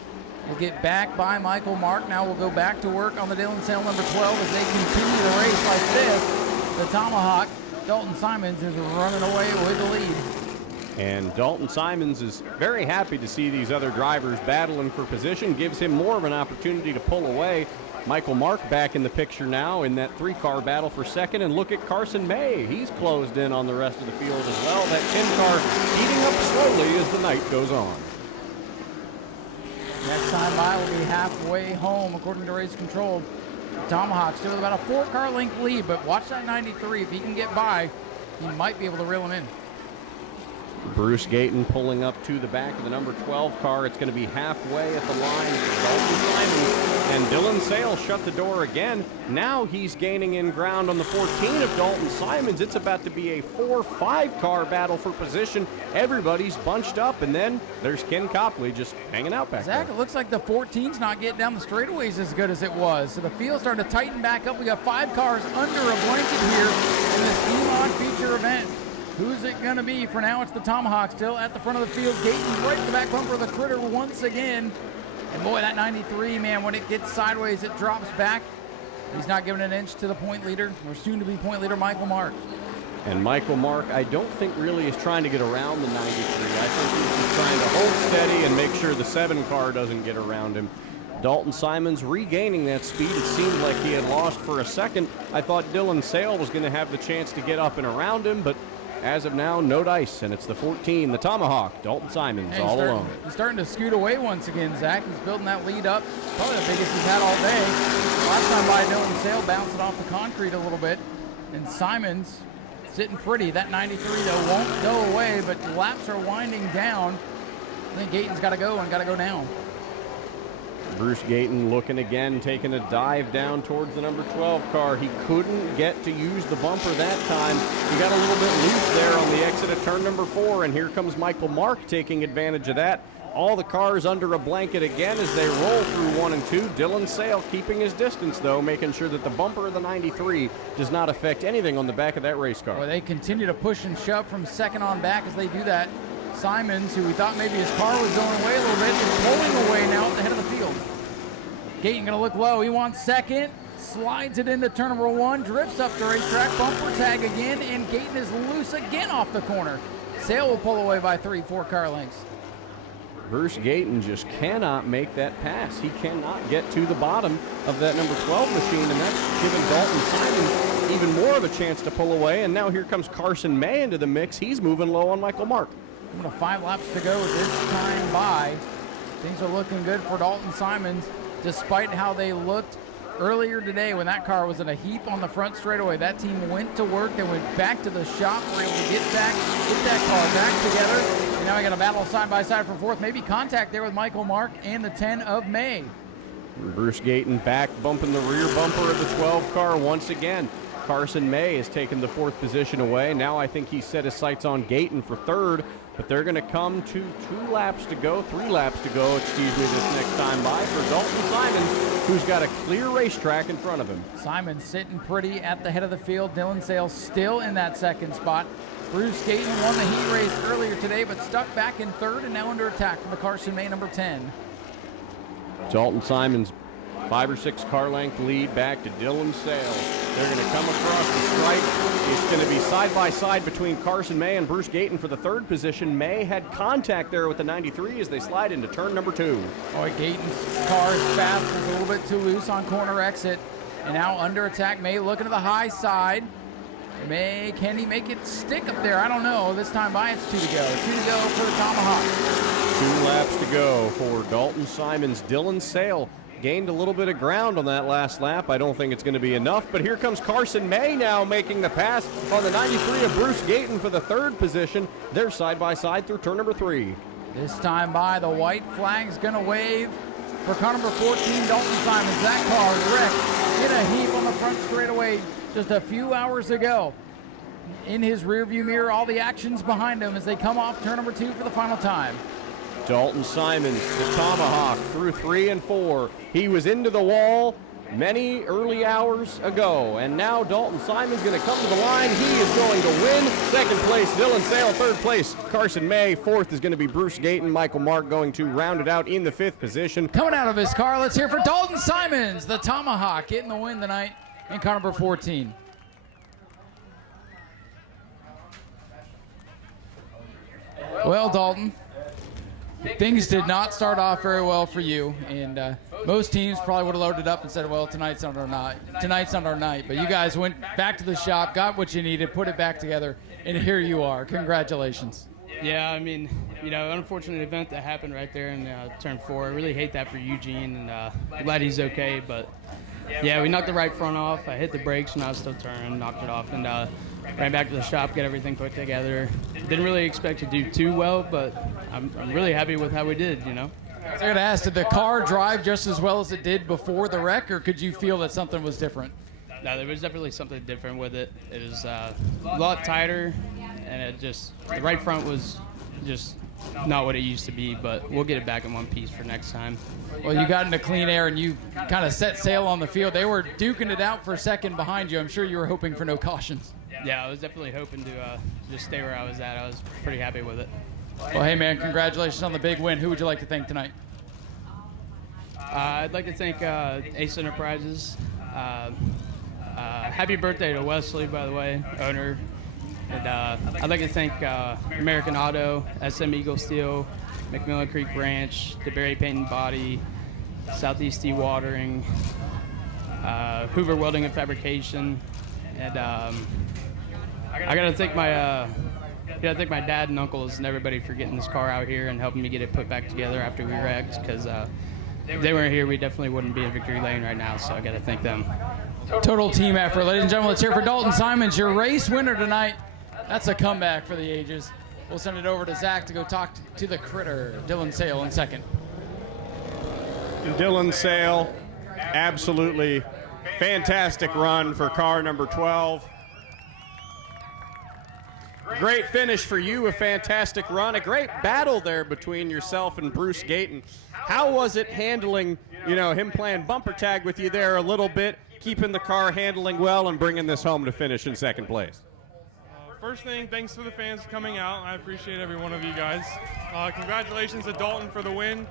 We'll get back by Michael Mark. Now we'll go back to work on the Dylan Sale number 12 as they continue the race like this. The Tomahawk, Dalton Simons, is running away with the lead. And Dalton Simons is very happy to see these other drivers battling for position, gives him more of an opportunity to pull away. Michael Mark back in the picture now in that 3-car battle for second. And look at Carson May. He's closed in on the rest of the field as well. That 10-car heating up slowly as the night goes on. Next time by will be halfway home, according to Race Control. Tomahawk still with about a 4-car length lead, but watch that 93. If he can get by, he might be able to reel him in. Bruce Gayton pulling up to the back of the number 12 car. It's going to be halfway at the line for Dalton Simons. And Dylan Sale shut the door again. Now he's gaining in ground on the 14 of Dalton Simons. It's about to be a 4-5 car battle for position. Everybody's bunched up, and then there's Ken Copley just hanging out back Zach, there. it looks like the 14's not getting down the straightaways as good as it was. So the field's starting to tighten back up. We got 5 cars under a blanket here in this E-Mod feature event. Who's it going to be? For now, it's the Tomahawk still at the front of the field. Gayton right in the back bumper of the Critter once again. And boy, that 93, man, when it gets sideways, it drops back. He's not giving an inch to the point leader, or soon-to-be point leader, Michael Mark. And Michael Mark, I don't think really is trying to get around the 93. I think he's just trying to hold steady and make sure the 7 car doesn't get around him. Dalton Simons regaining that speed. It seemed like he had lost for a second. I thought Dylan Sale was going to have the chance to get up and around him, but as of now, no dice, and it's the 14, the Tomahawk, Dalton Simons, Hey, all alone. He's starting to scoot away once again, Zach. He's building that lead up. Probably the biggest he's had all day. Last time by, Dylan Sale bounced it off the concrete a little bit. And Simons sitting pretty. That 93, though, won't go away, but the laps are winding down. I think Gayton's got to go and got to go now. Bruce Gayton looking again, taking a dive down towards the number 12 car. He couldn't get to use the bumper that time. He got a little bit loose there on the exit of turn number 4, and here comes Michael Mark taking advantage of that. All the cars under a blanket again as they roll through 1 and 2. Dylan Sale keeping his distance, though, making sure that the bumper of the 93 does not affect anything on the back of that race car. Well, they continue to push and shove from second on back as they do that. Simons, who we thought maybe his car was going away a little bit, is pulling away now at the head of the field. Gayton going to look low. He wants second. Slides it into turn number 1. Drifts up the racetrack. Bumper tag again. And Gayton is loose again off the corner. Sale will pull away by 3-4 car lengths. Bruce Gayton just cannot make that pass. He cannot get to the bottom of that number 12 machine, and that's given Dalton Simons even more of a chance to pull away. And now here comes Carson May into the mix. He's moving low on Michael Mark. 5 laps to go this time by. Things are looking good for Dalton Simons, despite how they looked earlier today when that car was in a heap on the front straightaway. That team went to work. They went back to the shop. Were able to get that car back together. And now we got a battle side by side for 4th. Maybe contact there with Michael Mark and the 10 of May. Bruce Gayton back, bumping the rear bumper of the 12 car once again. Carson May has taken the 4th position away. Now I think he set his sights on Gayton for 3rd, but they're going to come to 3 laps to go, this next time by for Dalton Simons, who's got a clear racetrack in front of him. Simons sitting pretty at the head of the field. Dylan Sale still in that 2nd spot. Bruce Gayton won the heat race earlier today, but stuck back in 3rd and now under attack from the Carson May number 10. Dalton Simons, 5 or 6 car length lead back to Dylan Sale. They're going to come across the stripe. It's going to be side by side between Carson May and Bruce Gayton for the 3rd position. May had contact there with the 93 as they slide into turn number 2. Boy, Gayton's car is fast, is a little bit too loose on corner exit. And now under attack, May looking to the high side. May, can he make it stick up there? I don't know. This time by, it's 2 to go. 2 to go for the Tomahawk. 2 laps to go for Dalton Simons. Dylan Sale gained a little bit of ground on that last lap. I don't think it's going to be enough, but here comes Carson May now making the pass on the 93 of Bruce Gayton for the 3rd position. They're side by side through turn number 3. This time by, the white flag's going to wave for car number 14, Dalton Simons. That car wrecked in a heap on the front front straightaway just a few hours ago. In his rearview mirror, all the actions behind him as they come off turn number 2 for the final time. Dalton Simons, the Tomahawk, through 3 and 4. He was into the wall many early hours ago, and now Dalton Simon's going to come to the line. He is going to win. Second place, Dylan Sale. Third place, Carson May. Fourth is going to be Bruce Gayton. Michael Mark going to round it out in the 5th position. Coming out of his car, let's hear for Dalton Simons, the Tomahawk, getting the win tonight in car number 14. Well, Dalton, things did not start off very well for you, and most teams probably would have loaded up and said, well, tonight's not our night. But you guys went back to the shop, got what you needed, put it back together, and here you are. Congratulations. Yeah, I mean, unfortunate event that happened right there in turn 4. I really hate that for Eugene, and I'm glad he's okay. But yeah, we knocked the right front off. I hit the brakes when I was still turning, knocked it off, and ran back to the shop, get everything put together. Didn't really expect to do too well, but I'm really happy with how we did, So I got to ask, did the car drive just as well as it did before the wreck, or could you feel that something was different? No, there was definitely something different with it. It was a lot tighter, and the right front was just not what it used to be, but we'll get it back in one piece for next time. Well, you got into clean air, and you kind of set sail on the field. They were duking it out for a second behind you. I'm sure you were hoping for no cautions. Yeah, I was definitely hoping to just stay where I was at. I was pretty happy with it. Well, hey, man, congratulations on the big win. Who would you like to thank tonight? I'd like to thank Ace Enterprises. Happy birthday to Wesley, by the way, owner. And I'd like to thank American Auto, SM Eagle Steel, McMillan Creek Ranch, DeBerry Paint and Body, Southeast Dewatering, Hoover Welding and Fabrication, and I gotta thank my dad and uncles and everybody for getting this car out here and helping me get it put back together after we wrecked, because if they weren't here, we definitely wouldn't be in victory lane right now, so I gotta thank them. Total team effort. Ladies and gentlemen, let's hear for Dalton Simons, your race winner tonight. That's a comeback for the ages. We'll send it over to Zach to go talk to the critter, Dylan Sale, in second. Dylan Sale, absolutely fantastic run for car number 12. Great finish for you, a fantastic run, a great battle there between yourself and Bruce Gayton. How was it handling, him playing bumper tag with you there a little bit, keeping the car handling well and bringing this home to finish in second place? First thing, thanks to the fans coming out. I appreciate every one of you guys. Congratulations to Dalton for the win.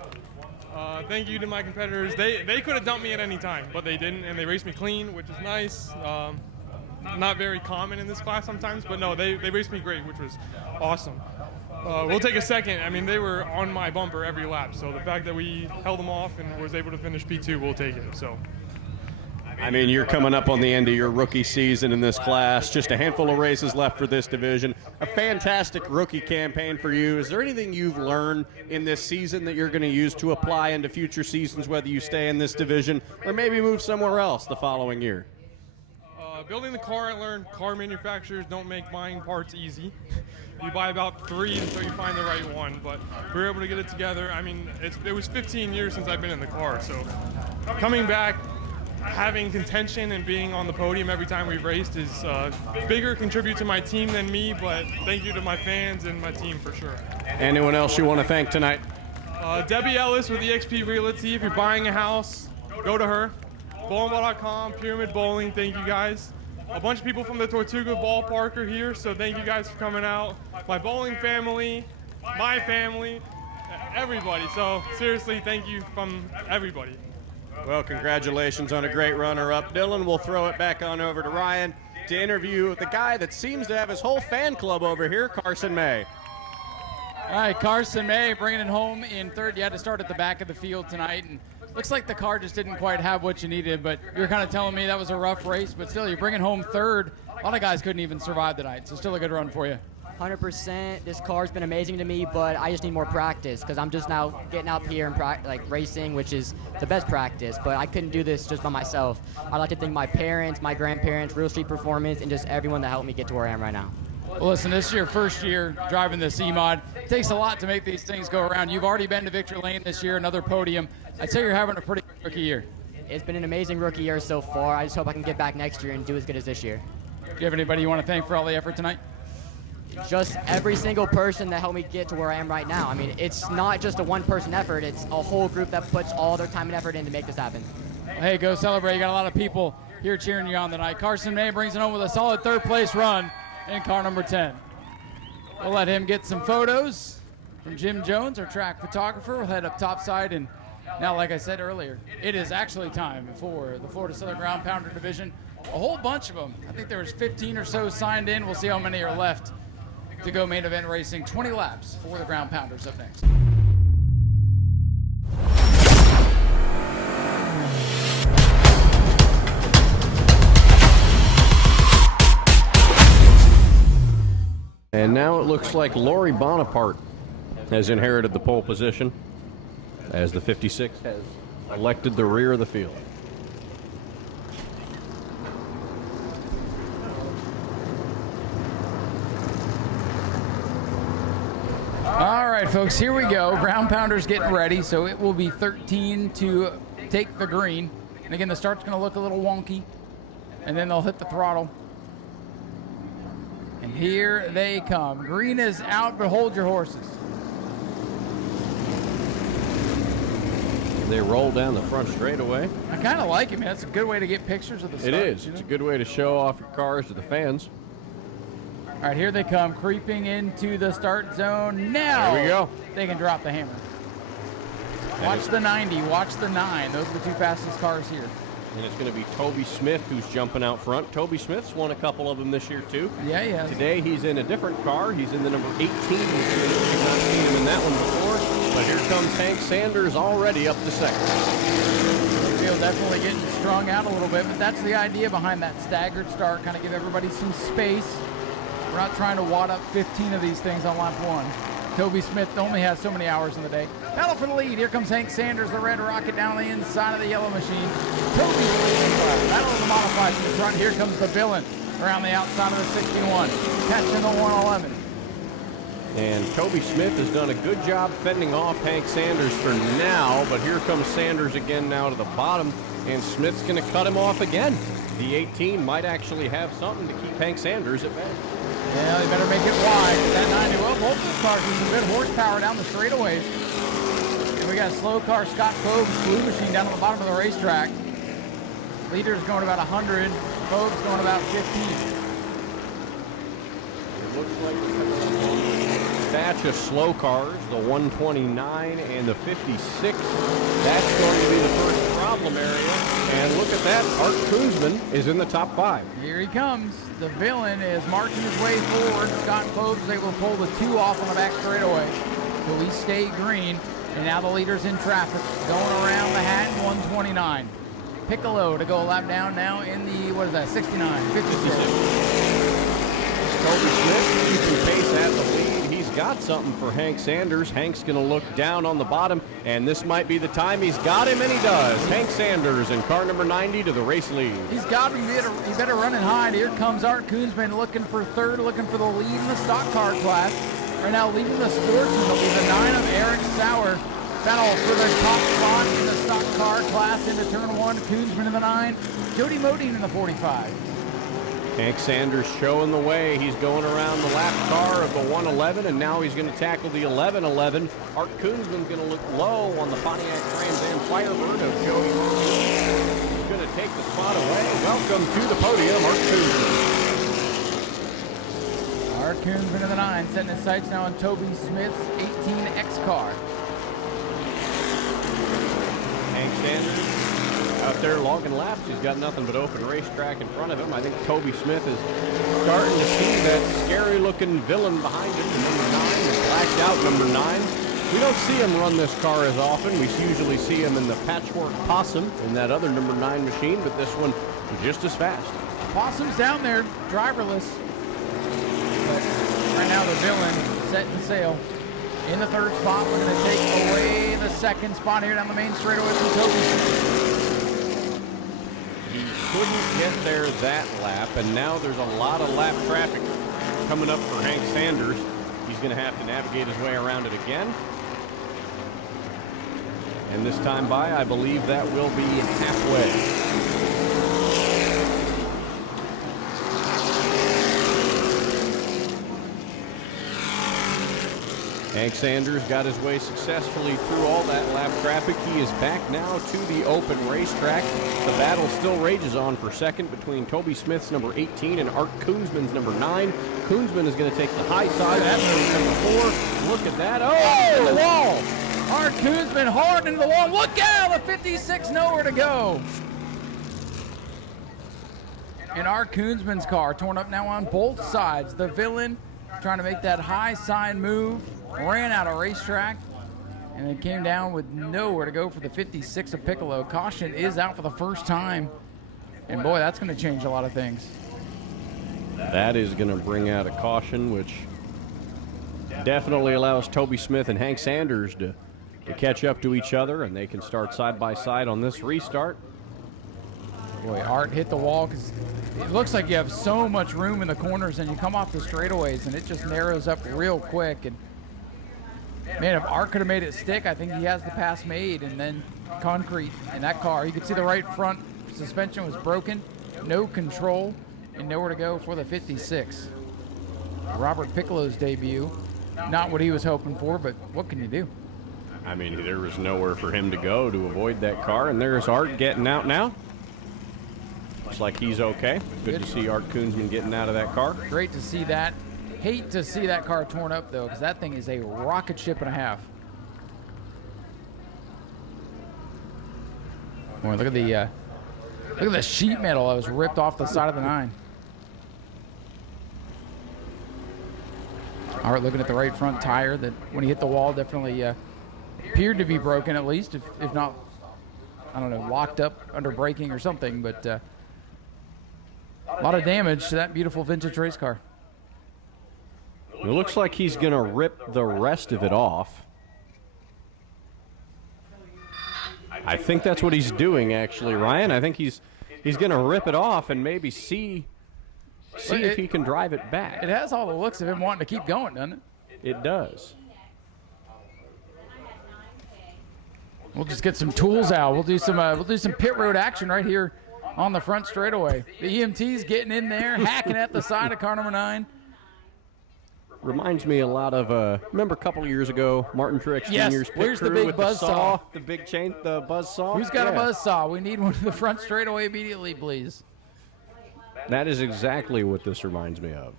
Thank you to my competitors. They could have dumped me at any time, but they didn't, and they raced me clean, which is nice. Not very common in this class sometimes, but no, they raced me great, which was awesome. We'll take a second. I mean, they were on my bumper every lap, so the fact that we held them off and was able to finish P2, we'll take it. So. I mean, you're coming up on the end of your rookie season in this class. Just a handful of races left for this division. A fantastic rookie campaign for you. Is there anything you've learned in this season that you're going to use to apply into future seasons, whether you stay in this division or maybe move somewhere else the following year? Building the car, I learned car manufacturers don't make buying parts easy. You buy about 3 until you find the right one, but we were able to get it together. I mean, it was 15 years since I've been in the car, so coming back, having contention and being on the podium every time we've raced is bigger contribute to my team than me, but thank you to my fans and my team for sure. Anyone else you want to thank tonight? Debbie Ellis with EXP Realty. If you're buying a house, go to her. Bowlingball.com, Pyramid Bowling, thank you guys. A bunch of people from the Tortuga Ballpark are here, so thank you guys for coming out. My bowling family, my family, everybody. So seriously, thank you from everybody. Well, congratulations on a great runner-up. Dylan, we'll throw it back on over to Ryan to interview the guy that seems to have his whole fan club over here, Carson May. All right, Carson May bringing it home in third. You had to start at the back of the field tonight, and looks like the car just didn't quite have what you needed, but you're kind of telling me that was a rough race, but still, you're bringing home third. A lot of guys couldn't even survive tonight, so still a good run for you. 100%. This car's been amazing to me, but I just need more practice because I'm just now getting up here and racing, which is the best practice, but I couldn't do this just by myself. I'd like to thank my parents, my grandparents, Real Street Performance, and just everyone that helped me get to where I am right now. Well, listen, this is your first year driving this E-Mod. It takes a lot to make these things go around. You've already been to victory lane this year, another podium. I'd say you're having a pretty good rookie year. it's been an amazing rookie year so far. I just hope I can get back next year and do as good as this year. Do you have anybody you want to thank for all the effort tonight? Just every single person that helped me get to where I am right now. I mean, it's not just a one-person effort. It's a whole group that puts all their time and effort in to make this happen. Hey, go celebrate. You got a lot of people here cheering you on tonight. Carson May brings it home with a solid third-place run in car number 10. We'll let him get some photos from Jim Jones, our track photographer. We'll head up topside, and now, like I said earlier, it is actually time for the Florida Southern Ground Pounder Division. A whole bunch of them. I think there was 15 or so signed in. We'll see how many are left to go main event racing. 20 laps for the Ground Pounders up next. And now it looks like Lori Bonaparte has inherited the pole position as the 56 has elected the rear of the field. All right, folks, here we go. Ground Pounders getting ready, so it will be 13 to take the green. And again, the start's going to look a little wonky, and then they'll hit the throttle. And here they come. Green is out, but hold your horses. They roll down the front straightaway. I kind of like it, man. It's a good way to get pictures of the start. It is. It's a good way to show off your cars to the fans. All right, here they come, creeping into the start zone now. There we go. They can drop the hammer. Watch the 90, watch the 9. Those are the two fastest cars here. And it's going to be Toby Smith who's jumping out front. Toby Smith's won a couple of them this year, too. Yeah, he has. Today he's in a different car. He's in the number 18 machine. You've not seen him in that one before. But here comes Hank Sanders already up to second. The field definitely getting strung out a little bit, but that's the idea behind that staggered start, kind of give everybody some space. We're not trying to wad up 15 of these things on lap 1. Toby Smith only has so many hours in the day. Battle for the lead. Here comes Hank Sanders, the red rocket down the inside of the yellow machine. Toby the leading class. Battle of the modified from the front. Here comes the villain around the outside of the 61, catching the 111. And Toby Smith has done a good job fending off Hank Sanders for now, but here comes Sanders again now to the bottom, and Smith's going to cut him off again. The 18 might actually have something to keep Hank Sanders at bay. Yeah, they better make it wide. That 90, well, both those cars with some good horsepower down the straightaways. And we got a slow car, Scott Fogue's Blue Machine down on the bottom of the racetrack. Leader's going about 100, Fogue's going about 15. It looks like a batch of slow cars, the 129 and the 56. That's going to be the first problem area. And look at that, Art Koonsman is in the top 5. Here he comes. The villain is marching his way forward. Scott Fogue is able to pull the 2 off on the back straightaway. So we stay green. And now the leader's in traffic, going around the hat in 129. Piccolo to go a lap down now in the, 69, 56. Toby Smith keeping pace at the lead. He's got something for Hank Sanders. Hank's going to look down on the bottom, and this might be the time. He's got him, and he does. Hank Sanders in car number 90 to the race lead. He's got him. He better run and hide. Here comes Art Koonsman looking for third, looking for the lead in the stock car class. Right now leading the sportsman will be the 9 of Eric Sauer. Battle for the top spot in the stock car class into turn 1. Koonsman in the 9. Jody Modine in the 45. Hank Sanders showing the way. He's going around the lap car of the 111, and now he's going to tackle the 1111. Art Koonsman's going to look low on the Pontiac Trans Am Firebird of Jody Modine. He's going to take the spot away. Welcome to the podium, Art Koonsman. Art Koonsman in the 9, setting his sights now on Toby Smith's 18X car. Hank Sanders out there logging laps. He's got nothing but open racetrack in front of him. I think Toby Smith is starting to see that scary-looking villain behind him, number 9, blacked out number 9. We don't see him run this car as often. We usually see him in the Patchwork Possum in that other number 9 machine, but this one is just as fast. Possum's down there, driverless. But right now the villain setting sail. In the 3rd spot, we're going to take away the 2nd spot here down the main straightaway from Toby Smith. He couldn't get there that lap, and now there's a lot of lap traffic coming up for Hank Sanders. He's going to have to navigate his way around it again. And this time by, I believe that will be halfway. Hank Sanders got his way successfully through all that lap traffic. He is back now to the open racetrack. The battle still rages on for second between Toby Smith's number 18 and Art Koonsman's number 9. Koonsman is going to take the high side. That moves number 4. Look at that. Oh, the wall. Art Koonsman hard into the wall. Look out, the 56 nowhere to go. And Art Koonsman's car torn up now on both sides. The villain trying to make that high side move. Ran out of racetrack and then came down with nowhere to go for the 56 of Piccolo. Caution is out for the first time. And boy, that's going to change a lot of things. That is going to bring out a caution, which definitely allows Toby Smith and Hank Sanders to catch up to each other, and they can start side by side on this restart. Boy, Art hit the wall because it looks like you have so much room in the corners, and you come off the straightaways and it just narrows up real quick. And man, if Art could have made it stick, I think he has the pass made. And then concrete in that car. You could see the right front suspension was broken, no control, and nowhere to go for the 56. Robert Piccolo's debut. Not what he was hoping for, but what can you do? I mean, there was nowhere for him to go to avoid that car, and there's Art getting out now. Looks like he's okay. Good to see Art Koonsman getting out of that car. Great to see that. Hate to see that car torn up, though, because that thing is a rocket ship and a half. Boy, look at the sheet metal that was ripped off the side of the 9. Art looking at the right front tire that when he hit the wall definitely appeared to be broken, at least, if not, I don't know, locked up under braking or something, but a lot of damage to that beautiful vintage race car. It looks like he's going to rip the rest of it off. I think that's what he's doing, actually, Ryan. I think he's going to rip it off and maybe see if he can drive it back. It has all the looks of him wanting to keep going, doesn't it? It does. We'll just get some tools out. We'll do some pit road action right here on the front straightaway. The EMT's getting in there, hacking at the side of car number 9. Reminds me a lot of, remember a couple of years ago, Martin Truex Jr.'s pit crew with the saw, the big chain, the buzz saw. Who's got a buzz saw? We need one to the front straightaway immediately, please. That is exactly what this reminds me of.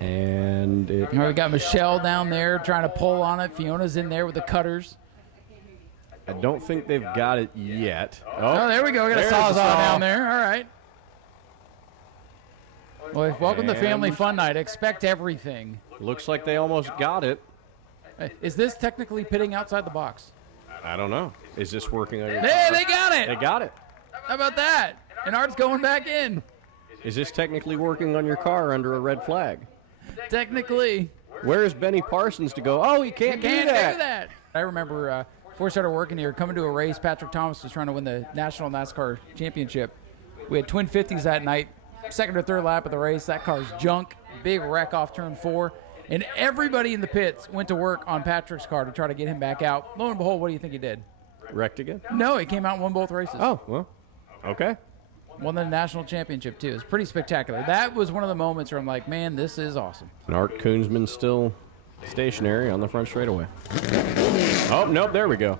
And we got Michelle down there trying to pull on it. Fiona's in there with the cutters. I don't think they've got it yet. Oh, there we go. We got a sawzall down there. All right. Well, welcome to Family Fun Night. Expect everything. Looks like they almost got it. Is this technically pitting outside the box? I don't know. Is this working? Hey, they got it. They got it. How about that? And Art's going back in. Is this technically working on your car under a red flag? Technically. Where is Benny Parsons to go? Oh, he can't do that. I remember before I started working here, coming to a race, Patrick Thomas was trying to win the National NASCAR Championship. We had twin 50s that night. Second or third lap of the race, that car's junk, big wreck off turn 4, and everybody in the pits went to work on Patrick's car to try to get him back out. Lo and behold, what do you think he did? Wrecked again? No, he came out and won both races. Oh, well, okay. Won the national championship, too. It was pretty spectacular. That was one of the moments where I'm like, man, this is awesome. And Art Koonsman still stationary on the front straightaway. Oh, nope, there we go.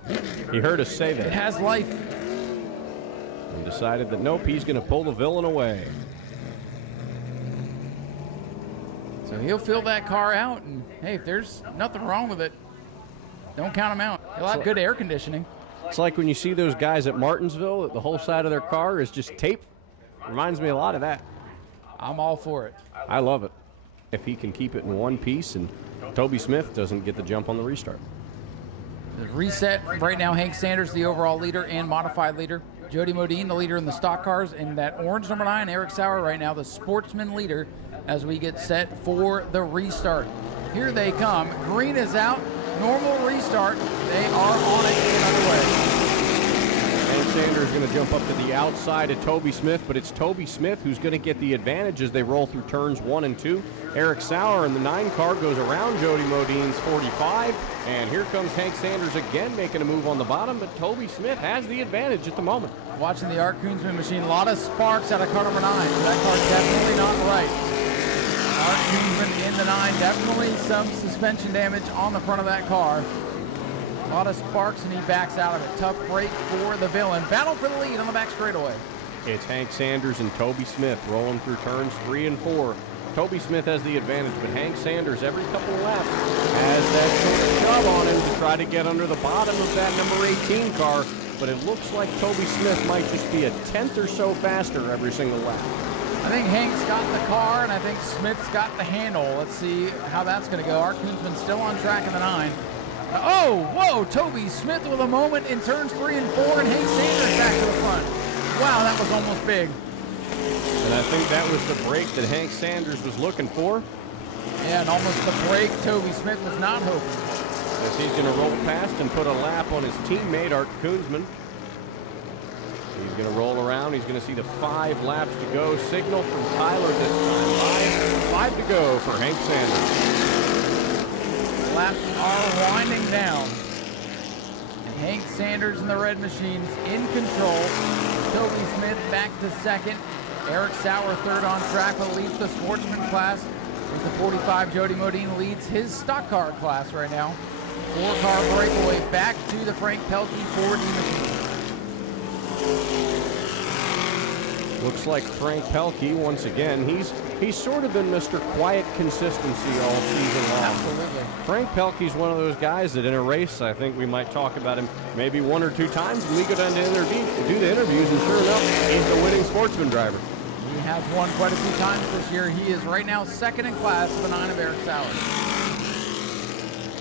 He heard us say that. It has life. And decided that, nope, he's going to pull the villain away. So he'll fill that car out, and hey, if there's nothing wrong with it, don't count him out. He'll have good air conditioning. It's like when you see those guys at Martinsville, the whole side of their car is just tape. Reminds me a lot of that. I'm all for it. I love it. If he can keep it in one piece and Toby Smith doesn't get the jump on the restart. The reset right now, Hank Sanders, the overall leader and modified leader. Jody Modine, the leader in the stock cars, and that orange number 9, Eric Sauer, right now the sportsman leader as we get set for the restart. Here they come. Green is out. Normal restart. They are on it and underway. Hank Sanders going to jump up to the outside of Toby Smith, but it's Toby Smith who's going to get the advantage as they roll through turns 1 and 2. Eric Sauer in the 9 car goes around Jody Modine's 45, and here comes Hank Sanders again making a move on the bottom, but Toby Smith has the advantage at the moment. Watching the Art Koonsman machine, a lot of sparks out of car number 9, so that car's definitely not right. Art Koonsman in the 9, definitely some suspension damage on the front of that car. A lot of sparks, and he backs out of it. Tough break for the villain. Battle for the lead on the back straightaway. It's Hank Sanders and Toby Smith rolling through turns 3 and 4. Toby Smith has the advantage, but Hank Sanders, every couple of laps, has that short shove on him to try to get under the bottom of that number 18 car, but it looks like Toby Smith might just be a tenth or so faster every single lap. I think Hank's got the car, and I think Smith's got the handle. Let's see how that's going to go. Art Koonsman still on track in the 9. Oh, whoa, Toby Smith with a moment in turns 3 and 4, and Hank Sanders back to the front. Wow, that was almost big. And I think that was the break that Hank Sanders was looking for. Yeah, and almost the break Toby Smith was not hoping for. As he's going to roll past and put a lap on his teammate, Art Koonsman. He's going to roll around. He's going to see the 5 laps to go. Signal from Tyler this time. 5 to go for Hank Sanders. Laps are winding down. And Hank Sanders and the red machines in control. Toby Smith back to second. Eric Sauer third on track, but leads the sportsman class. There's the 45. Jody Modine leads his stock car class right now. 4-car breakaway back to the Frank Pelkey 4D machine. Looks like Frank Pelkey, once again, he's sort of been Mr. Quiet Consistency all season long. Absolutely. Frank Pelkey's one of those guys that in a race, I think we might talk about him maybe 1 or 2 times when we go down to do the interviews, and sure enough, he's the winning sportsman driver. He has won quite a few times this year. He is right now second in class to the 9 of Eric Sauer.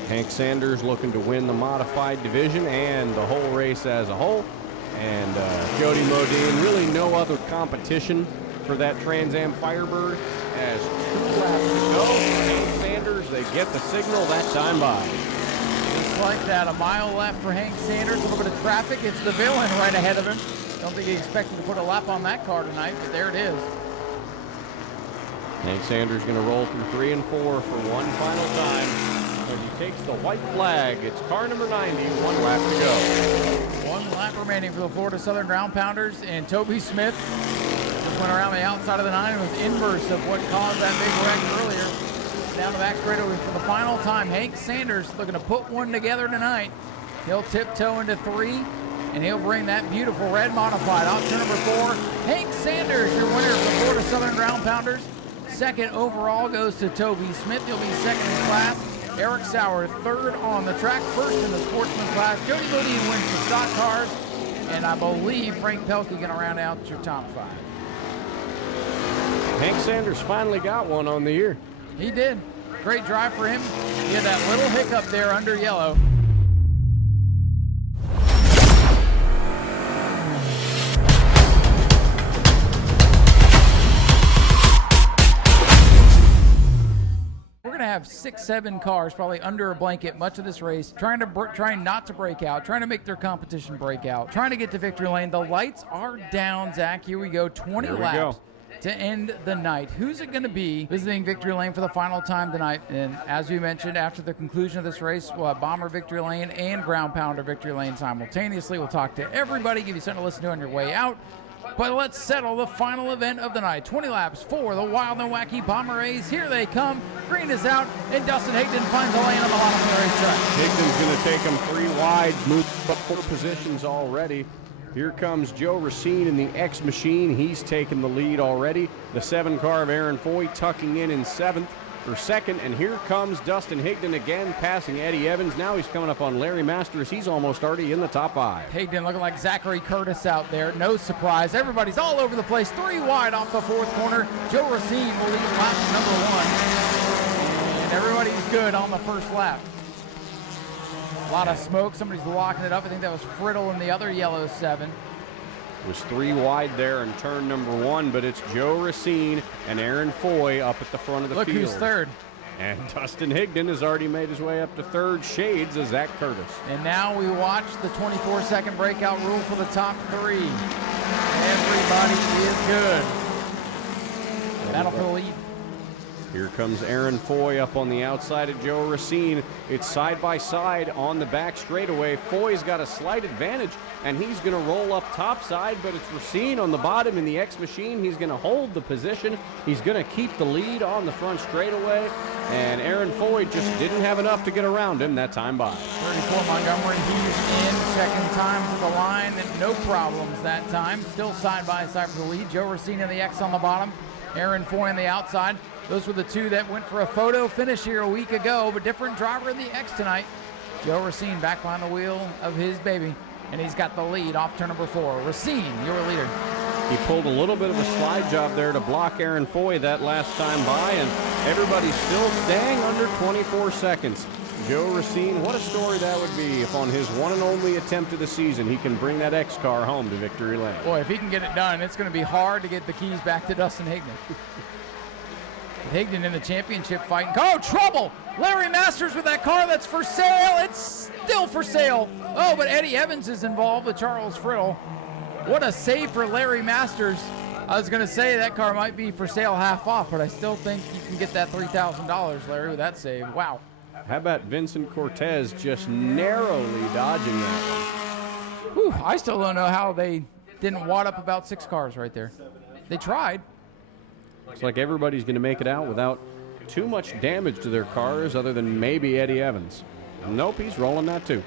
Hank Sanders looking to win the modified division and the whole race as a whole. And Jody Modine, really no other competition for that Trans Am Firebird. As 2 laps to go, Hank Sanders, they get the signal that time by. Just like that, a mile left for Hank Sanders. A little bit of traffic. It's the villain right ahead of him. Don't think he expected to put a lap on that car tonight, but there it is. Hank Sanders going to roll through 3 and 4 for one final time. As he takes the white flag, it's car number 90, 1 lap to go. 1 lap remaining for the Florida Southern Ground Pounders, and Toby Smith just went around the outside of the 9 and was inverse of what caused that big wreck earlier. Down the back straightaway for the final time. Hank Sanders looking to put one together tonight. He'll tiptoe into 3, and he'll bring that beautiful red modified off turn number 4. Hank Sanders, your winner of the Florida Southern Ground Pounders. Second overall goes to Toby Smith. He'll be second in class. Eric Sauer third on the track, first in the sportsman class. Jody Modine wins the stock cars, and I believe Frank Pelkey going to round out your top 5. Hank Sanders finally got one on the year. He did. Great drive for him. He had that little hiccup there under yellow. We're going to have 6-7 cars probably under a blanket much of this race, trying not to break out, trying to make their competition break out, trying to get to victory lane. The lights are down, Zach. Here we go. 20 laps to end the night. Who's it going to be visiting victory lane for the final time tonight? And as we mentioned, after the conclusion of this race, we'll have Bomber victory lane and Ground Pounder victory lane simultaneously. We'll talk to everybody, give you something to listen to on your way out. But let's settle the final event of the night. 20 laps for the Wild and Wacky Bomber A's. Here they come. Green is out, and Dustin Higdon finds a lane on the bottom of the racetrack. Higdon's going to take him 3 wide, move up 4 positions already. Here comes Joe Racine in the X machine. He's taken the lead already. The 7-car of Aaron Foy tucking in 7th for second. And here comes Dustin Higdon again, passing Eddie Evans. Now he's coming up on Larry Masters. He's almost already in the top 5. Higdon looking like Zachary Curtis out there. No surprise. Everybody's all over the place. 3 wide off the 4th corner. Joe Racine will lead lap number 1. And everybody's good on the first lap. A lot of smoke. Somebody's locking it up. I think that was Friddle in the other yellow 7. It was 3 wide there in turn number 1, but it's Joe Racine and Aaron Foy up at the front of the field. Look who's third. And Dustin Higdon has already made his way up to third, shades of Zach Curtis. And now we watch the 24-second breakout rule for the top three. Everybody is good. Battle for the lead. Here comes Aaron Foy up on the outside of Joe Racine. It's side by side on the back straightaway. Foy's got a slight advantage, and he's going to roll up top side, but it's Racine on the bottom in the X machine. He's going to hold the position. He's going to keep the lead on the front straightaway, and Aaron Foy just didn't have enough to get around him that time by. 34 Montgomery, he's in, checking times at the line, and no problems that time. Still side by side for the lead. Joe Racine in the X on the bottom, Aaron Foy on the outside. Those were the two that went for a photo finish here a week ago, but different driver in the X tonight. Joe Racine back behind the wheel of his baby, and he's got the lead off turn number 4. Racine, your leader. He pulled a little bit of a slide job there to block Aaron Foy that last time by, and everybody's still staying under 24 seconds. Joe Racine, what a story that would be if on his one and only attempt of the season he can bring that X car home to victory lane. Boy, if he can get it done, it's going to be hard to get the keys back to Dustin Higdon. Higdon in the championship fight. Oh, trouble! Larry Masters with that car that's for sale. It's still for sale. Oh, but Eddie Evans is involved with Charles Friddle. What a save for Larry Masters. I was going to say that car might be for sale half off, but I still think you can get that $3,000, Larry, with that save. Wow. How about Vincent Cortez just narrowly dodging that one? Whew, I still don't know how they didn't wad up about 6 cars right there. They tried. Looks like everybody's going to make it out without too much damage to their cars other than maybe Eddie Evans. Nope, he's rolling that too.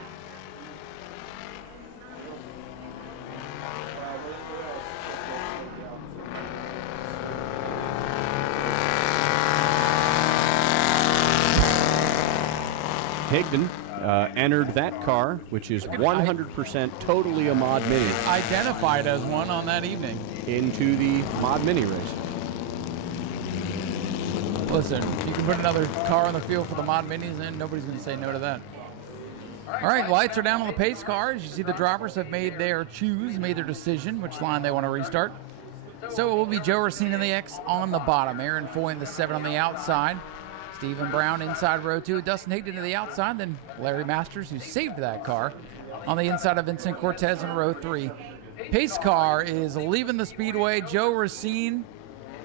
Higdon entered that car, which is 100% totally a Mod Mini. Identified as one on that evening. Into the Mod Mini race. Listen, you can put another car on the field for the Mod Minis, and nobody's going to say no to that. All right, lights are down on the pace cars. You see the drivers have made their decision, which line they want to restart. So it will be Joe Racine in the X on the bottom, Aaron Foy in the 7 on the outside, Stephen Brown inside row 2, Dustin Higdon to the outside, then Larry Masters, who saved that car, on the inside of Vincent Cortez in row 3. Pace car is leaving the speedway. Joe Racine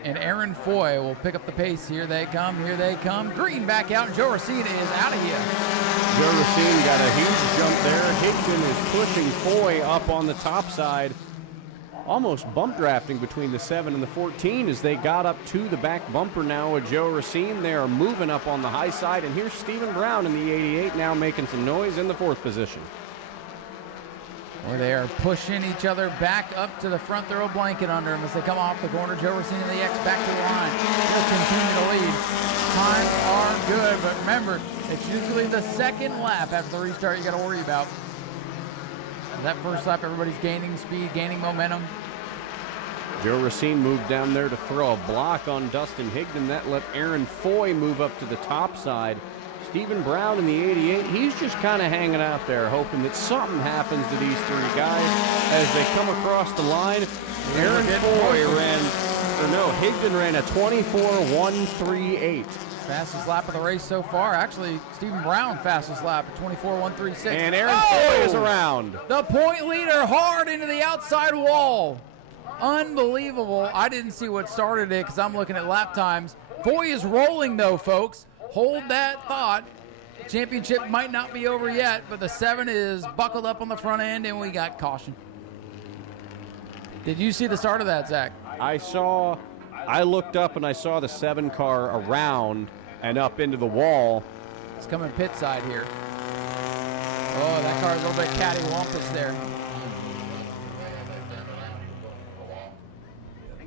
and Aaron Foy will pick up the pace. Here they come, here they come. Green back out, and Joe Racine is out of here. Joe Racine got a huge jump there. Higdon is pushing Foy up on the top side. Almost bump drafting between the 7 and the 14 as they got up to the back bumper now with Joe Racine. They are moving up on the high side, and here's Stephen Brown in the 88 now making some noise in the 4th position. Where they are pushing each other back up to the front. Throw a blanket under them as they come off the corner. Joe Racine in the X back to the line. He'll continue to lead. Times are good, but remember, it's usually the second lap after the restart you got to worry about. That first lap, everybody's gaining speed, gaining momentum. Joe Racine moved down there to throw a block on Dustin Higdon. That let Aaron Foy move up to the top side. Stephen Brown in the 88, he's just kind of hanging out there, hoping that something happens to these 3 guys as they come across the line. Aaron Foy Higdon ran a 24.138. Fastest lap of the race so far. Actually, Stephen Brown fastest lap at 24.136. And Aaron Foy is around. The point leader hard into the outside wall. Unbelievable. I didn't see what started it because I'm looking at lap times. Foy is rolling though, folks. Hold that thought. Championship might not be over yet, but the 7 is buckled up on the front end, and we got caution. Did you see the start of that, Zach? I looked up and I saw the 7 car around and up into the wall. It's coming pit side here. Oh, that car's a little bit cattywampus there.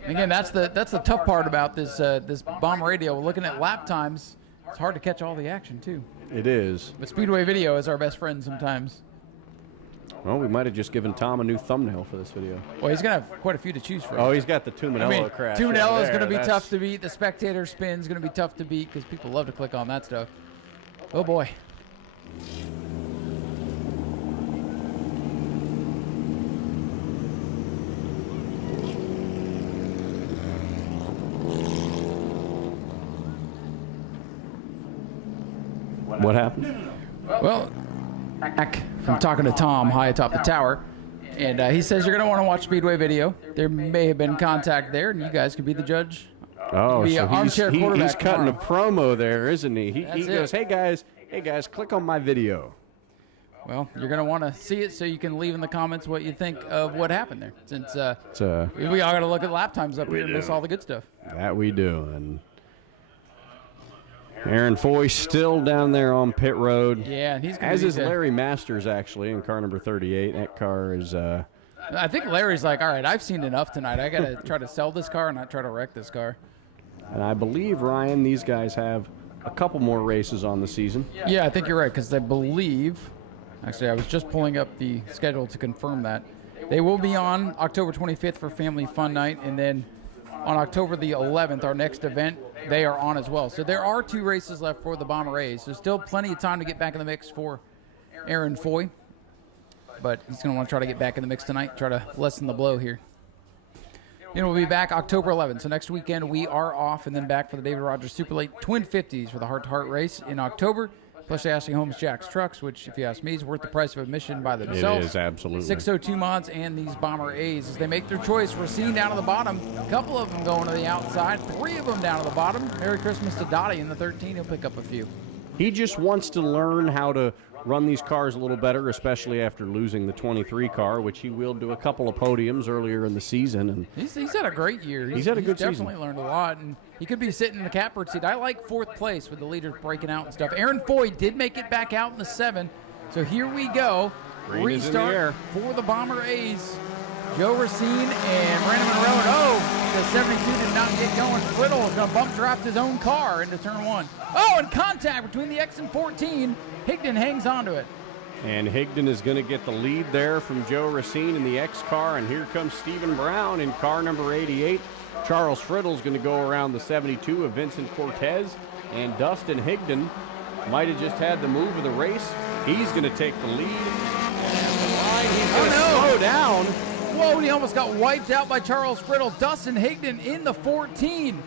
Again, that's the tough part about this this bomb radio. Looking at lap times, it's hard to catch all the action too. It is. But Speedway Video is our best friend sometimes. Well, we might have just given Tom a new thumbnail for this video. Well, he's going to have quite a few to choose from. Oh, he's got the Tuminello crash. Tuminello is going to be tough to beat. The Spectator spin is going to be tough to beat because people love to click on that stuff. Oh, boy. What happened? Well, back from talking to Tom high atop the tower, and he says you're going to want to watch Speedway video. There may have been contact there, and you guys could be the judge. Oh, Be so an armchair he's quarterback cutting a tomorrow. promo there, isn't he? He That's goes, it. hey guys, click on my video. Well, you're going to want to see it so you can leave in the comments what you think of what happened there, since we all got to look at lap times up here and miss all the good stuff. That we do. And Aaron Foy still down there on pit road. Yeah, and he's gonna as be is the- Larry Masters, actually, in car number 38. That car is... I think Larry's like, all right, I've seen enough tonight. I got to try to sell this car and not try to wreck this car. And I believe, Ryan, these guys have a couple more races on the season. Yeah, I think you're right, because I believe, actually, I was just pulling up the schedule to confirm that. They will be on October 25th for Family Fun Night, and then on October the 11th, our next event, they are on as well. So there are 2 races left for the Bomber A's. So still plenty of time to get back in the mix for Aaron Foy. But he's going to want to try to get back in the mix tonight, try to lessen the blow here. Then we'll be back October 11th. So next weekend we are off, and then back for the David Rogers Super Late Twin 50s for the Heart to Heart race in October. Plus Ashley Holmes Jack's Trucks, which, if you ask me, is worth the price of admission by themselves. It is, absolutely. 602 mods and these Bomber A's as they make their choice. We're seeing down at the bottom, a couple of them going to the outside, 3 of them down at the bottom. Merry Christmas to Dottie in the 13. He'll pick up a few. He just wants to learn how to run these cars a little better, especially after losing the 23 car, which he wheeled to a couple of podiums earlier in the season. And He's had a great year. He's had a good season. definitely learned a lot, and he could be sitting in the catbird seat. I like 4th place with the leaders breaking out and stuff. Aaron Foy did make it back out in the 7, so here we go. Green is in the Restart air. for the Bomber A's. Joe Racine and Brandon Monroe. Oh, the 72 did not get going. Friddle is going to bump draft his own car into turn 1. Oh, and contact between the X and 14. Higdon hangs onto it. And Higdon is going to get the lead there from Joe Racine in the X car. And here comes Stephen Brown in car number 88. Charles Friddle is going to go around the 72 of Vincent Cortez. And Dustin Higdon might have just had the move of the race. He's going to take the lead. He's going to slow down. Whoa, he almost got wiped out by Charles Friddle. Dustin Higdon in the 14.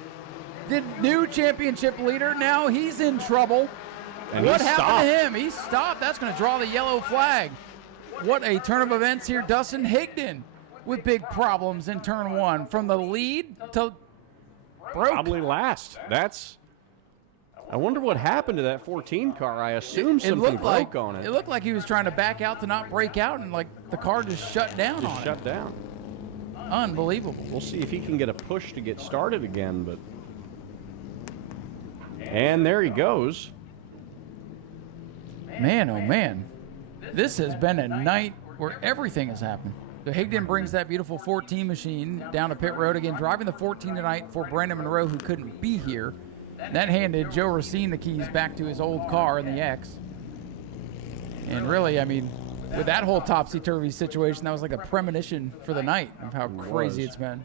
The new championship leader, now he's in trouble. And what he happened stopped. to him? He stopped. That's going to draw the yellow flag. What a turn of events here. Dustin Higdon with big problems in turn 1. From the lead to broke. Probably last. I wonder what happened to that 14 car. I assume something broke on it. It looked like he was trying to back out to not break out, and like the car just shut down on Shut it. down. Unbelievable. We'll see if he can get a push to get started again. But and there he goes. Man, oh man. This has been a night where everything has happened. So Higdon brings that beautiful 14 machine down to pit road again, driving the 14 tonight for Brandon Monroe, who couldn't be here. That handed Joe Racine the keys back to his old car in the X. And really, I mean, with that whole topsy-turvy situation, that was like a premonition for the night of how crazy it's been.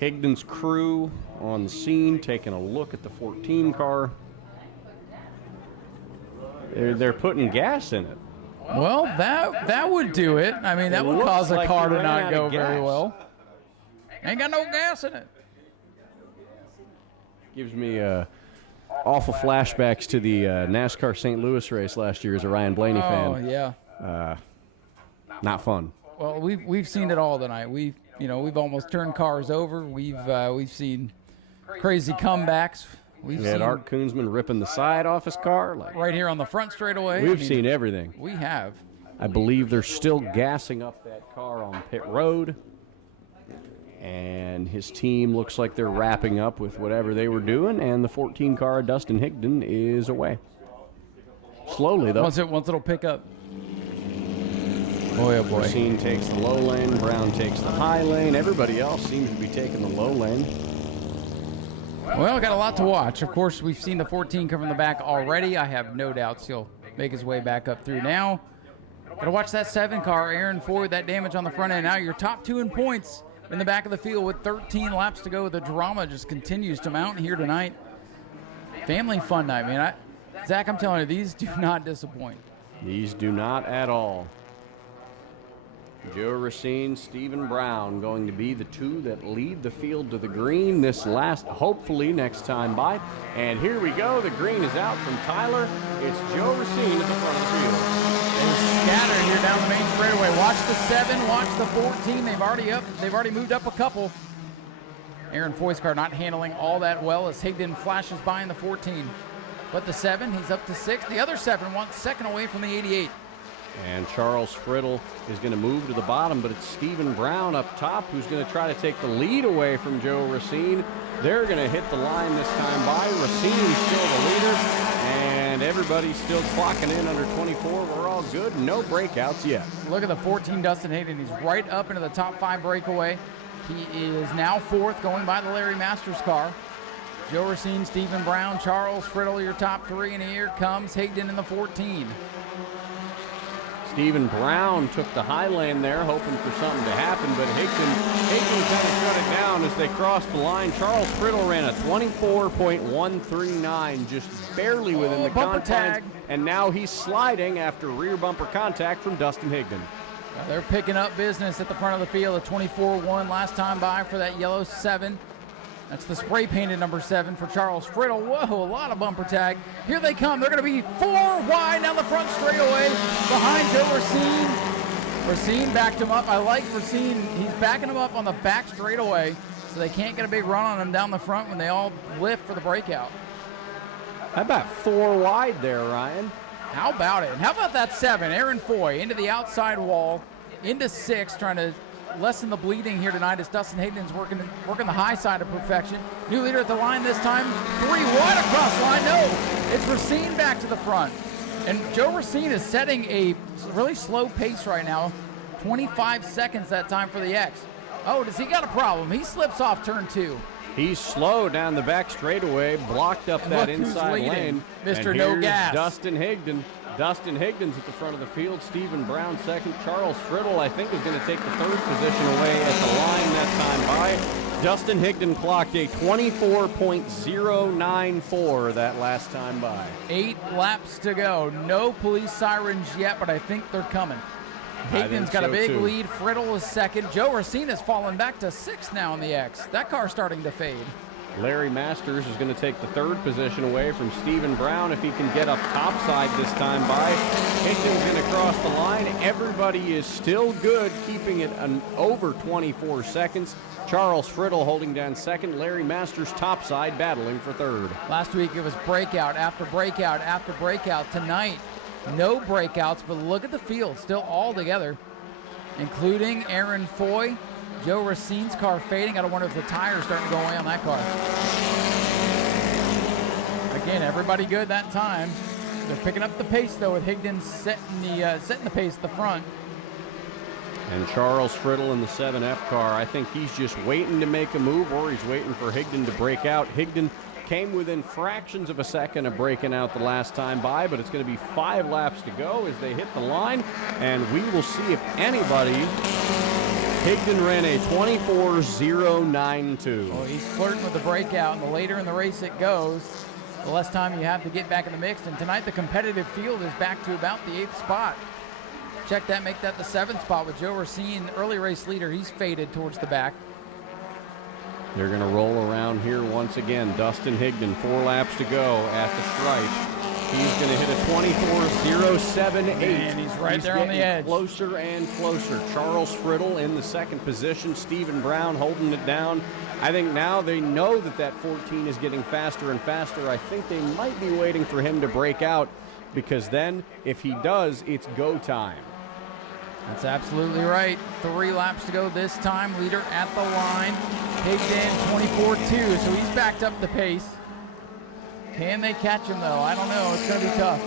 Higdon's crew on the scene taking a look at the 14 car. They're putting gas in it. Well, that would do it. I mean, that It would looks cause a like car he to ran not out go of very gas. well. Ain't got no gas in it. Gives me awful flashbacks to the NASCAR St. Louis race last year as a Ryan Blaney fan. Oh, yeah. Not fun. Well, we've seen it all tonight. We've almost turned cars over. We've seen crazy comebacks. We We've had seen Art Koonsman ripping the side off his car. right here on the front straightaway. We've seen everything. We have. I believe they're still gassing up that car on pit road. And his team looks like they're wrapping up with whatever they were doing. And the 14 car of Dustin Higdon is away. Slowly, though. Once it'll pick up. Boy, oh boy. Racine takes the low lane. Brown takes the high lane. Everybody else seems to be taking the low lane. Well, got a lot to watch. Of course, we've seen the 14 come from the back already. I have no doubts he'll make his way back up through now. Got to watch that 7 car, Aaron Ford, that damage on the front end. Now your top 2 in points in the back of the field with 13 laps to go. The drama just continues to mount here tonight. Family fun night, man. Zach, I'm telling you, these do not disappoint. These do not at all. Joe Racine, Stephen Brown going to be the two that lead the field to the green this last, hopefully, next time by. And here we go. The green is out from Tyler. It's Joe Racine at the front of the field. They're scattered here down the main straightaway. Watch the 7, watch the 14. They've already moved up a couple. Aaron Foy's car not handling all that well as Higdon flashes by in the 14. But the 7, he's up to 6. The other 7 wants second away from the 88. And Charles Friddle is going to move to the bottom, but it's Stephen Brown up top who's going to try to take the lead away from Joe Racine. They're going to hit the line this time by. Racine's still the leader, and everybody's still clocking in under 24. We're all good. No breakouts yet. Look at the 14, Dustin Higdon. He's right up into the top 5 breakaway. He is now 4th, going by the Larry Masters car. Joe Racine, Stephen Brown, Charles Friddle, your top 3, and here comes Higdon in the 14. Stephen Brown took the high lane there, hoping for something to happen, but Higdon kind of shut it down as they crossed the line. Charles Friddle ran a 24.139, just barely within the confines, tag. And now he's sliding after rear bumper contact from Dustin Higdon. They're picking up business at the front of the field. A 24-1 last time by for that yellow 7. That's the spray-painted number 7 for Charles Friddle. Whoa, a lot of bumper tag. Here they come. They're going to be 4 wide down the front straightaway behind Joe Racine. Racine backed him up. I like Racine. He's backing him up on the back straightaway so they can't get a big run on him down the front when they all lift for the breakout. How about 4 wide there, Ryan? How about it? And how about that 7? Aaron Foy into the outside wall, into 6, trying to lessen the bleeding here tonight as Dustin Higdon's working the high side of perfection. New leader at the line this time. 3 wide across the line. No, it's Racine back to the front. And Joe Racine is setting a really slow pace right now. 25 seconds that time for the X. Oh, does he got a problem? He slips off turn 2. He's slow down the back straightaway, blocked up And that look who's inside leading. lane. Mr. And No here's Gas. Dustin Higdon. Dustin Higdon's at the front of the field. Stephen Brown second. Charles Friddle, I think, is going to take the 3rd position away at the line that time by. Dustin Higdon clocked a 24.094 that last time by. 8 laps to go. No police sirens yet, but I think they're coming. Higdon's got a big lead. Friddle is second. Joe Racine has fallen back to 6th now in the X. That car's starting to fade. Larry Masters is going to take the 3rd position away from Stephen Brown if he can get up topside this time by. Higdon's going to cross the line. Everybody is still good, keeping it over 24 seconds. Charles Friddle holding down 2nd. Larry Masters topside, battling for 3rd. Last week it was breakout after breakout after breakout. Tonight, no breakouts, but look at the field, still all together, including Aaron Foy. Joe Racine's car fading. I don't wonder if the tire's starting to go away on that car. Again, everybody good that time. They're picking up the pace, though, with Higdon setting the pace at the front. And Charles Friddle in the 7F car, I think he's just waiting to make a move, or he's waiting for Higdon to break out. Higdon came within fractions of a second of breaking out the last time by, but it's going to be 5 laps to go as they hit the line, and we will see if anybody... Higdon ran a 24.092. Well, he's flirting with the breakout, and the later in the race it goes, the less time you have to get back in the mix. And tonight the competitive field is back to about the 8th spot. Check that, make that the 7th spot with Joe Racine, early race leader. He's faded towards the back. They're going to roll around here once again. Dustin Higdon, 4 laps to go at the stripe. He's going to hit a 24.078. And he's right there on the edge. Closer and closer. Charles Friddle in the 2nd position. Stephen Brown holding it down. I think now they know that 14 is getting faster and faster. I think they might be waiting for him to break out, because then, if he does, it's go time. That's absolutely right. 3 laps to go this time. Leader at the line. Higdon 24.2, so he's backed up the pace. Can they catch him, though? I don't know. It's going to be tough.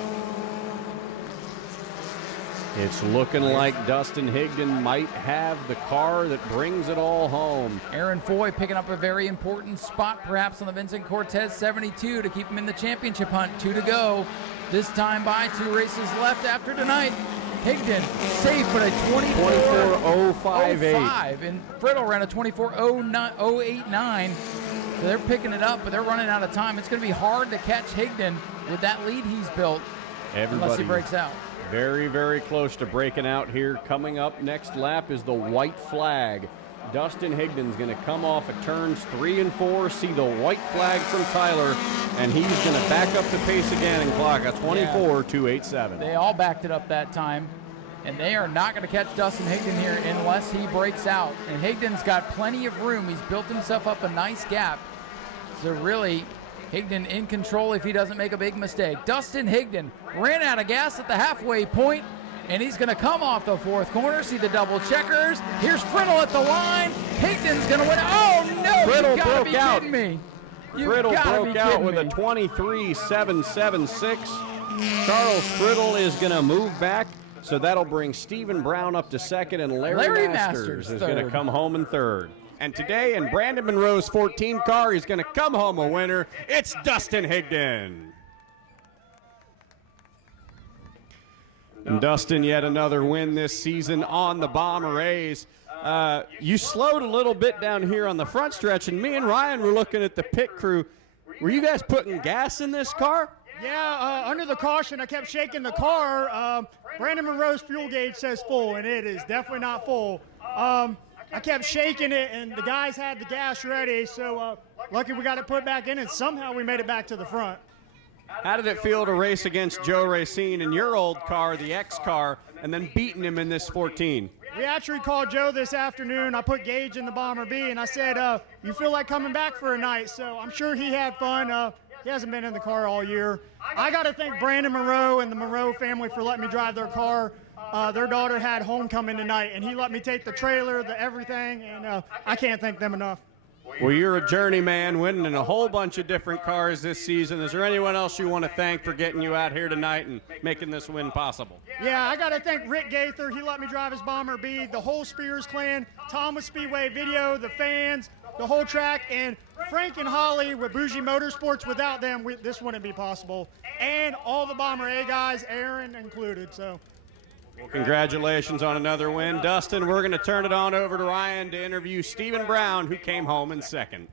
It's looking like Dustin Higdon might have the car that brings it all home. Aaron Foy picking up a very important spot, perhaps, on the Vincent Cortez 72 to keep him in the championship hunt. 2 to go. This time by 2 races left after tonight. Higdon safe, but a 24.058. And Friddle ran a 24.089. So they're picking it up, but they're running out of time. It's going to be hard to catch Higdon with that lead he's built unless he breaks out. Very, very close to breaking out here. Coming up next lap is the white flag. Dustin Higdon's going to come off at turns 3 and 4, see the white flag from Tyler, and he's going to back up the pace again and clock a 24.287. They all backed it up that time, and they are not going to catch Dustin Higdon here unless he breaks out. And Higdon's got plenty of room. He's built himself up a nice gap. So really, Higdon in control if he doesn't make a big mistake. Dustin Higdon ran out of gas at the halfway point, and he's going to come off the 4th corner. See the double checkers. Here's Friddle at the line. Higdon's going to win. Oh, no. Friddle You gotta broke be out. kidding me. Friddle broke out with a 23.776. Charles Friddle is going to move back, so that'll bring Stephen Brown up to 2nd, and Larry Masters is going to come home in 3rd. And today in Brandon Monroe's 14 car, he's going to come home a winner. It's Dustin Higdon. And Dustin, yet another win this season on the Bomber A's. You slowed a little bit down here on the front stretch, and me and Ryan were looking at the pit crew. Were you guys putting gas in this car? Yeah, under the caution, I kept shaking the car. Brandon Monroe's fuel gauge says full, and it is definitely not full. I kept shaking it, and the guys had the gas ready, so lucky we got it put back in, and somehow we made it back to the front. How did it feel to race against Joe Racine in your old car, the X car, and then beating him in this 14? We actually called Joe this afternoon. I put Gage in the Bomber B, and I said, you feel like coming back for a night, so I'm sure he had fun. He hasn't been in the car all year. I got to thank Brandon Monroe and the Monroe family for letting me drive their car. Their daughter had homecoming tonight, and he let me take the trailer, the everything, and I can't thank them enough. Well, you're a journeyman, winning in a whole bunch of different cars this season. Is there anyone else you want to thank for getting you out here tonight and making this win possible? Yeah, I got to thank Rick Gaither. He let me drive his Bomber B, the whole Spears clan, Tom with Speedway Video, the fans, the whole track, and Frank and Holly with Bougie Motorsports. Without them, this wouldn't be possible. And all the Bomber A guys, Aaron included. So. Well, congratulations on another win. Dustin, we're going to turn it on over to Ryan to interview Stephen Brown, who came home in 2nd.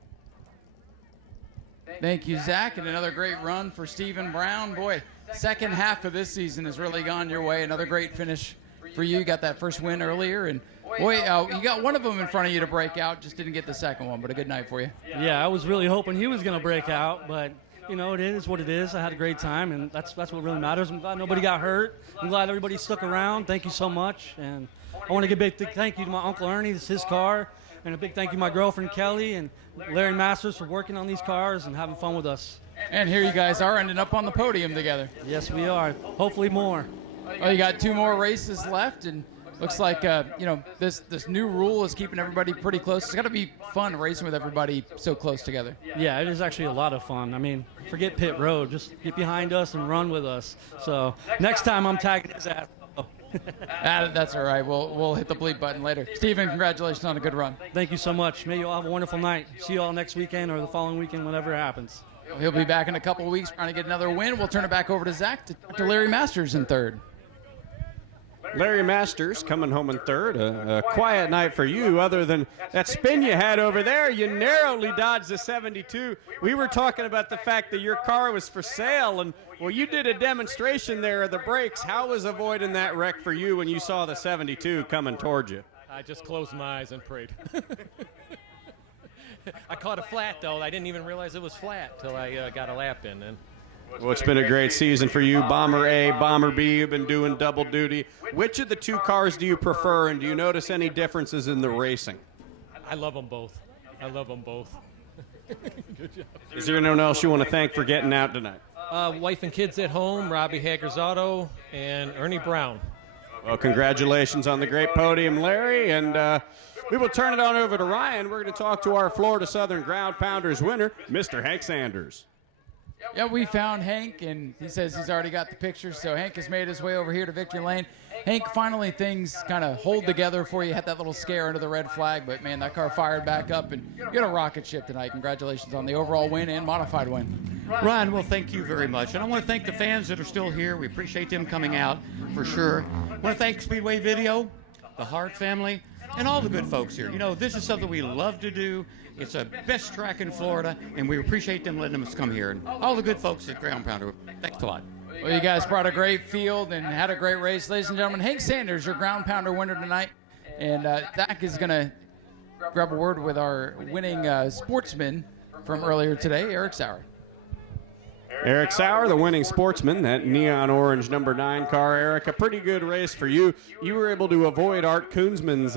Thank you, Zach, and another great run for Stephen Brown. Boy, second half of this season has really gone your way. Another great finish for you. You got that first win earlier, and boy, you got one of them in front of you to break out. Just didn't get the second one, but a good night for you. Yeah, I was really hoping he was going to break out, but you know, it is what it is. I had a great time, and that's what really matters. I'm glad nobody got hurt. I'm glad everybody stuck around. Thank you so much. And I want to give a big thank you to my Uncle Ernie. This is his car. And a big thank you to my girlfriend, Kelly, and Larry Masters for working on these cars and having fun with us. And here you guys are ending up on the podium together. Yes, we are. Hopefully more. Well, you got 2 more races left, and looks like you know, this new rule is keeping everybody pretty close. It's got to be fun racing with everybody so close together. Yeah, it is actually a lot of fun. I mean, forget pit road. Just get behind us and run with us. So next time I'm tagging his ass. That's all right. We'll hit the bleep button later. Stephen, congratulations on a good run. Thank you so much. May you all have a wonderful night. See you all next weekend or the following weekend, whenever it happens. He'll be back in a couple of weeks trying to get another win. We'll turn it back over to Zach to Larry Masters in 3rd. Larry Masters coming home in 3rd. A quiet night for you. Other than that spin you had over there, you narrowly dodged the 72. We were talking about the fact that your car was for sale, and well, you did a demonstration there of the brakes. How was avoiding that wreck for you when you saw the 72 coming towards you? I just closed my eyes and prayed. I caught a flat, though. I didn't even realize it was flat till I got a lap in. And well, it's been a great season for you. Bomber A, Bomber B, you've been doing double duty. Which of the 2 cars do you prefer, and do you notice any differences in the racing? I love them both. I love them both. Good job. Is there anyone else you want to thank for getting out tonight? Wife and kids at home, Robbie Hager's Auto, and Ernie Brown. Well, congratulations on the great podium, Larry, and we will turn it on over to Ryan. We're going to talk to our Florida Southern Ground Pounders winner, Mr. Hank Sanders. Yeah, we found Hank, and he says he's already got the pictures, so Hank has made his way over here to victory lane. Hank, finally things kind of hold together for you. Had that little scare under the red flag, but, man, that car fired back up, and you got a rocket ship tonight. Congratulations on the overall win and modified win. Ryan, well, thank you very much. And I want to thank the fans that are still here. We appreciate them coming out for sure. I want to thank Speedway Video, the Hart family, and all the good folks here. You know, this is something we love to do. It's the best track in Florida, and we appreciate them letting us come here. And all the good folks at Ground Pounder, thanks a lot. Well, you guys brought a great field and had a great race. Ladies and gentlemen, Hank Sanders, your ground pounder winner tonight. And Zach is going to grab a word with our winning sportsman from earlier today, Eric Sauer. Eric Sauer, the winning sportsman, that neon orange number 9 car. Eric, a pretty good race for you. You were able to avoid Art Koonsman's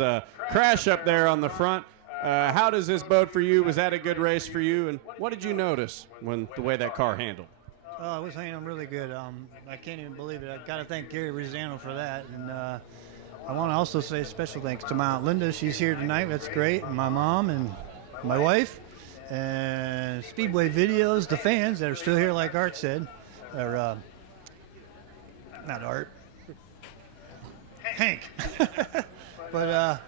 crash up there on the front. How does this bode for you? Was that a good race for you? And what did you notice when the way that car handled? Oh, it was handling really good. I can't even believe it. I got to thank Gary Rosano for that. And I want to also say special thanks to my Aunt Linda. She's here tonight. That's great. And my mom and my wife. And Speedway Videos, the fans that are still here, like Art said. Or, not Art. Hank. But,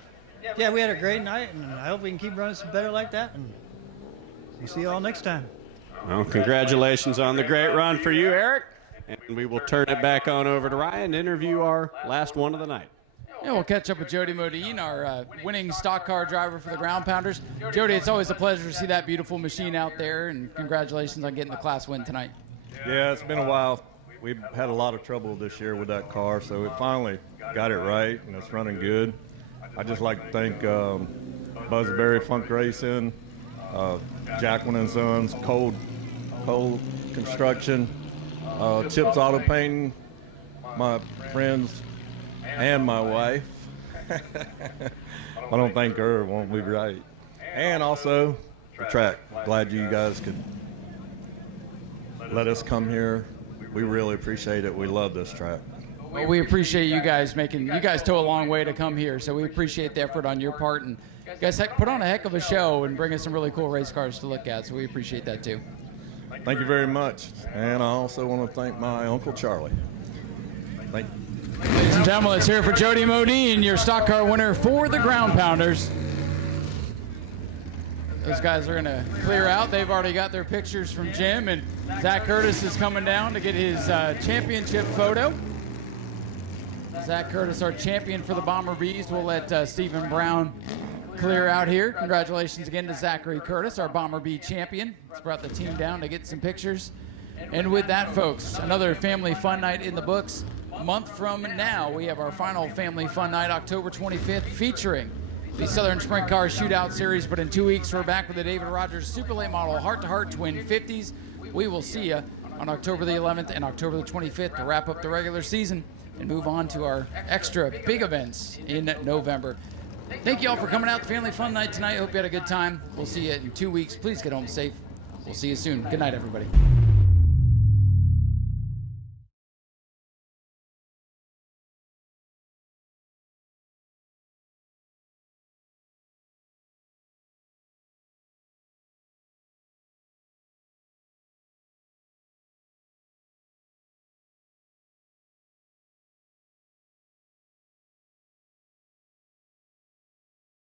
yeah, we had a great night, and I hope we can keep running some better like that. And we'll see you all next time. Well, congratulations on the great run for you, Eric. And we will turn it back on over to Ryan to interview our last one of the night. Yeah, we'll catch up with Jody Modine, our winning stock car driver for the Ground Pounders. Jody, it's always a pleasure to see that beautiful machine out there, and congratulations on getting the class win tonight. Yeah, it's been a while. We've had a lot of trouble this year with that car, so we finally got it right, and it's running good. I'd just like to thank Buzzberry Funk Racing, Jacqueline & Sons, Cold Construction, Chips Auto Painting, my friends, and my wife. I don't thank her, it won't be right. And also the track. Glad you guys could let us come here. We really appreciate it. We love this track. Well, we appreciate you guys tow a long way to come here, so we appreciate the effort on your part. And you guys put on a heck of a show and bring us some really cool race cars to look at, so we appreciate that too. Thank you very much. And I also want to thank my Uncle Charlie. Thank you. Ladies and gentlemen, let's hear it for Jody Modine, your stock car winner for the Ground Pounders. Those guys are going to clear out. They've already got their pictures from Jim, and Zach Curtis is coming down to get his championship photo. Zach Curtis, our champion for the Bomber Bees. We'll let Stephen Brown clear out here. Congratulations again to Zachary Curtis, our Bomber Bee champion. He's brought the team down to get some pictures. And with that, folks, another family fun night in the books. A month from now, we have our final family fun night, October 25th, featuring the Southern Sprint Car Shootout Series. But in 2 weeks, we're back with the David Rogers Super Late Model Heart-to-Heart Twin 50s. We will see you on October the 11th and October the 25th to wrap up the regular season and move on to our extra big events in November. Thank you all for coming out to Family Fun Night tonight. Hope you had a good time. We'll see you in 2 weeks. Please get home safe. We'll see you soon. Good night, everybody.